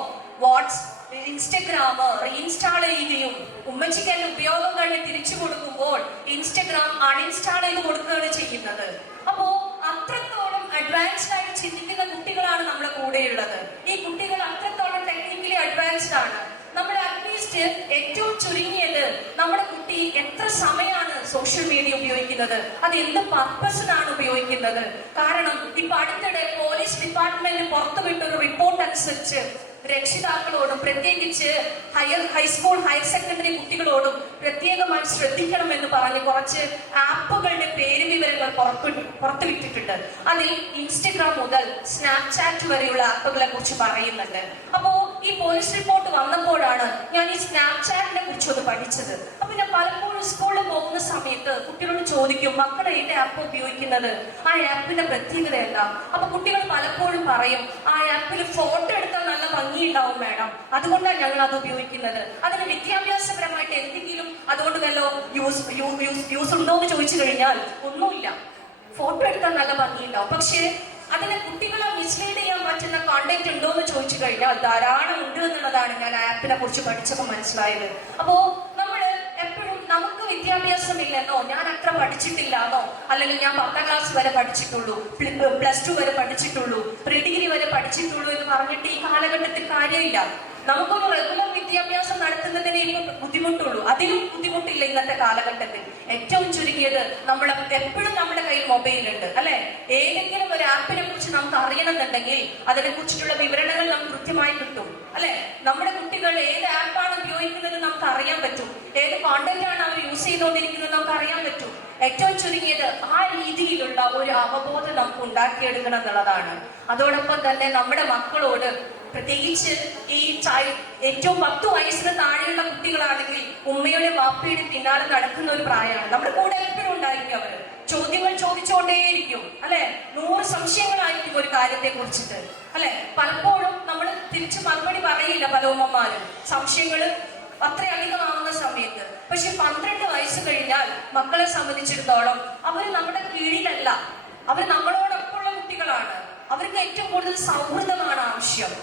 ഇൻസ്റ്റഗ്രാം റീഇൻസ്റ്റാൾ ചെയ്യുകയും ഉമ്മച്ചിക്ക് എന്റെ ഉപയോഗം കഴിഞ്ഞ് തിരിച്ചു കൊടുക്കുമ്പോൾ ഇൻസ്റ്റഗ്രാം അൺഇൻസ്റ്റാൾ ചെയ്ത് കൊടുക്കുകയാണ് ചെയ്യുന്നത്. അപ്പോ അത്രത്തോളം അഡ്വാൻസ്ഡ് ആയിട്ട് ചിന്തിക്കുന്ന കുട്ടികളാണ് നമ്മുടെ കൂടെയുള്ളത്. ഈ കുട്ടികൾ അത്രത്തോളം ടെക്നിക്കലി അഡ്വാൻസ്ഡ് ആണ്. നമ്മുടെ അറ്റ്ലീസ്റ്റ് ഏറ്റവും ചുരുങ്ങിയത് നമ്മുടെ കുട്ടി എത്ര സമയമാണ് സോഷ്യൽ മീഡിയ ഉപയോഗിക്കുന്നത്, അത് എന്ത് പർപ്പസിനാണ് ഉപയോഗിക്കുന്നത്? കാരണം ഇപ്പൊ അടുത്തിടെ പോലീസ് ഡിപ്പാർട്ട്മെന്റ് പുറത്തുവിട്ടൊരു റിപ്പോർട്ട് അനുസരിച്ച് രക്ഷിതാക്കളോടും പ്രത്യേകിച്ച് ഹൈസ്കൂൾ ഹയർ സെക്കൻഡറി കുട്ടികളോടും പ്രത്യേകമായി ശ്രദ്ധിക്കണമെന്ന് പറഞ്ഞ് കുറച്ച് ആപ്പുകളുടെ പേര് വിവരങ്ങൾ പുറത്തുവിട്ടിട്ടുണ്ട്. അതിൽ ഇൻസ്റ്റഗ്രാം മുതൽ സ്നാപ്ചാറ്റ് വരെയുള്ള ആപ്പുകളെ കുറിച്ച് പറയുന്നുണ്ട്. അപ്പോ ഈ പോലീസ് റിപ്പോർട്ട് വന്നപ്പോഴാണ് ഞാൻ ഈ സ്നാപ്ചാറ്റിനെ കുറിച്ചൊന്ന് പഠിച്ചത്. അപ്പൊ ഞാൻ പലപ്പോഴും സ്കൂളിൽ പോകുന്ന സമയത്ത് കുട്ടികളോട് ചോദിക്കും, മക്കൾ ഏത് ആപ്പ് ഉപയോഗിക്കുന്നത്, ആ ആപ്പിന്റെ പ്രത്യേകത എന്താ? അപ്പൊ കുട്ടികൾ പലപ്പോഴും പറയും, ആ ആപ്പിൽ ഫോട്ടോ എടുത്താൽ നല്ല ഭംഗിയുണ്ടാവും മാഡം, അതുകൊണ്ടാണ് ഞങ്ങൾ അത് ഉപയോഗിക്കുന്നത്. അതിന് വിദ്യാഭ്യാസപരമായിട്ട് എന്തെങ്കിലും അതുകൊണ്ട് വല്ലോ യൂസ് ഉണ്ടോ എന്ന് ചോദിച്ചു കഴിഞ്ഞാൽ ഒന്നുമില്ല. ഫോട്ടോ എടുത്താൽ നല്ല ഭംഗിയുണ്ടാവും, പക്ഷേ അതിന് കുട്ടികളെ മിസ്ലീഡ് ചെയ്യാൻ പറ്റുന്ന കോണ്ടന്റ് ഉണ്ടോ എന്ന് ചോദിച്ചു കഴിഞ്ഞാൽ ധാരാളം ഉണ്ട് എന്നുള്ളതാണ് ഞാൻ ആപ്പിനെ കുറിച്ച് പഠിച്ചപ്പോൾ മനസ്സിലായത്. അപ്പോ നമ്മള് എപ്പോഴും നമുക്ക് വിദ്യാഭ്യാസം ഇല്ലെന്നോ, ഞാൻ അത്ര പഠിച്ചിട്ടില്ലാന്നോ, അല്ലെങ്കിൽ ഞാൻ 10ാം ക്ലാസ് വരെ പഠിച്ചിട്ടുള്ളൂ, +2 വരെ പഠിച്ചിട്ടുള്ളൂ, പ്രീ ഡിഗ്രി വരെ പഠിച്ചിട്ടുള്ളൂ എന്ന് പറഞ്ഞിട്ട് ഈ കാലഘട്ടത്തിൽ കാര്യമില്ല. നമുക്കൊരു റെഗുലർ വിദ്യാഭ്യാസം നടത്തുന്നതിനെ ഇപ്പൊ ബുദ്ധിമുട്ടുള്ളൂ. അതിലും ബുദ്ധിമുട്ടില്ല ഇന്നത്തെ കാലഘട്ടത്തിൽ. ഏറ്റവും ചുരുങ്ങിയത് എപ്പോഴും നമ്മുടെ കയ്യിൽ മൊബൈൽ ഉണ്ട്, അല്ലെ? ഏതെങ്കിലും ഒരു ആപ്പിനെ കുറിച്ച് നമുക്ക് അറിയണമെന്നുണ്ടെങ്കിൽ അതിനെ കുറിച്ചിട്ടുള്ള വിവരണങ്ങൾ നമുക്ക് കൃത്യമായി കിട്ടും, അല്ലെ? നമ്മുടെ കുട്ടികൾ ഏത് ആപ്പാണ് ഉപയോഗിക്കുന്നത് നമുക്ക് അറിയാൻ പറ്റും. ഏത് കോണ്ടന്റ് ആണ് അവർ യൂസ് ചെയ്തുകൊണ്ടിരിക്കുന്നത് നമുക്ക് അറിയാൻ പറ്റും. ഏറ്റവും ചുരുങ്ങിയത് ആ രീതിയിലുള്ള ഒരു അവബോധം നമുക്ക് ഉണ്ടാക്കിയെടുക്കണം എന്നുള്ളതാണ്. അതോടൊപ്പം തന്നെ നമ്മുടെ മക്കളോട്, പ്രത്യേകിച്ച് ഈ ഏറ്റവും 10 വയസ്സിന് താഴെയുള്ള കുട്ടികളാണെങ്കിൽ ഉമ്മയുടെ വാപ്പയുടെ പിന്നാലെ നടക്കുന്ന ഒരു പ്രായമാണ്. നമ്മുടെ കൂടെ എപ്പോഴും ഉണ്ടായിരിക്കും. അവര് ചോദ്യങ്ങൾ ചോദിച്ചുകൊണ്ടേയിരിക്കും, അല്ലെ? 100 സംശയങ്ങളായിരിക്കും ഒരു കാര്യത്തെ കുറിച്ചിട്ട്, അല്ലെ? പലപ്പോഴും നമ്മൾ തിരിച്ചു മറുപടി പറയില്ല പല ഉമ്മമാരും, സംശയങ്ങള് അത്രയധികമാവുന്ന സമയത്ത്. പക്ഷെ 12 വയസ്സ് കഴിഞ്ഞാൽ മക്കളെ സംബന്ധിച്ചിടത്തോളം അവർ നമ്മുടെ കീഴിലല്ല, അവർ നമ്മളോടൊപ്പമുള്ള കുട്ടികളാണ്. അവർക്ക് ഏറ്റവും കൂടുതൽ സൗഹൃദമാണ് ആവശ്യം.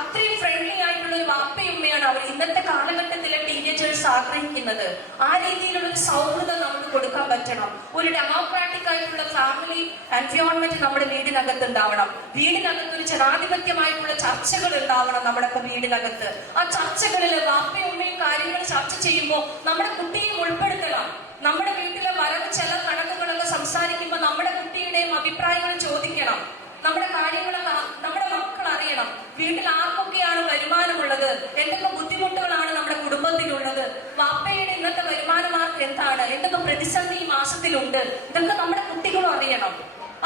അത്രയും ഫ്രണ്ട്ലി ആയിട്ടുള്ള ഒരു വാപ്പയും ഉമ്മയാണ് അവർ ഇന്നത്തെ കാലഘട്ടത്തിലെ ടീനേജേഴ്സ് ആഗ്രഹിക്കുന്നത്. ആ രീതിയിലുള്ള ഒരു സൗഹൃദം നമുക്ക് കൊടുക്കാൻ പറ്റണം. ഒരു ഡെമോക്രാറ്റിക് ആയിട്ടുള്ള ഫാമിലി എൻവയോൺമെന്റ് നമ്മുടെ വീടിനകത്ത് ഉണ്ടാവണം. വീടിനകത്ത് ഒരു ജനാധിപത്യമായിട്ടുള്ള ചർച്ചകൾ ഉണ്ടാവണം നമ്മുടെയൊക്കെ വീടിനകത്ത്. ആ ചർച്ചകളിൽ വാപ്പയും ഉമ്മയും കാര്യങ്ങൾ ചർച്ച ചെയ്യുമ്പോൾ നമ്മുടെ കുട്ടിയെയും ഉൾപ്പെടുത്തണം. നമ്മുടെ വീട്ടിലെ വരവ് ചില കണക്കുകളൊക്കെ സംസാരിക്കുമ്പോൾ നമ്മുടെ കുട്ടിയുടെയും അഭിപ്രായങ്ങൾ ചോദിക്കണം. നമ്മുടെ കാര്യങ്ങളൊക്കെ നമ്മുടെ മക്കൾ അറിയണം. വീട്ടിൽ ആർക്കൊക്കെയാണ് വരുമാനമുള്ളത്, എന്തൊക്കെ ബുദ്ധിമുട്ടുകളാണ് നമ്മുടെ കുടുംബത്തിലുള്ളത്, വാപ്പയുടെ ഇന്നത്തെ വരുമാനമാർക്ക് എന്താണ്, എന്തൊക്കെ പ്രതിസന്ധി ഈ മാസത്തിലുണ്ട്, ഇതൊക്കെ നമ്മുടെ കുട്ടികളും അറിയണം.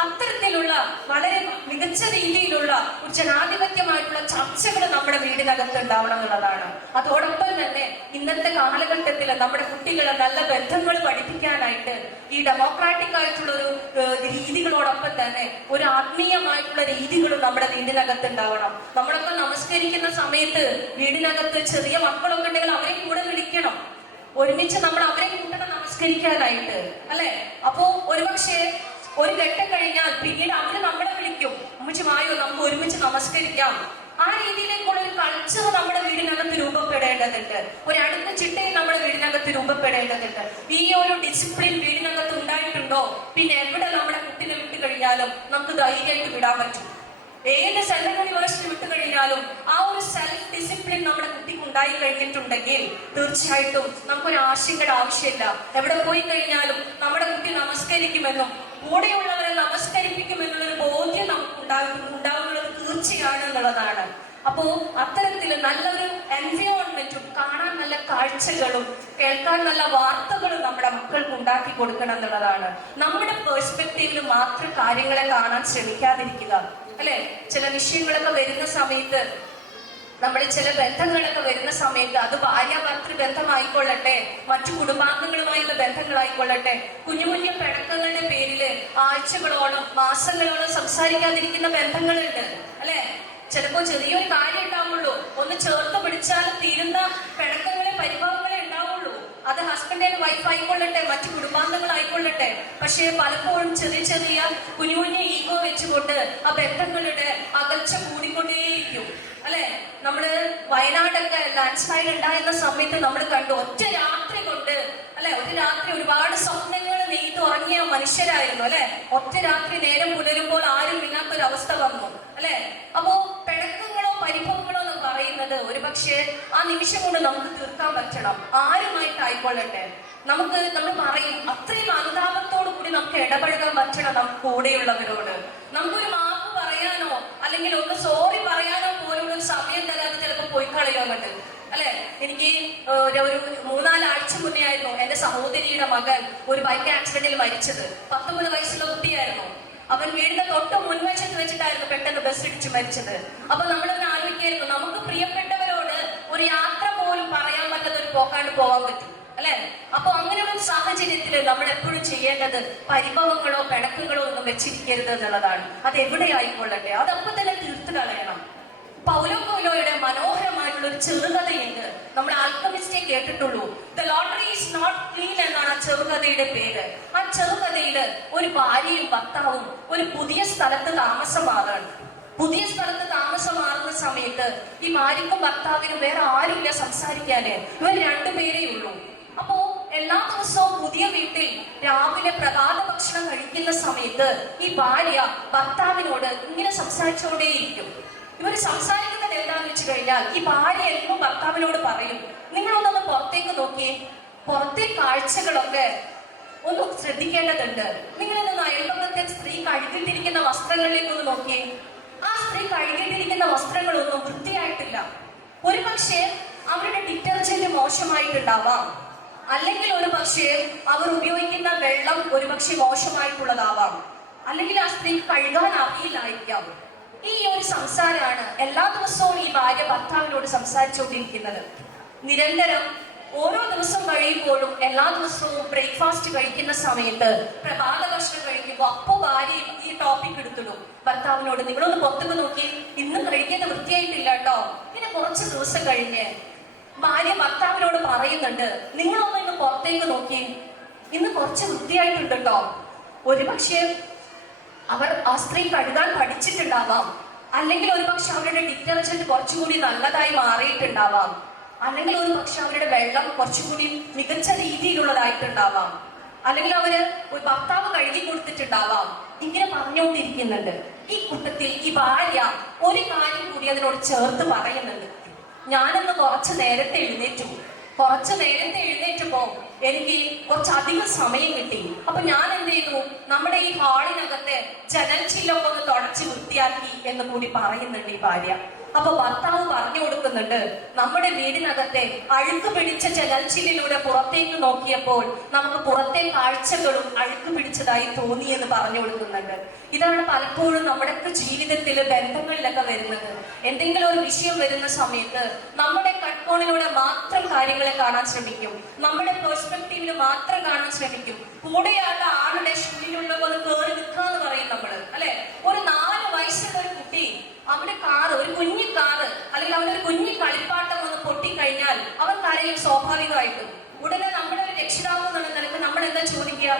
അത്തരത്തിലുള്ള വളരെ മികച്ച രീതിയിലുള്ള ഒരു ജനാധിപത്യമായിട്ടുള്ള ചർച്ചകൾ നമ്മുടെ വീടിനകത്ത് ഉണ്ടാവണം എന്നുള്ളതാണ്. അതോടൊപ്പം തന്നെ ഇന്നത്തെ കാലഘട്ടത്തിൽ നമ്മുടെ കുട്ടികളെ നല്ല ബന്ധങ്ങൾ പഠിപ്പിക്കാനായിട്ട് ഈ ഡെമോക്രാറ്റിക് ആയിട്ടുള്ള ഒരു രീതികളോടൊപ്പം തന്നെ ഒരു ആത്മീയമായിട്ടുള്ള രീതികളും നമ്മുടെ വീടിനകത്ത് ഉണ്ടാവണം. നമ്മളൊക്കെ നമസ്കരിക്കുന്ന സമയത്ത് വീടിനകത്ത് ചെറിയ മക്കളൊക്കെ ഉണ്ടെങ്കിൽ അവരെ കൂടെ വിളിക്കണം, ഒരുമിച്ച് നമ്മൾ അവരെ കൂട്ടണം നമസ്കരിക്കാനായിട്ട്, അല്ലെ? അപ്പോ ഒരുപക്ഷെ ഒരു ഘട്ടം കഴിഞ്ഞാൽ പിന്നീട് അവര് നമ്മളെ വിളിക്കും, ഉമ്മച്ചിമായോ നമുക്ക് ഒരുമിച്ച് നമസ്കരിക്കാം. ആ രീതിയിലേക്കുള്ള ഒരു കൾച്ചർ നമ്മുടെ വീടിനകത്ത് രൂപപ്പെടേണ്ടതുണ്ട്. ഒരു അടുത്ത ചിട്ടയും നമ്മുടെ വീടിനകത്ത് രൂപപ്പെടേണ്ടതുണ്ട്. ഈ ഒരു ഡിസിപ്ലിൻ വീടിനകത്ത് ഉണ്ടായിട്ടുണ്ടോ, പിന്നെ എവിടെ നമ്മുടെ കുട്ടിനെ വിട്ടു കഴിഞ്ഞാലും നമുക്ക് ധൈര്യമായിട്ട് വിടാൻ പറ്റും. ഏത് സെൻട്രൽ യൂണിവേഴ്സിറ്റി വിട്ടു കഴിഞ്ഞാലും ആ ഒരു സെൽഫ് ഡിസിപ്ലിൻ നമ്മുടെ കുട്ടിക്ക് ഉണ്ടായി കഴിഞ്ഞിട്ടുണ്ടെങ്കിൽ തീർച്ചയായിട്ടും നമുക്കൊരു ആശങ്കയുടെ ആവശ്യമില്ല. എവിടെ പോയി കഴിഞ്ഞാലും നമ്മുടെ കുട്ടി നമസ്കരിക്കുമെന്നും കൂടെയുള്ളവരെ നമസ്കരിപ്പിക്കുമെന്നുള്ളൊരു ബോധ്യം നമുക്ക് ഉണ്ടാവുന്നത് തീർച്ചയാണ് എന്നുള്ളതാണ്. അപ്പോ അത്തരത്തില് നല്ലൊരു എൻവയോൺമെന്റും കാണാൻ നല്ല കാഴ്ചകളും കേൾക്കാൻ നല്ല വാർത്തകളും നമ്മുടെ മക്കൾക്ക് ഉണ്ടാക്കി കൊടുക്കണം എന്നുള്ളതാണ്. നമ്മുടെ പെർസ്പെക്റ്റീവില് മാത്രം കാര്യങ്ങളെ കാണാൻ ശ്രമിക്കാതിരിക്കുക, അല്ലെ? ചില വിഷയങ്ങളൊക്കെ വരുന്ന സമയത്ത്, നമ്മുടെ ചില ബന്ധങ്ങളൊക്കെ വരുന്ന സമയത്ത്, അത് ഭാര്യാഭർത്തൃ ബന്ധമായിക്കൊള്ളട്ടെ, മറ്റു കുടുംബാംഗങ്ങളുമായുള്ള ബന്ധങ്ങളായിക്കൊള്ളട്ടെ, കുഞ്ഞു കുഞ്ഞു പിണക്കങ്ങളുടെ പേരില് ആഴ്ചകളോളം മാസങ്ങളോളം സംസാരിക്കാതിരിക്കുന്ന ബന്ധങ്ങളുണ്ട്, അല്ലെ? ചിലപ്പോ ചെറിയൊരു കാര്യം ഉണ്ടാവുള്ളൂ, ഒന്ന് ചേർത്ത് പിടിച്ചാൽ തീരുന്ന പിണക്കങ്ങളെ പരിഭവങ്ങളെ ഉണ്ടാവുള്ളൂ. അത് ഹസ്ബൻഡ് ആൻഡ് വൈഫ് ആയിക്കൊള്ളട്ടെ, മറ്റു കുടുംബാംഗങ്ങളായിക്കൊള്ളട്ടെ. പക്ഷേ പലപ്പോഴും ചെറിയ ചെറിയ കുഞ്ഞു കുഞ്ഞു ഈഗോ വെച്ചുകൊണ്ട് ആ ബന്ധങ്ങളുടെ അകൽച്ച കൂടിക്കൊണ്ടേയിരിക്കും, അല്ലെ? നമ്മള് വയനാടൊക്കെ ലാൻഡ് സ്ലൈഡ് ഉണ്ടായിരുന്ന സമയത്ത് നമ്മൾ കണ്ടു, ഒറ്റ രാത്രി കൊണ്ട്, അല്ലെ? ഒരു രാത്രി ഒരുപാട് സ്വപ്നങ്ങൾ നെയ്ത് ഉറങ്ങിയ മനുഷ്യരായിരുന്നു, അല്ലെ? ഒറ്റ രാത്രി നേരം പുലരുമ്പോൾ ആരും ഇല്ലാത്തൊരവസ്ഥ വന്നു, അല്ലെ? അപ്പോ പിണക്കങ്ങളോ പരിഭവങ്ങളോ എന്ന് പറയുന്നത് ഒരുപക്ഷെ ആ നിമിഷം കൊണ്ട് നമുക്ക് തീർക്കാൻ പറ്റണം. ആരുമായിട്ടായിക്കൊള്ളട്ടെ, നമ്മൾ പറയും, അത്രയും അനുതാപത്തോടു കൂടി നമുക്ക് ഇടപഴകാൻ പറ്റണം നമുക്ക് കൂടെയുള്ളവരോട്. നമുക്കൊരു മാപ്പ് പറയാനോ അല്ലെങ്കിൽ ഒന്ന് സോറി പറയാനോ പോലുള്ള ഒരു സമയം തരാതെ ചിലപ്പോൾ പോയി കളയുന്നുണ്ട്, അല്ലെ? എനിക്ക് ഒരു 3-4 ആഴ്ച മുന്നേ ആയിരുന്നു എന്റെ സഹോദരിയുടെ മകൻ ഒരു ബൈക്ക് ആക്സിഡന്റിൽ മരിച്ചത്. 19 വയസ്സുള്ള കുട്ടിയായിരുന്നു. അവൻ വീടിന്റെ തൊട്ട് മുൻവശത്ത് വെച്ചിട്ടായിരുന്നു പെട്ടെന്ന് ബസ് ഇടിച്ച് മരിച്ചത്. അപ്പൊ നമ്മളൊന്ന് ആലോചിക്കായിരുന്നു, നമുക്ക് പ്രിയപ്പെട്ടവരോട് ഒരു യാത്ര പോലും പറയാൻ പറ്റാത്ത ഒരു പോക്കാണ്ട് പോകാൻ പറ്റും, അല്ലെ? അപ്പൊ അങ്ങനെയുള്ള ഒരു സാഹചര്യത്തിൽ നമ്മൾ എപ്പോഴും ചെയ്യേണ്ടത് പരിഭവങ്ങളോ പിണക്കുകളോ ഒന്നും വെച്ചിരിക്കരുത് എന്നുള്ളതാണ്. അത് എവിടെയായിക്കൊള്ളട്ടെ, അതപ്പൊ തന്നെ തീർത്ത് കളയണം. പൗലോ കൊയ്ലോയുടെ മനോഹരമായിട്ടുള്ള ഒരു ചെറുകഥയുണ്ട്, നമ്മൾ ആൽക്കമിസ്റ്റേ കേട്ടിട്ടുള്ളൂ. The lottery is not clean എന്നാണ് ആ ചെറുകഥയുടെ പേര്. ആ ചെറുകഥയില് ഒരു ഭാര്യയും ഭർത്താവും ഒരു പുതിയ സ്ഥലത്ത് താമസമാകാണ്. പുതിയ സ്ഥലത്ത് താമസം മാറുന്ന സമയത്ത് ഈ ഭാര്യക്കും ഭർത്താവിനും വേറെ ആരുമില്ല സംസാരിക്കാന്, ഇവർ രണ്ടുപേരേ ഉള്ളൂ. അപ്പോ എല്ലാ ദിവസവും പുതിയ വീട്ടിൽ രാവിലെ പ്രഭാത ഭക്ഷണം കഴിക്കുന്ന സമയത്ത് ഈ ഭാര്യ ഭർത്താവിനോട് ഇങ്ങനെ സംസാരിച്ചുകൊണ്ടേയിരിക്കും. ഇവർ സംസാരിക്കുന്നത് എന്താണെന്ന് വെച്ച് കഴിഞ്ഞാൽ, ഈ ഭാര്യ എന്നും ഭർത്താവിനോട് പറയും, നിങ്ങളൊന്നൊന്ന് പുറത്തേക്ക് നോക്കിയേ, പുറത്തെ കാഴ്ചകളൊക്കെ ഒന്ന് ശ്രദ്ധിക്കേണ്ടതുണ്ട്. നിങ്ങളിന്ന് അയൽപക്കത്തെ സ്ത്രീ കഴുകിട്ടിരിക്കുന്ന വസ്ത്രങ്ങളിലേക്ക് ഒന്ന് നോക്കിയേ, ആ സ്ത്രീ കഴുകിട്ടിരിക്കുന്ന വസ്ത്രങ്ങളൊന്നും വൃത്തിയായിട്ടില്ല. ഒരു പക്ഷേ അവരുടെ ഡിറ്റർജന്റ് മോശമായിട്ടുണ്ടാവാം, അല്ലെങ്കിൽ ഒരു പക്ഷേ അവർ ഉപയോഗിക്കുന്ന വെള്ളം ഒരുപക്ഷെ മോശമായിട്ടുള്ളതാവാം, അല്ലെങ്കിൽ ആ സ്ത്രീ കഴുകാൻ അറിയില്ലായിരിക്കാം. ഈ ഒരു സംസാരമാണ് എല്ലാ ദിവസവും ഈ ഭാര്യ ഭർത്താവിനോട് സംസാരിച്ചുകൊണ്ടിരിക്കുന്നത്. നിരന്തരം ഓരോ ദിവസം കഴിയുമ്പോഴും എല്ലാ ദിവസവും ബ്രേക്ക്ഫാസ്റ്റ് കഴിക്കുന്ന സമയത്ത്, പ്രഭാത ഭക്ഷണം കഴിക്കുമ്പോൾ അപ്പോ ഭാര്യ ഈ ടോപ്പിക് എടുത്തിടും ഭർത്താവിനോട്, നിങ്ങളൊന്ന് പുറത്തേക്ക് നോക്കി, ഇന്ന് കഴിക്കുന്നത് വൃത്തിയായിട്ടില്ല കേട്ടോ. പിന്നെ കുറച്ച് ദിവസം കഴിഞ്ഞ് ഭാര്യ ഭർത്താവിനോട് പറയുന്നുണ്ട്, നിങ്ങളൊന്ന് ഇന്ന് പുറത്തേക്ക് നോക്കി, ഇന്ന് കുറച്ച് വൃത്തിയായിട്ടുണ്ട് കേട്ടോ. ഒരുപക്ഷെ അവർ ആ സ്ത്രീ കഴുകാൻ പഠിച്ചിട്ടുണ്ടാവാം, അല്ലെങ്കിൽ ഒരുപക്ഷെ അവരുടെ ഡിറ്റർജന്റ് കുറച്ചുകൂടി നല്ലതായി മാറിയിട്ടുണ്ടാവാം, അല്ലെങ്കിൽ ഒരു പക്ഷെ അവരുടെ വെള്ളം കുറച്ചുകൂടി മികച്ച രീതിയിലുള്ളതായിട്ടുണ്ടാവാം, അല്ലെങ്കിൽ അവര് ഒരു ഭർത്താവ് കഴുകി കൊടുത്തിട്ടുണ്ടാവാം. ഇങ്ങനെ പറഞ്ഞുകൊണ്ടിരിക്കുന്നുണ്ട്. ഈ കൂട്ടത്തിൽ ഈ ഭാര്യ ഒരു കാര്യം കൂടി അതിനോട് ചേർത്ത് പറയുന്നുണ്ട്, ഞാനിന്ന് കുറച്ച് നേരത്തെ എഴുന്നേറ്റപ്പോ എനിക്ക് കുറച്ചധികം സമയം കിട്ടി. അപ്പൊ ഞാൻ എന്ത് ചെയ്തു, നമ്മുടെ ഈ ഹാളിനകത്തെ ജനൽ ചില്ലൊക്കെ ഒന്ന് തുടച്ച് വൃത്തിയാക്കി എന്ന് കൂടി പറയുന്നുണ്ട് ഈ ഭാര്യ. അപ്പൊ ഭർത്താവ് പറഞ്ഞു കൊടുക്കുന്നുണ്ട്, നമ്മുടെ വീടിനകത്തെ അഴുക്ക് പിടിച്ച ജനൽച്ചില്ലിലൂടെ പുറത്തേക്ക് നോക്കിയപ്പോൾ നമുക്ക് പുറത്തെ കാഴ്ചകളും അഴുക്ക് പിടിച്ചതായി തോന്നി എന്ന് പറഞ്ഞു കൊടുക്കുന്നുണ്ട്. ഇതാണ് പലപ്പോഴും നമ്മുടെയൊക്കെ ജീവിതത്തിൽ ബന്ധങ്ങളിലൊക്കെ വരുന്നത്. എന്തെങ്കിലും ഒരു വിഷയം വരുന്ന സമയത്ത് നമ്മുടെ കൺകോണിലൂടെ മാത്രം കാര്യങ്ങളെ കാണാൻ ശ്രമിക്കും, നമ്മുടെ പെർസ്പെക്റ്റീവില് മാത്രം കാണാൻ ശ്രമിക്കും. കൂടെയുള്ള ആളുടെ ഷൂലിലുള്ള പോലെ കയറി നിൽക്കാന്ന് പറയും നമ്മള്, അല്ലെ? ഒരു 4 വയസ്സുള്ള ഒരു കുട്ടി, അവന്റെ കാറ്, ഒരു കുഞ്ഞി കാറ് അല്ലെങ്കിൽ അവന്റെ ഒരു കുഞ്ഞി കളിപ്പാട്ടം ഒന്ന് പൊട്ടിക്കഴിഞ്ഞാൽ അവൻ കരയും സ്വാഭാവികമായിട്ടും. ഉടനെ നമ്മുടെ ഒരു രക്ഷിതാവ് എന്നുള്ള നിലക്ക് നമ്മൾ എന്താ ചോദിക്കുക?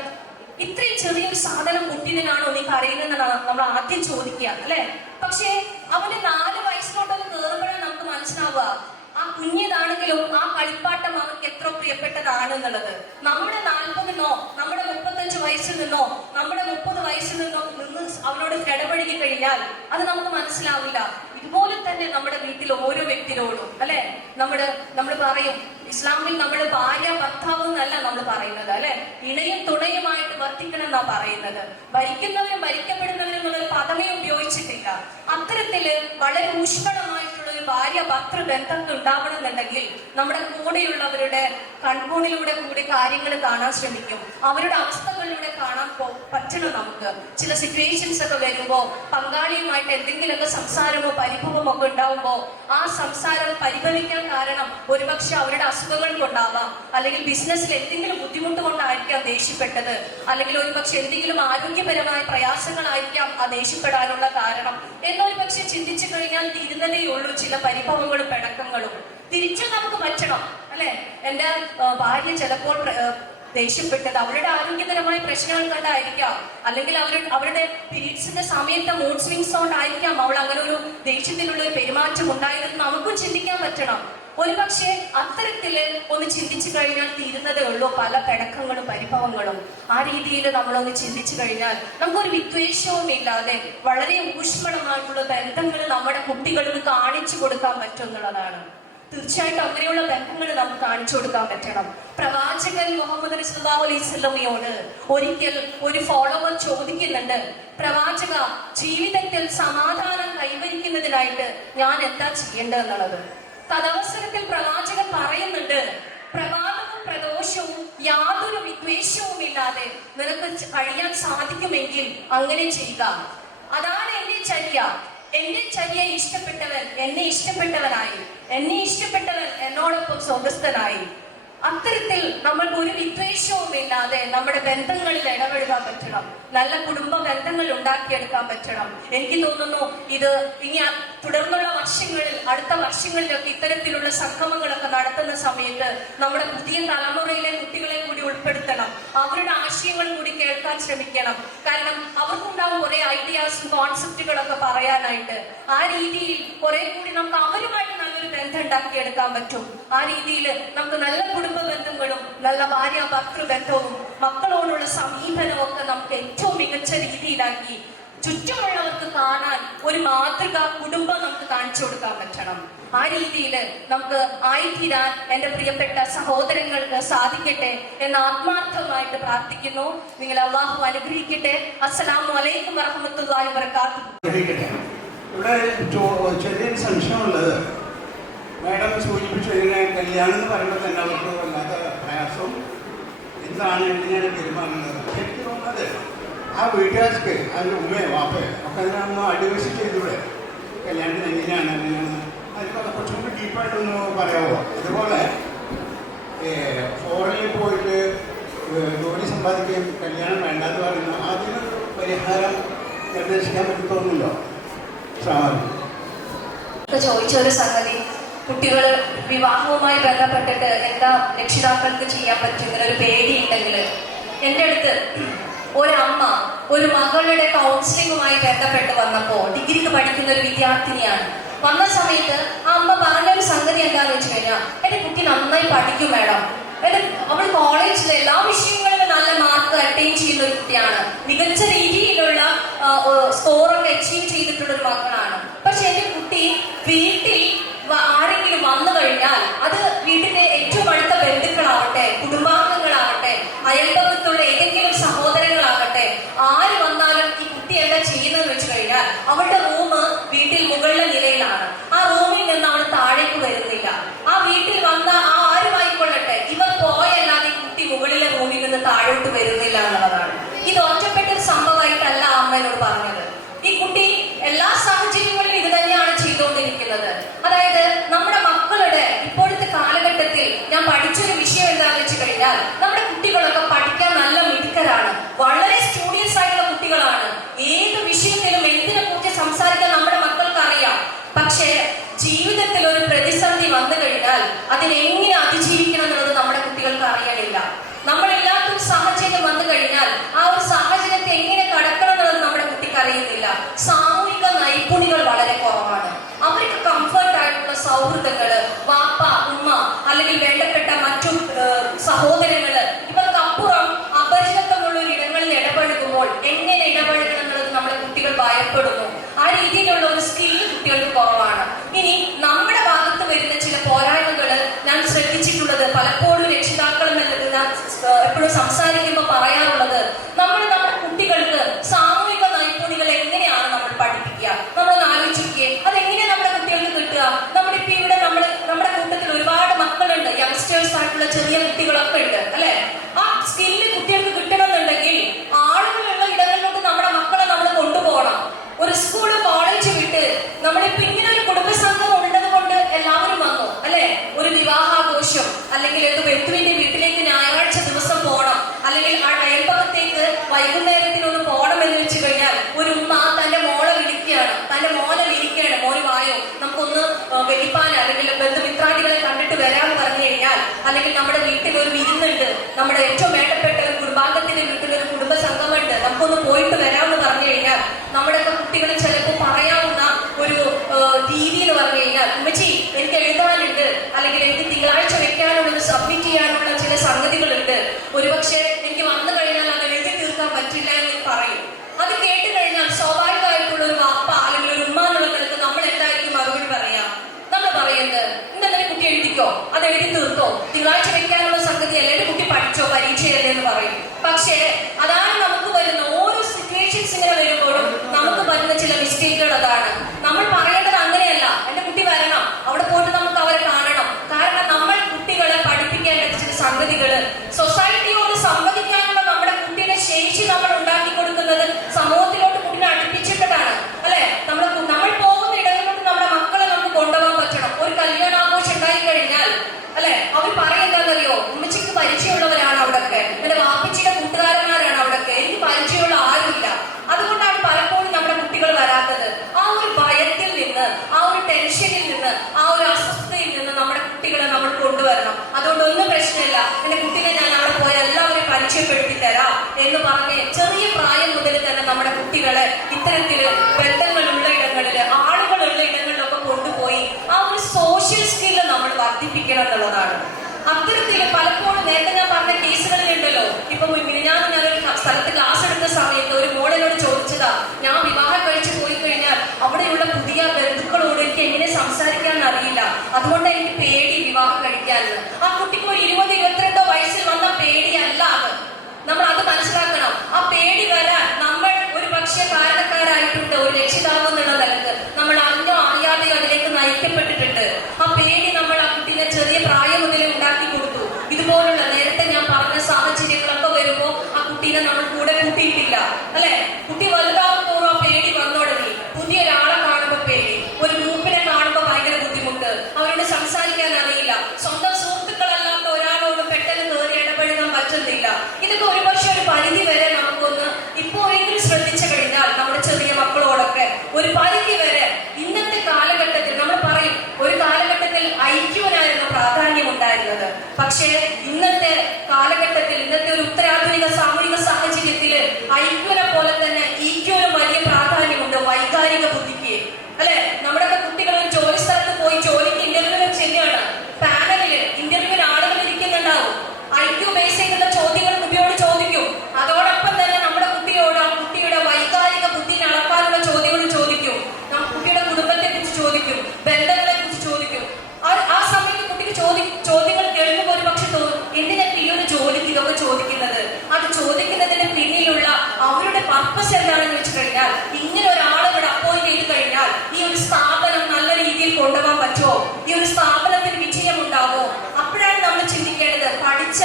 ഇത്രയും ചെറിയൊരു സാധനം പൊട്ടിയതിനാണോ നീ കരയുന്നതെന്നാണ് നമ്മൾ ആദ്യം ചോദിക്കുക, അല്ലെ? പക്ഷേ അവന്റെ 4 വയസ്സിലോട്ടൊന്ന് കയറുമ്പോഴാണ് നമുക്ക് മനസ്സിലാവുക ആ കുഞ്ഞിതാണെങ്കിലും ആ കളിപ്പാട്ടം അവർക്ക് എത്ര പ്രിയപ്പെട്ടതാണെന്നുള്ളത്. നമ്മുടെ 40-നോ നമ്മുടെ 35 വയസ്സിൽ നിന്നോ നമ്മുടെ 30 വയസ്സിൽ നിന്നോ നിന്ന് അവനോട് ഇടപഴകി കഴിഞ്ഞാൽ അത് നമുക്ക് മനസ്സിലാവില്ല. ഇതുപോലെ തന്നെ നമ്മുടെ വീട്ടിൽ ഓരോ വ്യക്തിയോടും, അല്ലെ? നമ്മൾ പറയും, ഇസ്ലാമിൽ നമ്മൾ ഭാര്യ ഭർത്താവ് എന്നല്ല നമ്മൾ പറയുന്നത്, അല്ലെ? ഇണയും തുണയുമായിട്ട് വർത്തിക്കണം എന്നാ പറയുന്നത്. ഭരിക്കുന്നവരും ഭരിക്കപ്പെടുന്നവരും എന്നുള്ളൊരു പദമേ ഉപയോഗിച്ചിട്ടില്ല. അത്തരത്തില് വളരെ ഊഷ്മളമായിട്ടുള്ള ഒരു ഭാര്യ ഭർത്തൃ ബന്ധങ്ങൾ ഉണ്ടാവണമെന്നുണ്ടെങ്കിൽ നമ്മുടെ കൂടെയുള്ളവരുടെ കൺകോണിലൂടെ കൂടി കാര്യങ്ങൾ കാണാൻ ശ്രമിക്കും, അവരുടെ അവസ്ഥകളിലൂടെ കാണാൻ പറ്റണം. നമുക്ക് ചില സിറ്റുവേഷൻസ് ഒക്കെ വരുമ്പോ പങ്കാളിയുമായിട്ട് എന്തെങ്കിലുമൊക്കെ സംസാരമോ പരിഭവമോ ഒക്കെ ഉണ്ടാവുമ്പോ ആ സംസാരം പരിഭവിക്കാൻ കാരണം ഒരുപക്ഷെ അവരുടെ അസുഖങ്ങൾ കൊണ്ടാവാം, അല്ലെങ്കിൽ ബിസിനസ്സിൽ എന്തെങ്കിലും ബുദ്ധിമുട്ട് കൊണ്ടായിരിക്കാം ദേഷ്യപ്പെട്ടത്, അല്ലെങ്കിൽ ഒരുപക്ഷെ എന്തെങ്കിലും ആരോഗ്യപരമായ പ്രയാസങ്ങളായിരിക്കാം ആ ദേഷ്യപ്പെടാനുള്ള കാരണം എന്നൊരു പക്ഷെ ചിന്തിച്ചു കഴിഞ്ഞാൽ തീരുന്നതേ ഉള്ളൂ ചില പരിഭവങ്ങളും പിണക്കങ്ങളും. തിരിച്ചു നമുക്ക് പറ്റണം, അല്ലെ? എന്റെ ഭാര്യ ചിലപ്പോൾ ദേഷ്യപ്പെട്ടത് അവരുടെ ആരോഗ്യപരമായ പ്രശ്നങ്ങൾ കണ്ടായിരിക്കാം, അല്ലെങ്കിൽ അവരുടെ പീരീഡ്സിന്റെ സമയത്ത് മൂഡ് സ്വിങ്സ് കൊണ്ടായിരിക്കാം അവൾ അങ്ങനെ ഒരു ദേഷ്യത്തിലുള്ള ഒരു പെരുമാറ്റം ഉണ്ടായിരുന്നു. നമുക്കും ചിന്തിക്കാൻ പറ്റണം. ഒരുപക്ഷെ അത്തരത്തില് ഒന്ന് ചിന്തിച്ചു കഴിഞ്ഞാൽ തീരുന്നതേ ഉള്ളൂ പല പിണക്കങ്ങളും പരിഭവങ്ങളും. ആ രീതിയിൽ നമ്മളൊന്ന് ചിന്തിച്ചു കഴിഞ്ഞാൽ നമുക്കൊരു വിദ്വേഷവും ഇല്ലാതെ വളരെ ഊഷ്മളമായിട്ടുള്ള ബന്ധങ്ങൾ നമ്മുടെ കുട്ടികൾക്ക് കാണിച്ചു കൊടുക്കാൻ പറ്റും എന്നുള്ളതാണ്. തീർച്ചയായിട്ടും അങ്ങനെയുള്ള ബന്ധങ്ങൾ നമുക്ക് കാണിച്ചു കൊടുക്കാൻ പറ്റണം. പ്രവാചകൻ മുഹമ്മദ് സല്ലല്ലാഹു അലൈഹി വസല്ലമയോട് ഒരിക്കൽ ഒരു ഫോളോവർ ചോദിക്കുന്നുണ്ട്, പ്രവാചക, ജീവിതത്തിൽ സമാധാനം കൈവരിക്കുന്നതിനായിട്ട് ഞാൻ എന്താ ചെയ്യേണ്ടതെന്നുള്ളത്. തദവസരത്തിൽ പ്രവാചകൻ പറയുന്നുണ്ട്, പ്രഭാതവും പ്രദോഷവും യാതൊരു വിദ്വേഷവും ഇല്ലാതെ നിനക്ക് കഴിയാൻ സാധിക്കുമെങ്കിൽ അങ്ങനെ ചെയ്യുക. അതാണ് എന്റെ ചര്യ. എന്റെ ചര്യയെ ഇഷ്ടപ്പെട്ടവൻ എന്നെ ഇഷ്ടപ്പെട്ടവനായി, എന്നെ ഇഷ്ടപ്പെട്ടവൻ എന്നോടൊപ്പം സ്വന്തസ്ഥനായി. അത്തരത്തിൽ നമ്മൾക്ക് ഒരു വിദ്വേഷവും ഇല്ലാതെ നമ്മുടെ ബന്ധങ്ങളിൽ ഇടപെടുക്കാൻ പറ്റണം, നല്ല കുടുംബ ബന്ധങ്ങൾ ഉണ്ടാക്കിയെടുക്കാൻ പറ്റണം. എനിക്ക് തോന്നുന്നു ഇത് ഇനി തുടർന്നുള്ള വർഷങ്ങളിൽ, അടുത്ത വർഷങ്ങളിലൊക്കെ ഇത്തരത്തിലുള്ള സംഗമങ്ങളൊക്കെ നടത്തുന്ന സമയത്ത് നമ്മുടെ പുതിയ തലമുറയിലെ കുട്ടികളെ കൂടി ഉൾപ്പെടുത്തണം, അവരുടെ ആശയങ്ങൾ കൂടി കേൾക്കാൻ ശ്രമിക്കണം. കാരണം അവർക്കുണ്ടാവും കുറെ ഐഡിയാസും കോൺസെപ്റ്റുകളൊക്കെ പറയാനായിട്ട്. ആ രീതിയിൽ കുറെ കൂടി നമുക്ക് അവരുമായിട്ട് നല്ലൊരു ബന്ധം ഉണ്ടാക്കിയെടുക്കാൻ പറ്റും. ആ രീതിയിൽ നമുക്ക് നല്ല കുടുംബ ബന്ധങ്ങളും നല്ല ഭാര്യ ഭർത്തൃ ബന്ധവും മക്കളോടുള്ള സമീപനവും ഒക്കെ നമുക്ക് ഏറ്റവും മികച്ച രീതിയിലാക്കി ചുറ്റുമുള്ളവർക്ക് കാണാൻ ഒരു മാതൃക കുടുംബം നമുക്ക് കാണിച്ചു കൊടുക്കാൻ പറ്റണം. ആ രീതിയിൽ നമുക്ക് ആയിത്തീരാൻ എന്റെ പ്രിയപ്പെട്ട സഹോദരങ്ങൾക്ക് സാധിക്കട്ടെ എന്ന് ആത്മാർത്ഥമായിട്ട് പ്രാർത്ഥിക്കുന്നു. നിങ്ങൾ അല്ലാഹു അനുഗ്രഹിക്കട്ടെ. അസ്സലാമു അലൈക്കും വറഹ്മത്തുള്ളാഹി വബറകാതുഹു. ഇവിടെ ചെറിയൊരു സംശയമുള്ളത്, മാഡം സൂചിപ്പിച്ചു, ഇങ്ങനെ കല്യാണം എന്ന് പറയുമ്പോൾ തന്നെ അവർക്ക് വല്ലാത്ത പ്രയാസവും എന്താണ് എങ്ങനെയാണ് പെരുമാറുന്നത്. എനിക്ക് തോന്നുന്നത് ആ വീട്ടുകാർക്ക് അതിൻ്റെ ഉമ്മയോ വാപ്പയോ ഒക്കെ അതിനൊന്ന് അഡ്വൈസ് ചെയ്തൂടെ, കല്യാണത്തിന് എങ്ങനെയാണ് അതിനൊക്കെ കുറച്ചും കൂടി ഡീപ്പായിട്ടൊന്ന് പറയാമോ? ഇതുപോലെ ഫോറിനിൽ പോയിട്ട് ജോലി സമ്പാദിക്കുകയും കല്യാണം വേണ്ടാന്ന് പറയുന്ന അതിനൊരു പരിഹാരം നിർദ്ദേശിക്കാൻ പറ്റി തോന്നുന്നുണ്ടോ? ചോദിച്ചൊരു സംഗതി, കുട്ടികൾ വിവാഹവുമായി ബന്ധപ്പെട്ടിട്ട് എന്താ രക്ഷിതാക്കൾക്ക് ചെയ്യാൻ പറ്റും ഇങ്ങനെ ഒരു പേടിയുണ്ടെങ്കിൽ, എൻ്റെ അടുത്ത് ഒരമ്മ ഒരു മകളുടെ കൗൺസിലിങ്ങുമായി ബന്ധപ്പെട്ട് വന്നപ്പോ, ഡിഗ്രിക്ക് പഠിക്കുന്ന ഒരു വിദ്യാർത്ഥിനിയാണ്. വന്ന സമയത്ത് ആ അമ്മ പറഞ്ഞൊരു സംഗതി എന്താന്ന് വെച്ച് കഴിഞ്ഞാൽ, എന്റെ കുട്ടി നന്നായി പഠിക്കും മാഡം, അവൾ കോളേജിലെ എല്ലാ വിഷയങ്ങളിലും നല്ല മാർക്ക് അറ്റൈൻ ചെയ്യുന്ന ഒരു കുട്ടിയാണ്, മികച്ച രീതിയിലുള്ള സ്കോറൊക്കെ അച്ചീവ് ചെയ്തിട്ടുള്ള ഒരു മകളാണ്. പക്ഷെ എന്റെ കുട്ടി വീട്ടിൽ ആരെങ്കിലും വന്നു കഴിഞ്ഞാൽ, അത് വീട്ടിലെ ഏറ്റവും അടുത്ത ബന്ധുക്കളാവട്ടെ, കുടുംബാംഗങ്ങളാവട്ടെ, അയൽപക്കത്തുള്ള ഏതെങ്കിലും സഹോദരങ്ങളാകട്ടെ, ആര് വന്നാലും ഈ കുട്ടി എന്താ ചെയ്യുന്നതെന്ന് വെച്ച് കഴിഞ്ഞാൽ, അവളുടെ റൂം വീട്ടിൽ മുകളിലെ നിലയിലാണ്. ആ അതിനെങ്ങനെ അതിജീവിക്കണം എന്നുള്ളത് നമ്മുടെ കുട്ടികൾക്ക് അറിയണില്ല. നമ്മളെല്ലാത്തൊരു സാഹചര്യം വന്നു കഴിഞ്ഞാൽ ആ ഒരു സാഹചര്യത്തെ എങ്ങനെ കടക്കണം എന്നുള്ളത് നമ്മുടെ കുട്ടിക്ക് അറിയുന്നില്ല. സാമൂഹിക നൈപുണികൾ വളരെ കുറവാണ്. അവർക്ക് കംഫർട്ട് ആയിട്ടുള്ള സൗഹൃദങ്ങള്, വാപ്പ, ഉമ്മ, അല്ലെങ്കിൽ വേണ്ടപ്പെട്ട മറ്റു സഹോദരങ്ങള്, ഇവർക്കപ്പുറം അപരിചിതമുള്ള ഒരു ഇടങ്ങളിൽ ഇടപഴകുമ്പോൾ എങ്ങനെ ഇടപഴകണം എന്നുള്ളത് നമ്മുടെ കുട്ടികൾ ഭയപ്പെടുന്നു. ആ രീതിയിലുള്ള ഒരു സ്കില്ല് കുട്ടികൾക്ക് കുറവാണ്. ഇനി നമ്മുടെ ഭാഗത്ത് വരുന്ന ചില പോരായ്മകള് ഞാൻ ശ്രദ്ധിച്ചിട്ടുള്ളത്, പലപ്പോഴും രക്ഷിതാക്കൾ എന്നുള്ളത് ഞാൻ എപ്പോഴും സംസാരിക്കുമ്പോൾ പറയാറുള്ളത്, നമ്മുടെ കുട്ടികൾക്ക് സാമൂഹിക നൈപുണികൾ എങ്ങനെയാണ് നമ്മൾ പഠിപ്പിക്കുക? നമ്മളൊന്ന് ആലോചിക്കുക, അതെങ്ങനെയാണ് നമ്മുടെ കുട്ടികൾക്ക് കിട്ടുക? നമ്മളിപ്പോ ഇവിടെ നമ്മുടെ കൂട്ടത്തിൽ ഒരുപാട് മക്കളുണ്ട്, യങ്സ്റ്റേഴ്സ് ആയിട്ടുള്ള ചെറിയ കുട്ടികളൊക്കെ ഉണ്ട്, അല്ലെ? ആ സ്കില്ല് കുട്ടികൾക്ക് കിട്ടണമെന്നുണ്ടെങ്കിൽ ആളുകളുള്ള ഇടങ്ങളിലോട്ട് നമ്മുടെ മക്കളെ നമ്മൾ കൊണ്ടുപോകണം. ഒരു സ്കൂള് കോളേജ് വിട്ട് നമ്മളിപ്പോ ഇങ്ങനെ ഒരു കുടുംബസംഘം ഉള്ളത് കൊണ്ട് എല്ലാവരും വന്നു, അല്ലെ? ഒരു വിവാഹാഘോഷം, അല്ലെങ്കിൽ വ്യക്തിന്റെ വീട്ടിലേക്ക് ഞായറാഴ്ച ദിവസം പോകണം, അല്ലെങ്കിൽ ആ അയൽപക്കത്തേക്ക് വൈകുന്നേരത്തിനൊന്ന് പോകണം എന്ന് വെച്ച് കഴിഞ്ഞാൽ ഒരു ഉമ്മ തന്റെ മോളെ വിളിക്കുകയാണ്, മോന് വായോ നമുക്കൊന്ന് വെളിപ്പാൻ, അല്ലെങ്കിൽ ബന്ധുമിത്രാദികളെ കണ്ടിട്ട് വരാമെന്ന് പറഞ്ഞു കഴിഞ്ഞാൽ, അല്ലെങ്കിൽ നമ്മുടെ വീട്ടിൽ ഒരു വിരുന്നുണ്ട്, നമ്മുടെ ഏറ്റവും വേണ്ടപ്പെട്ട ഒരു കുടുംബാംഗത്തിന്റെ വീട്ടിൽ ഒരു കുടുംബ സംഘമുണ്ട്, നമുക്കൊന്ന് പോയിട്ട് വരാമെന്ന് പറഞ്ഞു കഴിഞ്ഞാൽ നമ്മുടെയൊക്കെ കുട്ടികൾ ചിലപ്പോൾ പറയാവുന്ന ഒരു രീതി എന്ന് പറഞ്ഞു കഴിഞ്ഞാൽ, ഉമ്മച്ചി എനിക്ക് എഴുതാനുണ്ട്, അല്ലെങ്കിൽ എനിക്ക് തിങ്കളാഴ്ച വെക്കാനുള്ള സബ്മിറ്റ് ചെയ്യാനുള്ള ചില സംഗതികളുണ്ട്, ഒരുപക്ഷെ എനിക്ക് വന്നു കഴിഞ്ഞാൽ അത് എഴുതി തീർക്കാൻ പറ്റില്ല എന്ന് പറയും. അത് കേട്ട് കഴിഞ്ഞാൽ സ്വാഭാവികമായിട്ടുള്ള ഒരു വാപ്പ അല്ലെങ്കിൽ ഒരു ഉമ്മ എന്നുള്ള നിലക്ക് നമ്മൾ എന്തായിരിക്കും മറുപടി പറയാം? നമ്മൾ പറയുന്നത്, ഇന്നലെ കുട്ടി എഴുതിക്കോ, അത് എഴുതി തീർക്കോ, തിങ്കളാഴ്ച വെക്കാനുള്ള സംഗതി അല്ലേ, എന്റെ കുട്ടി പഠിച്ചോ, പരീക്ഷയല്ലേ എന്ന് പറയും. പക്ഷേ അതാണ് നമുക്ക് വരുന്ന ഓരോ സിറ്റുവേഷൻസ് ഇങ്ങനെ വരുമ്പോഴും നമുക്ക് വരുന്ന ചില മിസ്റ്റേക്കുകൾ. അതാണ് നമ്മൾ പറയേണ്ടത്. അങ്ങനെയല്ല, എന്റെ കുട്ടി വരണം, അവിടെ പോയിട്ട് നമുക്ക് അവരെ കാണണം. കാരണം നമ്മൾ കുട്ടികളെ പഠിപ്പിക്കേണ്ട ചില സംഗതികള്, സൊസൈറ്റിയോട് സംവദിക്കാനുള്ള നമ്മുടെ കുട്ടിയുടെ ശേഷി നമ്മൾ ഉണ്ടാക്കി കൊടുക്കുന്നത് സമൂഹത്തിലോട്ട് കുട്ടിനെ അടുപ്പിച്ചിട്ടതാണ്, അല്ലെ? നമ്മൾ പോകുന്ന ഇടങ്ങളിലോട്ട് നമ്മുടെ മക്കളെ നമുക്ക് കൊണ്ടുപോകാൻ പറ്റണം. ഒരു കല്യാണാഘോഷം ഉണ്ടായി കഴിഞ്ഞാൽ, അല്ലെ, അവർ പറയുന്നതെന്നറിയോ, ഉമ്മച്ചിക്ക് പരിചയമുള്ളവരാണ് അവിടൊക്കെ, എന്റെ വാപ്പച്ചിയുടെ കൂട്ടുകാരന്മാരാണ് അവിടൊക്കെ, എനിക്ക് പരിചയമുള്ള ആരുമില്ല. അതുകൊണ്ടാണ് പലപ്പോഴും നമ്മുടെ കുട്ടികൾ വരാത്തത്. ആ ഒരു ഭയത്തിൽ നിന്ന്, ആ ഒരു ടെൻഷനിൽ നിന്ന്, ആ ഒരു അസ്വസ്ഥതയിൽ നിന്ന് നമ്മുടെ കുട്ടികളെ നമ്മൾ കൊണ്ടുവരണം. അതുകൊണ്ട് ഒന്നും പ്രശ്നമില്ല, എന്റെ കുട്ടിയെ ഞാൻ അവിടെ പോയി എല്ലാവരെയും പരിചയപ്പെടുത്തി തരാം എന്ന് പറഞ്ഞ് ചെറിയ പ്രായം മുതൽ തന്നെ നമ്മുടെ കുട്ടികളെ ഇത്തരത്തില് ബന്ധങ്ങളുള്ള ഇടങ്ങളില്, ആളുകളുള്ള ഇടങ്ങളിലൊക്കെ കൊണ്ടുപോയി ആ ഒരു സോഷ്യൽ സ്കില്ല് നമ്മൾ വർദ്ധിപ്പിക്കണം എന്നുള്ളതാണ്. അത്തരത്തില് പലപ്പോഴും നേരത്തെ ഞാൻ പറഞ്ഞ കേസുകളിലുണ്ടല്ലോ, ഇപ്പൊ ഞാനൊരു സ്ഥലത്ത് ക്ലാസ് എടുത്ത സമയത്ത് ഒരു മോളെന്നോട് ചോദിച്ചതാ, ഞാൻ വിവാഹം കഴിച്ചു പോയി കഴിഞ്ഞാൽ അവിടെയുള്ള പുതിയ ബന്ധുക്കളോട് എനിക്ക് എങ്ങനെ സംസാരിക്കാൻ അറിയില്ല, അതുകൊണ്ട് എനിക്ക് പേടി വിവാഹം കഴിക്കാനെന്ന്. ആ കുട്ടിക്ക് ഒരു 20-22 വയസ്സിൽ വന്ന പേടിയല്ല അത്. നമ്മൾ അത് മനസ്സിലാക്കണം. ആ പേടി വരാൻ നമ്മൾ ഒരു പക്ഷേ കാരണക്കാരായിട്ടുണ്ട്. ഒരു രക്ഷിതാവ് എന്നുള്ള നിലക്ക് നമ്മൾ അറിഞ്ഞോ അറിയാതെയോ അതിലേക്ക് നയിക്കപ്പെട്ടിട്ടുണ്ട്. ആ പേടി നമ്മൾ ആ കുട്ടീനെ ചെറിയ പ്രായം മുതലേ ഉണ്ടാക്കി കൊടുത്തു. ഇതുപോലുള്ള നേരത്തെ ഞാൻ പറഞ്ഞ സാഹചര്യങ്ങളൊക്കെ വരുമ്പോ ആ കുട്ടീനെ നമ്മൾ കൂടെ കൂട്ടിയിട്ടില്ല, അല്ലെ? കുട്ടി വലുതാവുമ്പോഴും ആ പേടി വന്നു തുടങ്ങി. പുതിയൊരാളെ കാണുമ്പോ പേടി, ഒരു ഗ്രൂപ്പിനെ കാണുമ്പോ ഭയങ്കര ബുദ്ധിമുട്ട്, അവരോട് സംസാരിക്കാൻ അറിയില്ല, സ്വന്തം സുഹൃത്തുക്കളല്ലാത്ത ഒരാളോട് പെട്ടെന്ന് കയറി ഇടപെടുക്കാൻ പറ്റുന്നില്ല. ഇതൊക്കെ ഒരുപക്ഷെ ഒരു പരിധി വരെ നമുക്കൊന്ന് ഇപ്പോഴെങ്കിലും ശ്രദ്ധിച്ചു കഴിഞ്ഞാൽ നമ്മുടെ ചെറിയ മക്കളോടൊക്കെ ഒരു പരിധി വരെ ഇന്നത്തെ കാലഘട്ടത്തിൽ നമ്മൾ പറയും, ഒരു കാലഘട്ടത്തിൽ ഐക്യനായിരുന്നു പ്രാധാന്യം ഉണ്ടായിരുന്നത്. പക്ഷേ ഇന്നത്തെ കാലഘട്ടത്തിൽ, ഇന്നത്തെ ഒരു ഉത്തരാധുനിക സാമൂഹിക സാഹചര്യത്തില് ഐക്യനെ പോലെ തന്നെ ഈക്യനും വലിയ പ്രാധാന്യമുണ്ട്. വൈകാരിക ബുദ്ധിക്ക്, അല്ലെ? നമ്മുടെ കുട്ടികൾ ഒരു ജോലി സ്ഥലത്ത് പോയി ജോലിക്ക് ഇന്റർവ്യൂവിന് ചെല്ലുകയാണ്, പാനലില് ഇന്റർവ്യൂവിന് ആളുകൾ ഇരിക്കുന്നുണ്ടാവും. ഐക്യു ബേസ് ചെയ്തുള്ള ചോദ്യങ്ങൾ കുട്ടിയോട് ചോദിക്കും. അതോടൊപ്പം തന്നെ നമ്മുടെ കുട്ടിയോട് ആ കുട്ടിയുടെ വൈകാരിക ബുദ്ധി അളക്കാനുള്ള ചോദ്യങ്ങൾ ചോദിക്കും. കുട്ടിയുടെ കുടുംബത്തെ കുറിച്ച് ചോദിക്കും, ബന്ധങ്ങളെ കുറിച്ച് ചോദിക്കും. ആ സമയത്ത് കുട്ടിക്ക് ചോദ്യങ്ങൾ കേൾക്കുമ്പോൾ ഒരു പക്ഷെ തോന്നും, എന്തിനൊക്കെ ഈ ഒരു ജോലിക്ക് ഇതൊക്കെ ചോദിക്കുന്നത്? അത് ചോദിക്കുന്നതിന് പിന്നിലുള്ള അവരുടെ പർപ്പസ് എന്താണെന്ന് വെച്ച് കഴിഞ്ഞാൽ, ഇങ്ങനെ ഒരാൾ ഇവിടെ അപ്പോയിന്റ് ചെയ്ത് കഴിഞ്ഞാൽ ഈ ഒരു സ്ഥാപനം നല്ല രീതിയിൽ കൊണ്ടുപോകാൻ പറ്റുമോ, ഈ ഒരു സ്ഥാപനത്തിന് വിജയം ഉണ്ടാവുമോ? അപ്പോഴാണ് നമ്മൾ ചിന്തിക്കേണ്ടത്. പഠിച്ച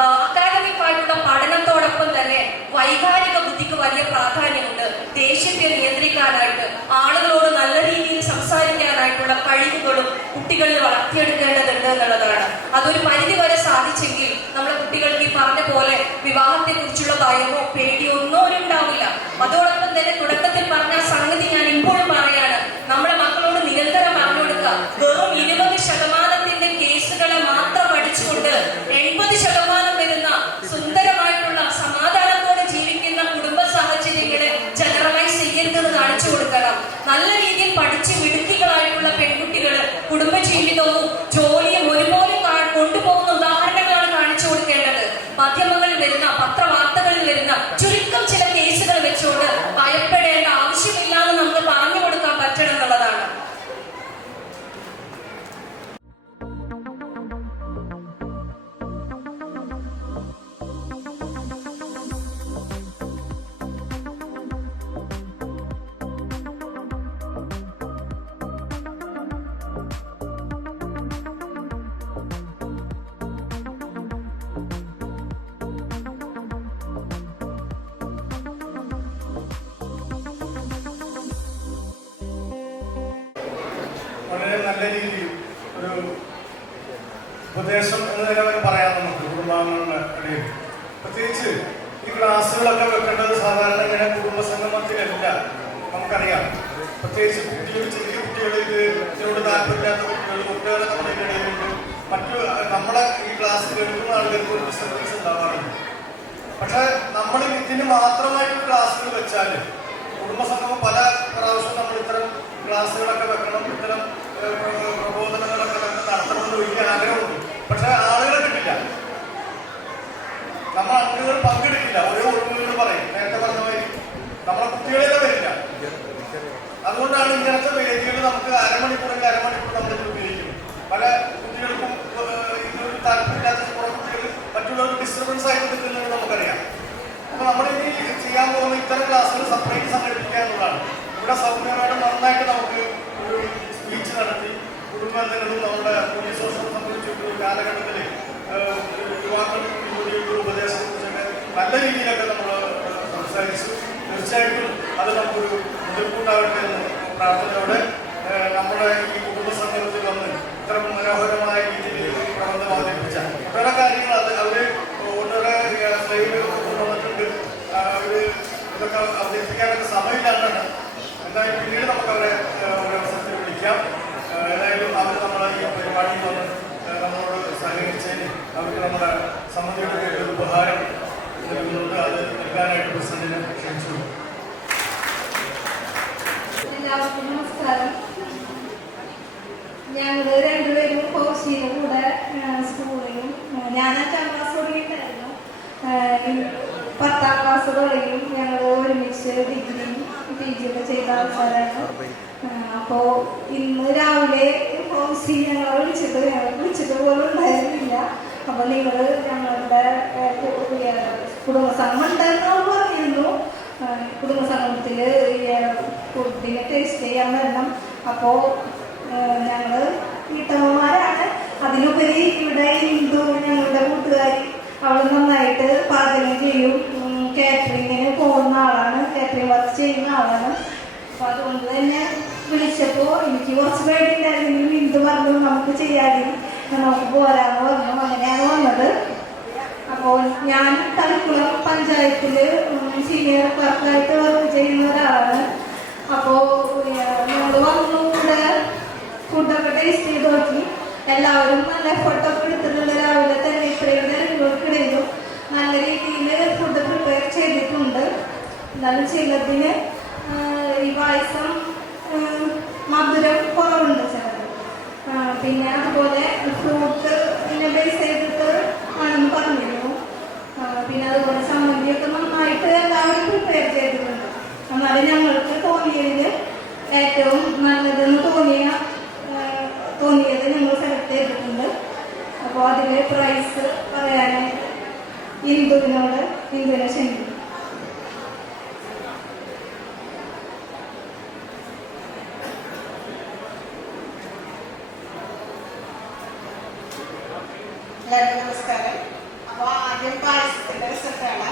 അക്കാദമിക് ആയിട്ടുള്ള പഠനത്തോടൊപ്പം തന്നെ വൈകാരിക ബുദ്ധിക്ക് വലിയ പ്രാധാന്യമുണ്ട്. ദേഷ്യത്തെ നിയന്ത്രിക്കാനായിട്ട്, ആളുകളോട് നല്ല രീതിയിൽ സംസാരിക്കാനായിട്ടുള്ള കഴിവുകളും കുട്ടികളിൽ വളർത്തിയെടുക്കേണ്ടതുണ്ട് എന്നുള്ളതാണ്. അതൊരു പരിധി വരെ സാധിച്ചെങ്കിൽ നമ്മുടെ കുട്ടികൾക്ക് ഈ പറഞ്ഞ പോലെ വിവാഹത്തെ കുറിച്ചുള്ള ഭയമോ പേടിയോ ഒന്നും ഉണ്ടാവില്ല. അതോടൊപ്പം തന്നെ തുടക്കത്തിൽ പറഞ്ഞ സംഗതി ഞാൻ ഇപ്പോഴും പറയാണ്, നമ്മുടെ മക്കളോട് നിരന്തരം പറഞ്ഞു കൊടുക്കുക. വെറും 20% കേസുകൾ വളരെ നല്ല രീതിയിൽ ഒരു ഉപദേശം എന്ന് തന്നെ പറയാം നമുക്ക് കുടുംബാംഗങ്ങളുടെ ഇടയിൽ. പ്രത്യേകിച്ച് ഈ ക്ലാസ്സുകളൊക്കെ വെക്കേണ്ടത് സാധാരണ ഇങ്ങനെ കുടുംബസംഗമത്തിലല്ല. നമുക്കറിയാം, പ്രത്യേകിച്ച് കുട്ടികൾ, ചെറിയ കുട്ടികൾ, ഇതിനോട് താല്പര്യമില്ലാത്ത കുട്ടികളെ നമ്മുടെ ഇടയിലുണ്ട്. മറ്റു നമ്മളെ ഈ ക്ലാസ് കേൾക്കുന്ന ആളുകൾക്ക് ഒരു ഡിസ്റ്റർബൻസ് ഉണ്ടാവാറുണ്ട്. പക്ഷെ നമ്മൾ ഇതിന് മാത്രമായിട്ട് ക്ലാസ്സുകൾ വെച്ചാൽ കുടുംബസംഗമം പല പ്രാവശ്യം നമ്മൾ ഇത്തരം ക്ലാസ്സുകളൊക്കെ വെക്കണം, ഇത്തരം പ്രബോധനങ്ങളൊക്കെ നടത്തണമെന്ന് വലിയ ആഗ്രഹമുണ്ട്. പക്ഷെ ആളുകളെ കിട്ടില്ല, നമ്മൾ ആളുകൾ പങ്കെടുക്കില്ല. ഓരോ ഒഴിവുകൾ പറയും, നേരത്തെ പറഞ്ഞ മാതിരി നമ്മളെ കുട്ടികളെ വരില്ല. അതുകൊണ്ടാണ് ഇങ്ങനത്തെ വേദികൾ നമുക്ക് അരമണിക്കൂറെങ്കിൽ അരമണിക്കൂർ നമ്മൾ ഉപയോഗിക്കുന്നത്. പല കുട്ടികൾക്കും ഇതിനൊരു താല്പര്യമില്ലാത്ത കുറെ കുട്ടികൾ മറ്റുള്ളവർക്ക് ഡിസ്റ്റർബൻസ് ആയിട്ട് നിൽക്കുന്നത് നമുക്കറിയാം. അപ്പൊ നമ്മളിനി ചെയ്യാൻ പോകുന്ന ഇത്തരം ക്ലാസ്സുകൾ സെപ്പറേറ്റ് സംഘടിപ്പിക്കുക എന്നുള്ളതാണ്. ഇവിടെ സൗകര്യമായിട്ട് നന്നായിട്ട് നമുക്ക് ഒരു സ്പീച്ച് നടത്തി കുടുംബത്തിനും നമ്മുടെ പോലീസ് ഓഫീസറെ സംബന്ധിച്ചിട്ടുള്ള കാലഘട്ടത്തിൽ യുവാക്കൾക്ക് കൂടിയുള്ള ഉപദേശത്തെ കുറിച്ചൊക്കെ നല്ല രീതിയിലൊക്കെ നമ്മൾ സംസാരിച്ചു. തീർച്ചയായിട്ടും അത് നമുക്കൊരു മുതൽക്കൂട്ടാകട്ടെ എന്ന് പ്രാർത്ഥനയോടെ നമ്മുടെ ഈ കുടുംബസംഗമത്തിൽ വന്ന് ഇത്തരം മനോഹരമായ രീതിയിൽ പ്രബന്ധം അവതരിപ്പിച്ച ഒട്ടേറെ കാര്യങ്ങൾ അവര് ഒട്ടേറെ സ്ലൈഡുകളൊക്കെ കൊണ്ടുവന്നിട്ടുണ്ട്. അവര് ഇതൊക്കെ അവതരിപ്പിക്കാനൊക്കെ സമയമില്ലാണ്ടാണ്. എന്തായാലും പിന്നീട് നമുക്ക് അവരെ ഒരു അവസരത്തിൽ വിളിക്കാം. ഏതായാലും അവർ നമ്മളെ ഈ പരിപാടിയിൽ വന്ന് നമ്മളോട് സഹകരിച്ചതിന് അവർക്ക് നമ്മുടെ സമിതിയുടെ പേരിൽ ഒരു ഉപഹാരം നൽകുന്നുണ്ട്. അത് നൽകാനായിട്ട് പ്രസിഡന്റിനെ ക്ഷണിച്ചു. എല്ലാവർക്കും നമസ്കാരം. ഞങ്ങൾ രണ്ടുപേരും കോഴ്സിന് കൂടെ സ്കൂളിലും ഞാൻ 5ാം ക്ലാസ് തുടങ്ങിയിട്ടായിരുന്നു. 10ാം ക്ലാസ് തുടങ്ങിയും ഞങ്ങൾ ഒരുമിച്ച് ഡിഗ്രിയും PG ഒക്കെ ചെയ്ത ആൾക്കാരാണ്. അപ്പോൾ ഇന്ന് രാവിലെ കോഴ്സി ഞങ്ങളെ വിളിച്ചിട്ട് പോലും ഉണ്ടായിരുന്നില്ല. അപ്പോൾ നിങ്ങൾ ഞങ്ങളുടെ കുടുംബസംഘം ഉണ്ടെന്ന് പറഞ്ഞിരുന്നു. കുടുംബസംഗമത്തിൽ ഫുഡിനെ ടേസ്റ്റ് ചെയ്യാൻ വരണം. അപ്പോൾ ഞങ്ങൾ വീട്ടമ്മമാരാണ്. അതിനുപരി ഇവിടെ ഹിന്ദു ഞങ്ങളുടെ കൂട്ടുകാരി, അവൾ നന്നായിട്ട് പാചകം ചെയ്യും. കാറ്ററിങ്ങിന് പോകുന്ന ആളാണ്, കാറ്ററിംഗ് വർക്ക് ചെയ്യുന്ന ആളാണ്. അപ്പോൾ അതുകൊണ്ട് തന്നെ വിളിച്ചപ്പോൾ എനിക്ക് കുറച്ച് പേടിയുണ്ടായിരുന്നെങ്കിലും ഹിന്ദു പറഞ്ഞു നമുക്ക് ചെയ്യാതെ നമുക്ക് പോരാന്ന് പറഞ്ഞു. അങ്ങനെയാണ് വന്നത്. അപ്പോൾ ഞാൻ തളിക്കുളം പഞ്ചായത്തിൽ സീനിയർ ക്ലർക്കായിട്ട് വർക്ക് ചെയ്യുന്ന ഒരാളാണ്. അപ്പോൾ ഞങ്ങൾ വന്നു ഇവിടെ ഫുഡൊക്കെ ടേസ്റ്റ് ചെയ്ത് നോക്കി. എല്ലാവരും നല്ല എഫർട്ടൊക്കെ എടുത്തിട്ടുള്ള രാവിലെ തന്നെ ഇത്രയും തിരക്കുകൾക്കിടയിലും നല്ല രീതിയിൽ ഫുഡ് പ്രിപ്പയർ ചെയ്തിട്ടുണ്ട്. എന്നാലും ചിലതിന് ഈ പായസം മധുരം കുറവുണ്ട് ചിലത്. പിന്നെ അതുപോലെ ഫ്രൂട്ട് ബേസ് ചെയ്തിട്ട് ആണെന്ന് പറഞ്ഞിരുന്നു. പിന്നെ അതുപോലെ ചമ്മന്തിയൊക്കെ നന്നായിട്ട് എല്ലാവരും പ്രിപ്പയർ ചെയ്തിട്ടുണ്ട്. എന്നാലും ഞങ്ങൾക്ക് തോന്നിയതിൽ ഏറ്റവും നല്ലതെന്ന് തോന്നിയത് ഞങ്ങൾ സെലക്ട് ചെയ്തിട്ടുണ്ട്. അപ്പോൾ അതിൽ പ്രൈസ് പറയാനായിട്ട് ഇന്ദുവിനെ ക്ഷണിക്കും. എല്ലാവർക്കും നമസ്കാരം. അപ്പോൾ ആദ്യം പായസത്തിൻ്റെ റിസൾട്ടാണ്.